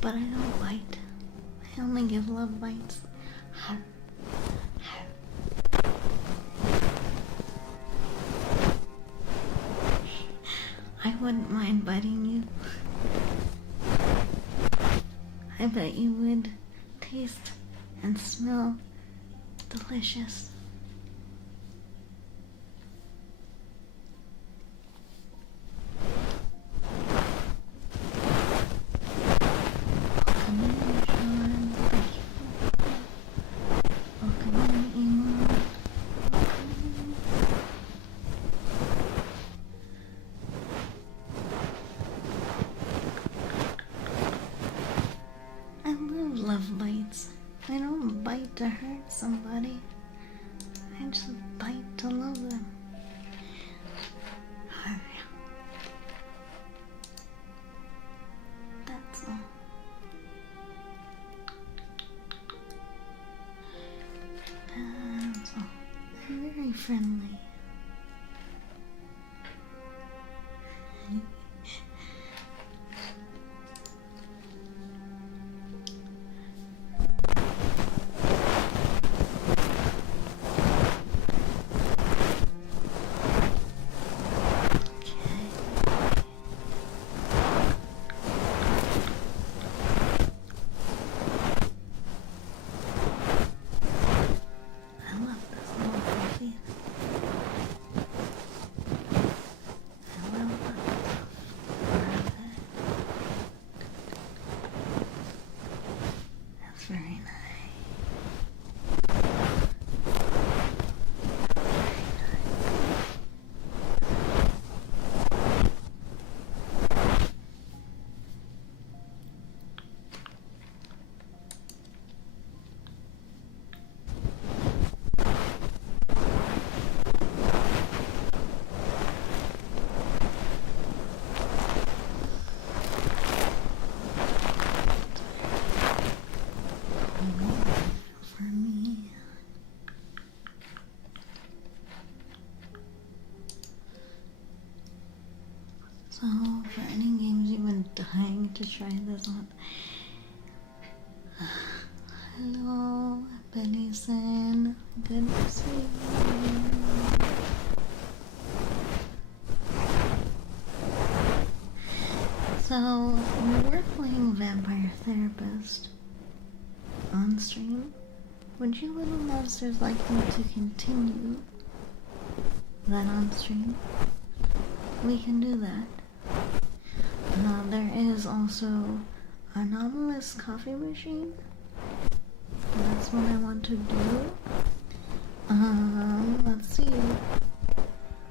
But I don't bite. I only give love bites. I wouldn't mind biting you. I bet you would taste and smell delicious. Welcome in, Sean. Thank you. Welcome in, Emo. Welcome in. I love bites. I don't bite to hurt somebody. I just bite to love them. That's all. That's all. I'm very friendly. So, for any games you've been dying to try this on. Hello, Bennyson. Good to see you. So, we're playing Vampire Therapist on stream. Would you little monsters like me to continue that on stream? We can do that. There is also Anomalous Coffee Machine. That's what I want to do. Let's see.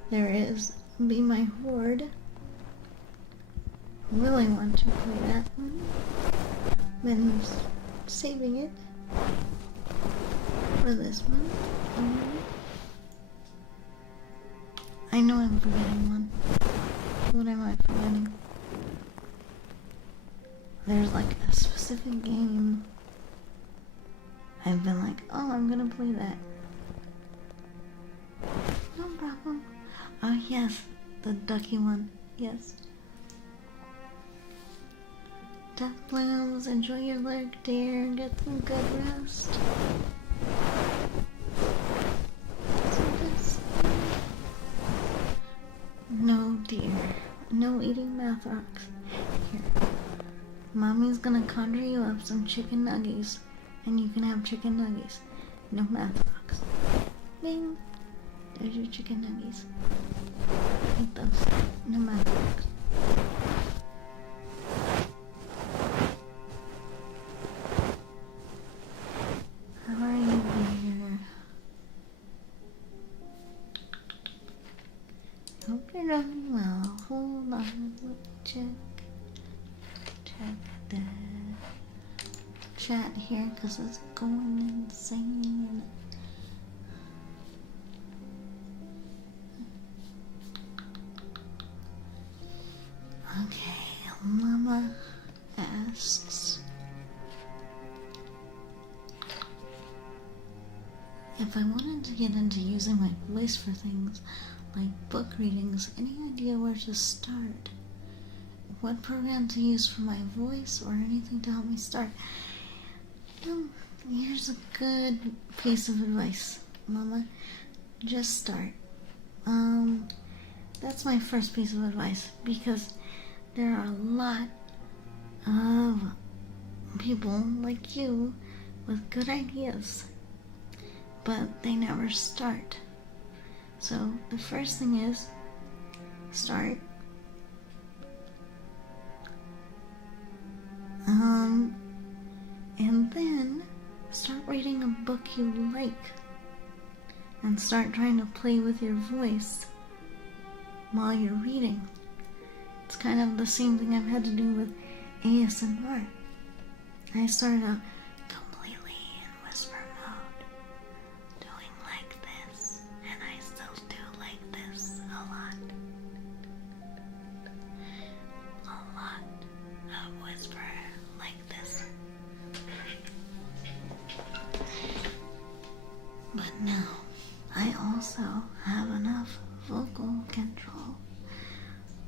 There is Be My Horde. Really want to play that one. Then saving it for this one. I know I'm forgetting one. What am I forgetting? There's like a specific game I've been like, oh, I'm gonna play that. No problem. Oh yes, the ducky one. Yes. Death Blooms, enjoy your lurk, dear. Get some good rest. No, dear. No eating math rocks. Here. Mommy's gonna conjure you up some chicken nuggies, and you can have chicken nuggies. No math rocks. Bing! There's your chicken nuggies. Eat those. No math rocks. How are you, dear? Hope you're doing well. Hold on, let me check the chat here because it's going insane. Okay, Mama asks if I wanted to get into using my voice for things like book readings, any idea where to start? What program to use for my voice or anything to help me start? Here's a good piece of advice, Mama. Just start. That's my first piece of advice because there are a lot of people like you with good ideas, but they never start. So the first thing is start. And then start reading a book you like and start trying to play with your voice while you're reading. It's kind of the same thing I've had to do with ASMR. I started out completely in whisper mode, doing like this, and I still do like this a lot. A lot of whisper like this. But now, I also have enough vocal control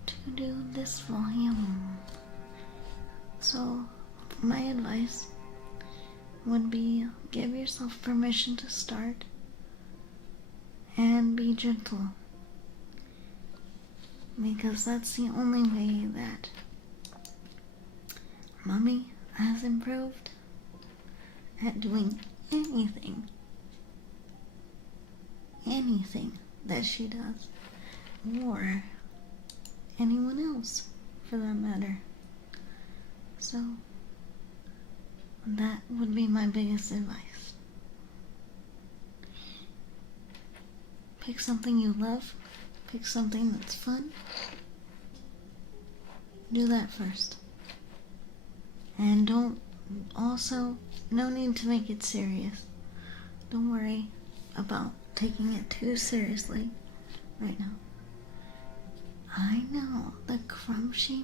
to do this volume. So, my advice would be give yourself permission to start and be gentle. Because that's the only way that Mommy has improved at doing anything that she does, or anyone else for that matter. So that would be my biggest advice. Pick something you love, pick something that's fun. Do that first. And no need to make it serious. Don't worry about taking it too seriously right now. I know the crunchy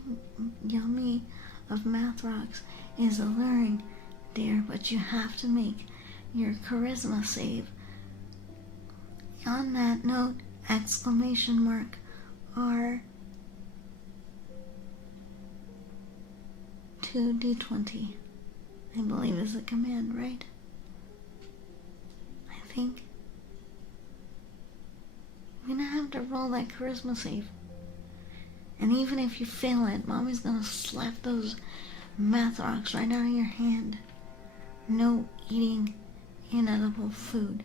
yummy of math rocks is alluring, dear, but you have to make your charisma save. On that note, exclamation mark R 2d20. I believe is a command, right? I think. You're gonna have to roll that charisma save. And even if you fail it, Mommy's gonna slap those math rocks right out of your hand. No eating inedible food.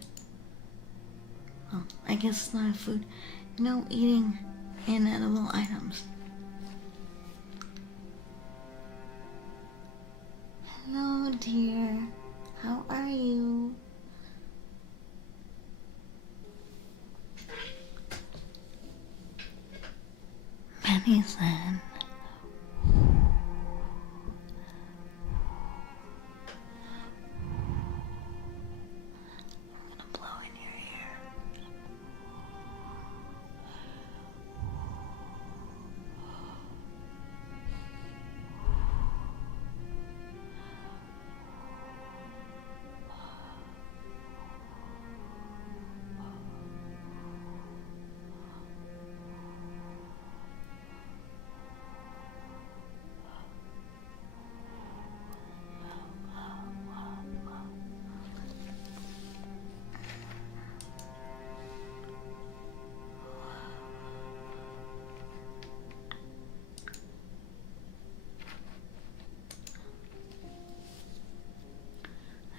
Well, I guess it's not a food. No eating inedible items. Hello, dear. How are you? Benny said, I'm gonna blow in your ear.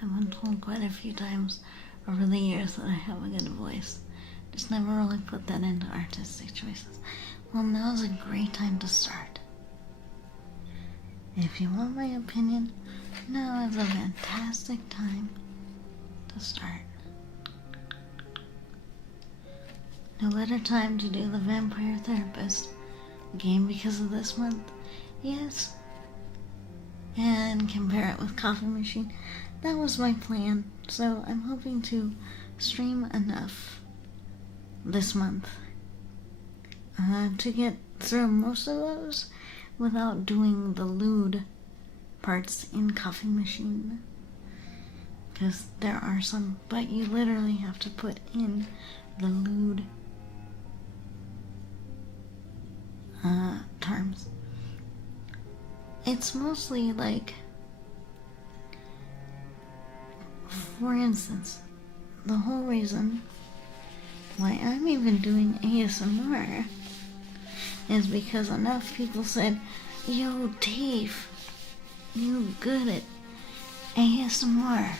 I've been told quite a few times over the years that I have a good voice. Just never really put that into artistic choices. Well, now's a great time to start. If you want my opinion, now is a fantastic time to start. No better time to do the Vampire Therapist game because of this month. Yes. And compare it with Coffee Machine. That was my plan, so I'm hoping to stream enough this month to get through most of those without doing the lewd parts in Coffee Machine. Because there are some, but you literally have to put in the lewd terms. It's mostly like, for instance, the whole reason why I'm even doing ASMR is because enough people said, yo, Dave, you good at ASMR.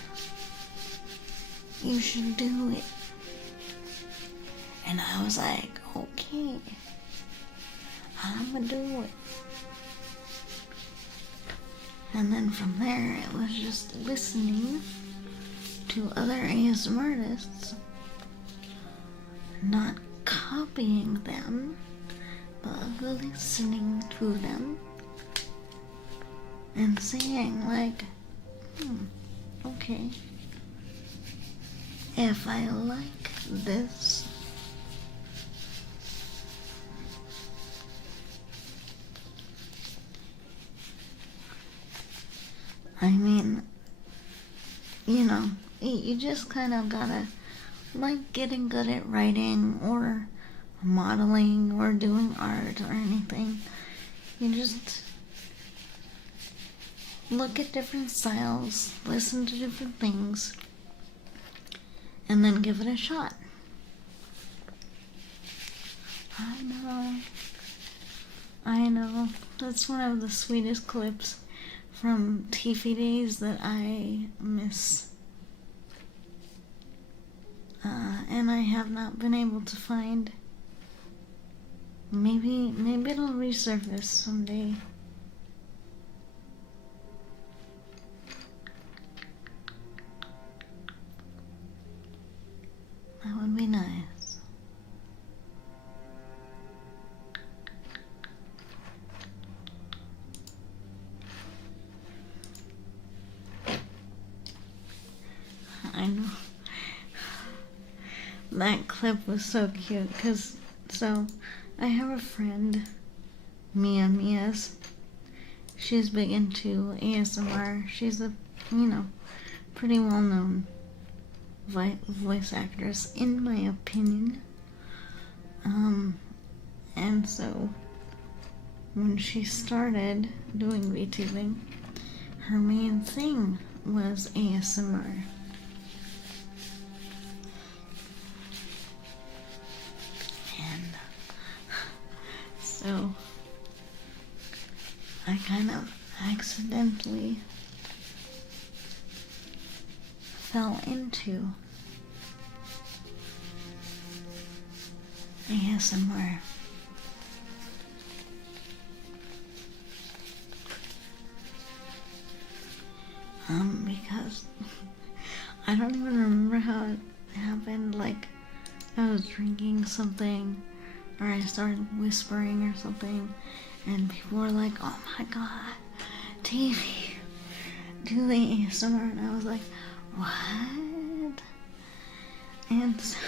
You should do it. And I was like, okay, I'ma do it. And then from there, it was just listening to other ASMR artists, not copying them, but listening to them and saying like, okay, if I like this, I mean, you know, you just kind of gotta, like getting good at writing or modeling or doing art or anything. You just look at different styles, listen to different things, and then give it a shot. I know. That's one of the sweetest clips from Tiffy days that I miss. And I have not been able to find. Maybe it'll resurface someday. That would be nice. I know. That clip was so cute, so I have a friend, Mia's. She's big into ASMR. She's a, pretty well-known voice actress, in my opinion. And so when she started doing VTubing, her main thing was ASMR. And so I kind of accidentally fell into ASMR. Because I don't even remember how it happened. Like, I was drinking something, or I started whispering or something, and people were like, "Oh my god, TV, do the ASMR," and I was like, "What?" And so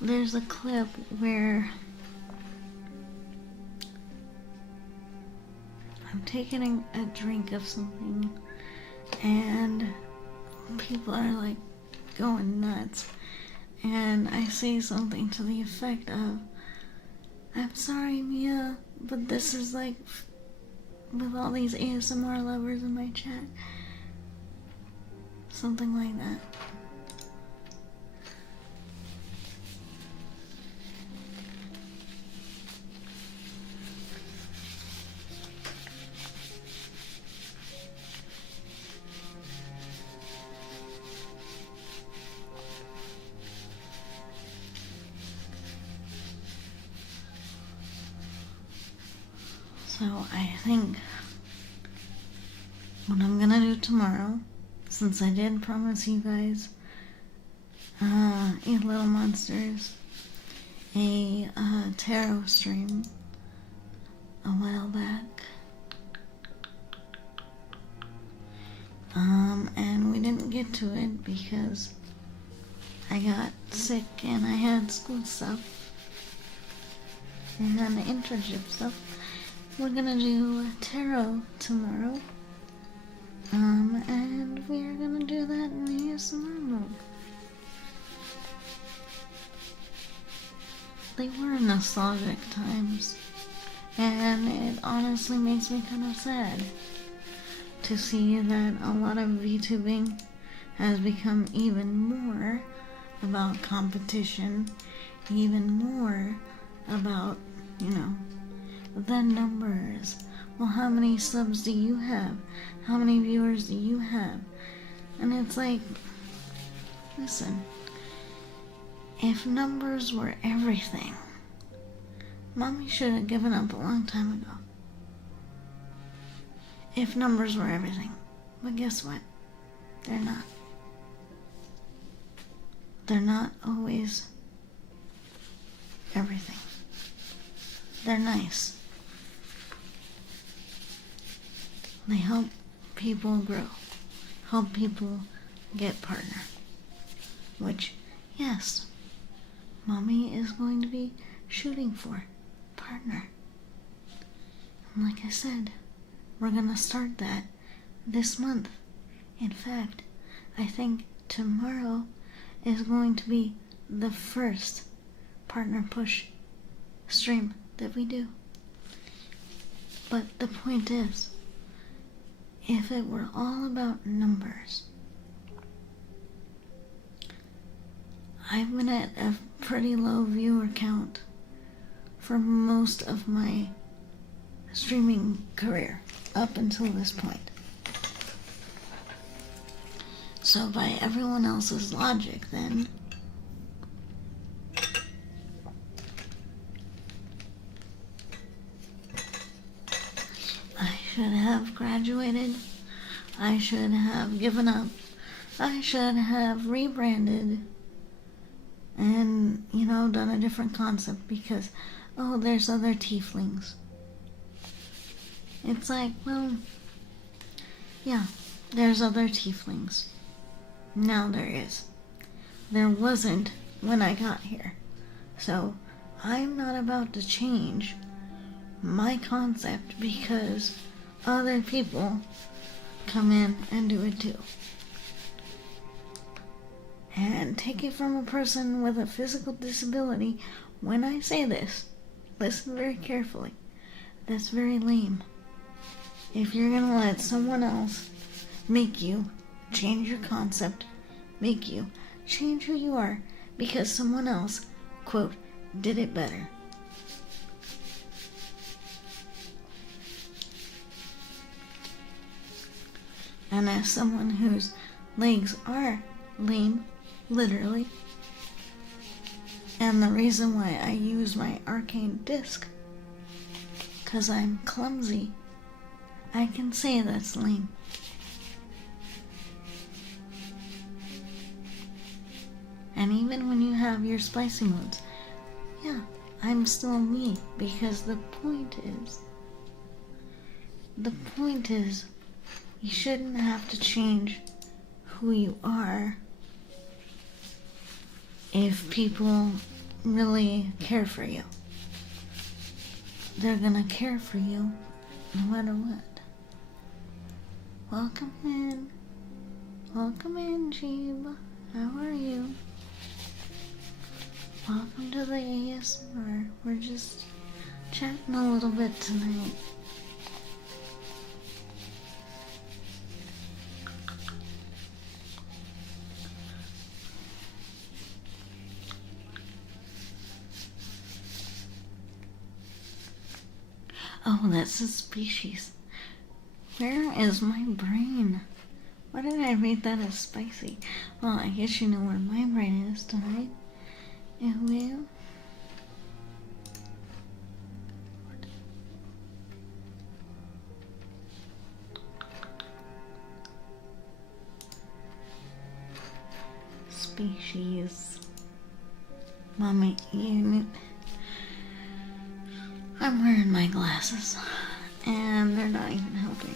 there's a clip where I'm taking a drink of something and people are like going nuts, and I say something to the effect of, "I'm sorry, Mia, but this is like with all these ASMR lovers in my chat." Something like that. So I think what I'm gonna do tomorrow, since I did promise you guys Eat Little Monsters a tarot stream a while back, and we didn't get to it because I got sick and I had school stuff and then the internship stuff. We're gonna do tarot tomorrow, and we are gonna do that in ASMR mode. They were nostalgic times, and it honestly makes me kind of sad to see that a lot of VTubing has become even more about competition, even more about, the numbers. Well, how many subs do you have? How many viewers do you have? And it's like, listen, if numbers were everything, Mommy should have given up a long time ago. If numbers were everything. But guess what? They're not. They're not always everything. They're nice. They help people grow. Help people get partner. Which, yes, Mommy is going to be shooting for. Partner. And like I said, we're gonna start that this month. In fact, I think tomorrow is going to be the first partner push stream that we do. But the point is, if it were all about numbers, I've been at a pretty low viewer count for most of my streaming career up until this point. So by everyone else's logic then, I should have graduated, I should have given up, I should have rebranded and, done a different concept because, there's other tieflings. It's like, well, yeah, there's other tieflings. Now there is. There wasn't when I got here. So, I'm not about to change my concept because other people come in and do it too. And take it from a person with a physical disability, when I say this, listen very carefully. That's very lame. If you're gonna let someone else make you change your concept, make you change who you are because someone else, quote, did it better. And as someone whose legs are lame, literally, and the reason why I use my arcane disc, because I'm clumsy, I can say that's lame. And even when you have your spicy modes, yeah, I'm still me, because the point is, you shouldn't have to change who you are if people really care for you. They're gonna care for you no matter what. Welcome in. Welcome in, Jeeb. How are you? Welcome to the ASMR. We're just chatting a little bit tonight. Oh, that's a species. Where is my brain? Why did I read that as spicy? Well, I guess you know where my brain is tonight. It will. Species. Mommy, I'm wearing my glasses, and they're not even helping.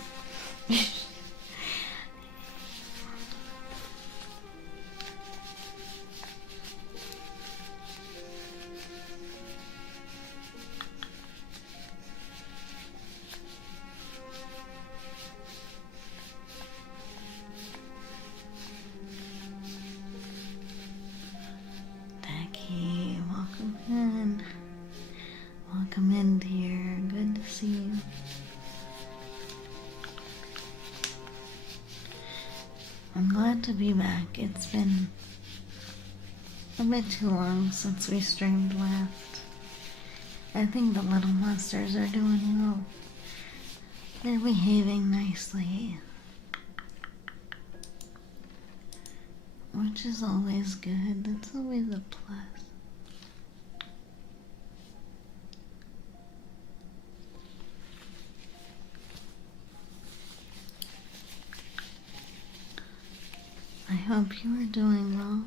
Becky, welcome in. Welcome in, dear. Good to see you. I'm glad to be back. It's been a bit too long since we streamed last. I think the little monsters are doing well. They're behaving nicely, which is always good. That's always a plus. I hope you are doing well.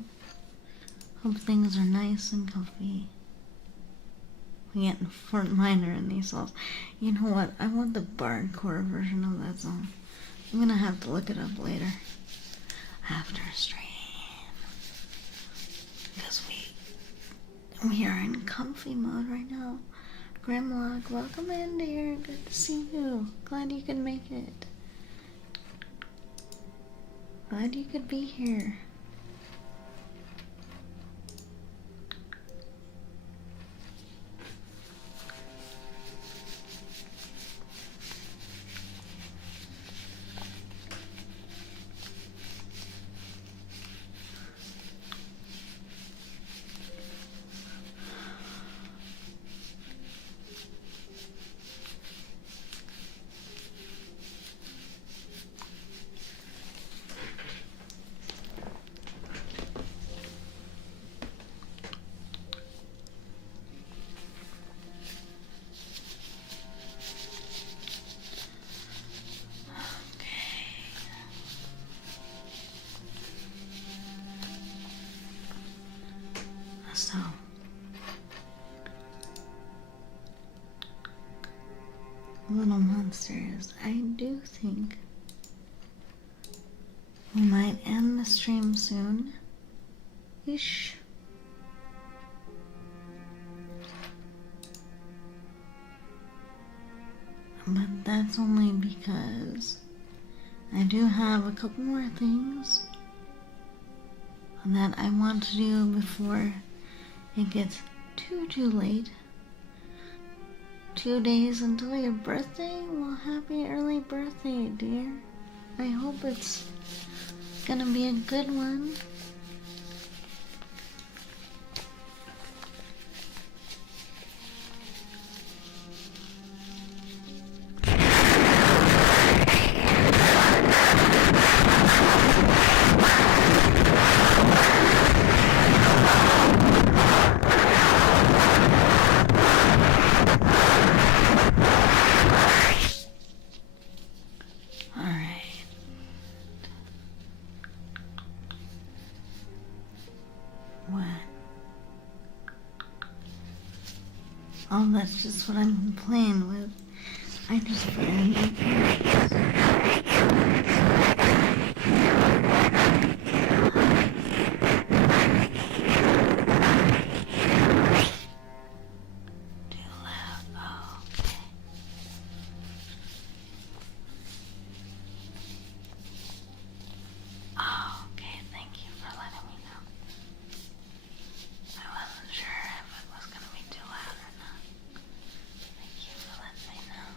Hope things are nice and comfy. We get Fort Minor in these songs. You know what? I want the bardcore version of that song. I'm gonna have to look it up later. After stream. Because we are in comfy mode right now. Grimlock, welcome in, dear. Good to see you. Glad you could make it. Glad you could be here. So, little monsters, I do think we might end the stream soon-ish. But that's only because I do have a couple more things that I want to do before it gets too late 2 days until your birthday? Well, happy early birthday, dear. I hope it's gonna be a good one. Alright. What? Oh, that's just what I've been playing with. I just put in my pants. Too loud. Oh, okay. Oh, okay. Thank you for letting me know. I wasn't sure if it was gonna be too loud or not. Thank you for letting me know.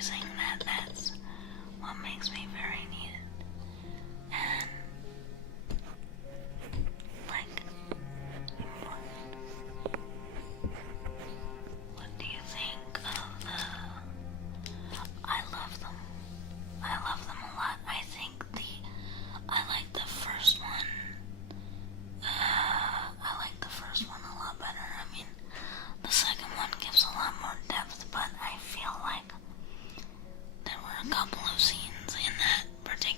phrasing. That's what makes me very needed. And like, what do you think of I love them. I love them a lot. I like the first one. I like the first one a lot better. I mean, the second one gives a lot more depth, but I feel like there were a couple of scenes in that particular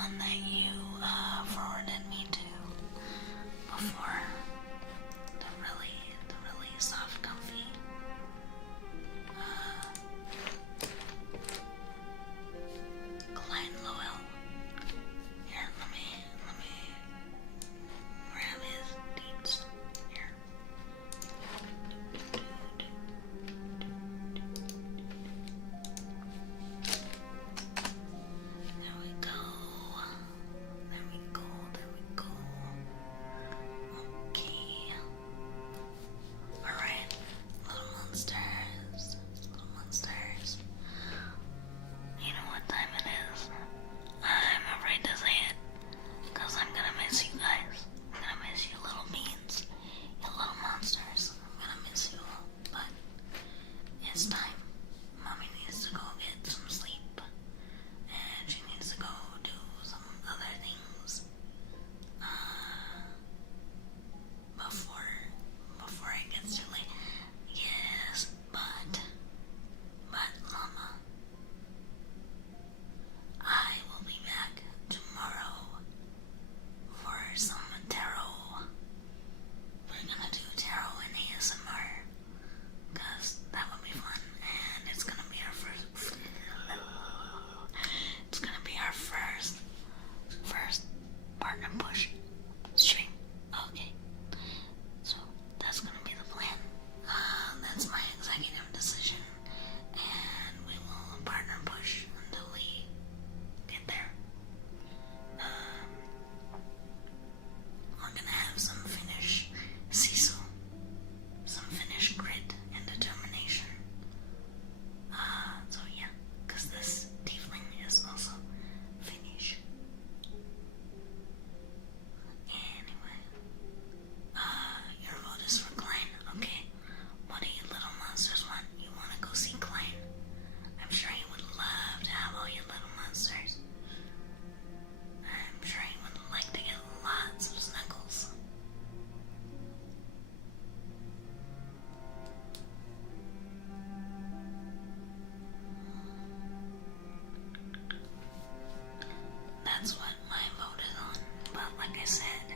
one that you forwarded me to before. The really soft, comfy. Klein Lowell. Here, let me grab his deeds. Here. There we go. There we go. There we go. Okay. Alright. Little monsters. Little monsters. You know what time it is? I'm afraid to say it. Because I'm gonna miss you guys. I'm gonna miss you little beans. You little monsters. I'm gonna miss you all. But it's time. Mommy needs to go get some sleep. And she needs to go do some other things. Before it gets too late. Yes, but Mama, I will be back tomorrow for some tarot. We're gonna do tarot and ASMR, cause that would be fun, and it's gonna be our first. It's gonna be our first partner push stream. Okay, so that's gonna be the plan. That's my executive decision, and we will partner push until we get there. We're gonna have some Finnish sisu, some Finnish grit and determination. So yeah, cause this tiefling is also Finnish. Anyway, your vote is for Klein. Okay, what do you little monsters want? You wanna go see Klein? I'm sure you would love to have all your little monsters. I'm sure you would like to get lots of snuggles. That's what my vote is on. But like I said,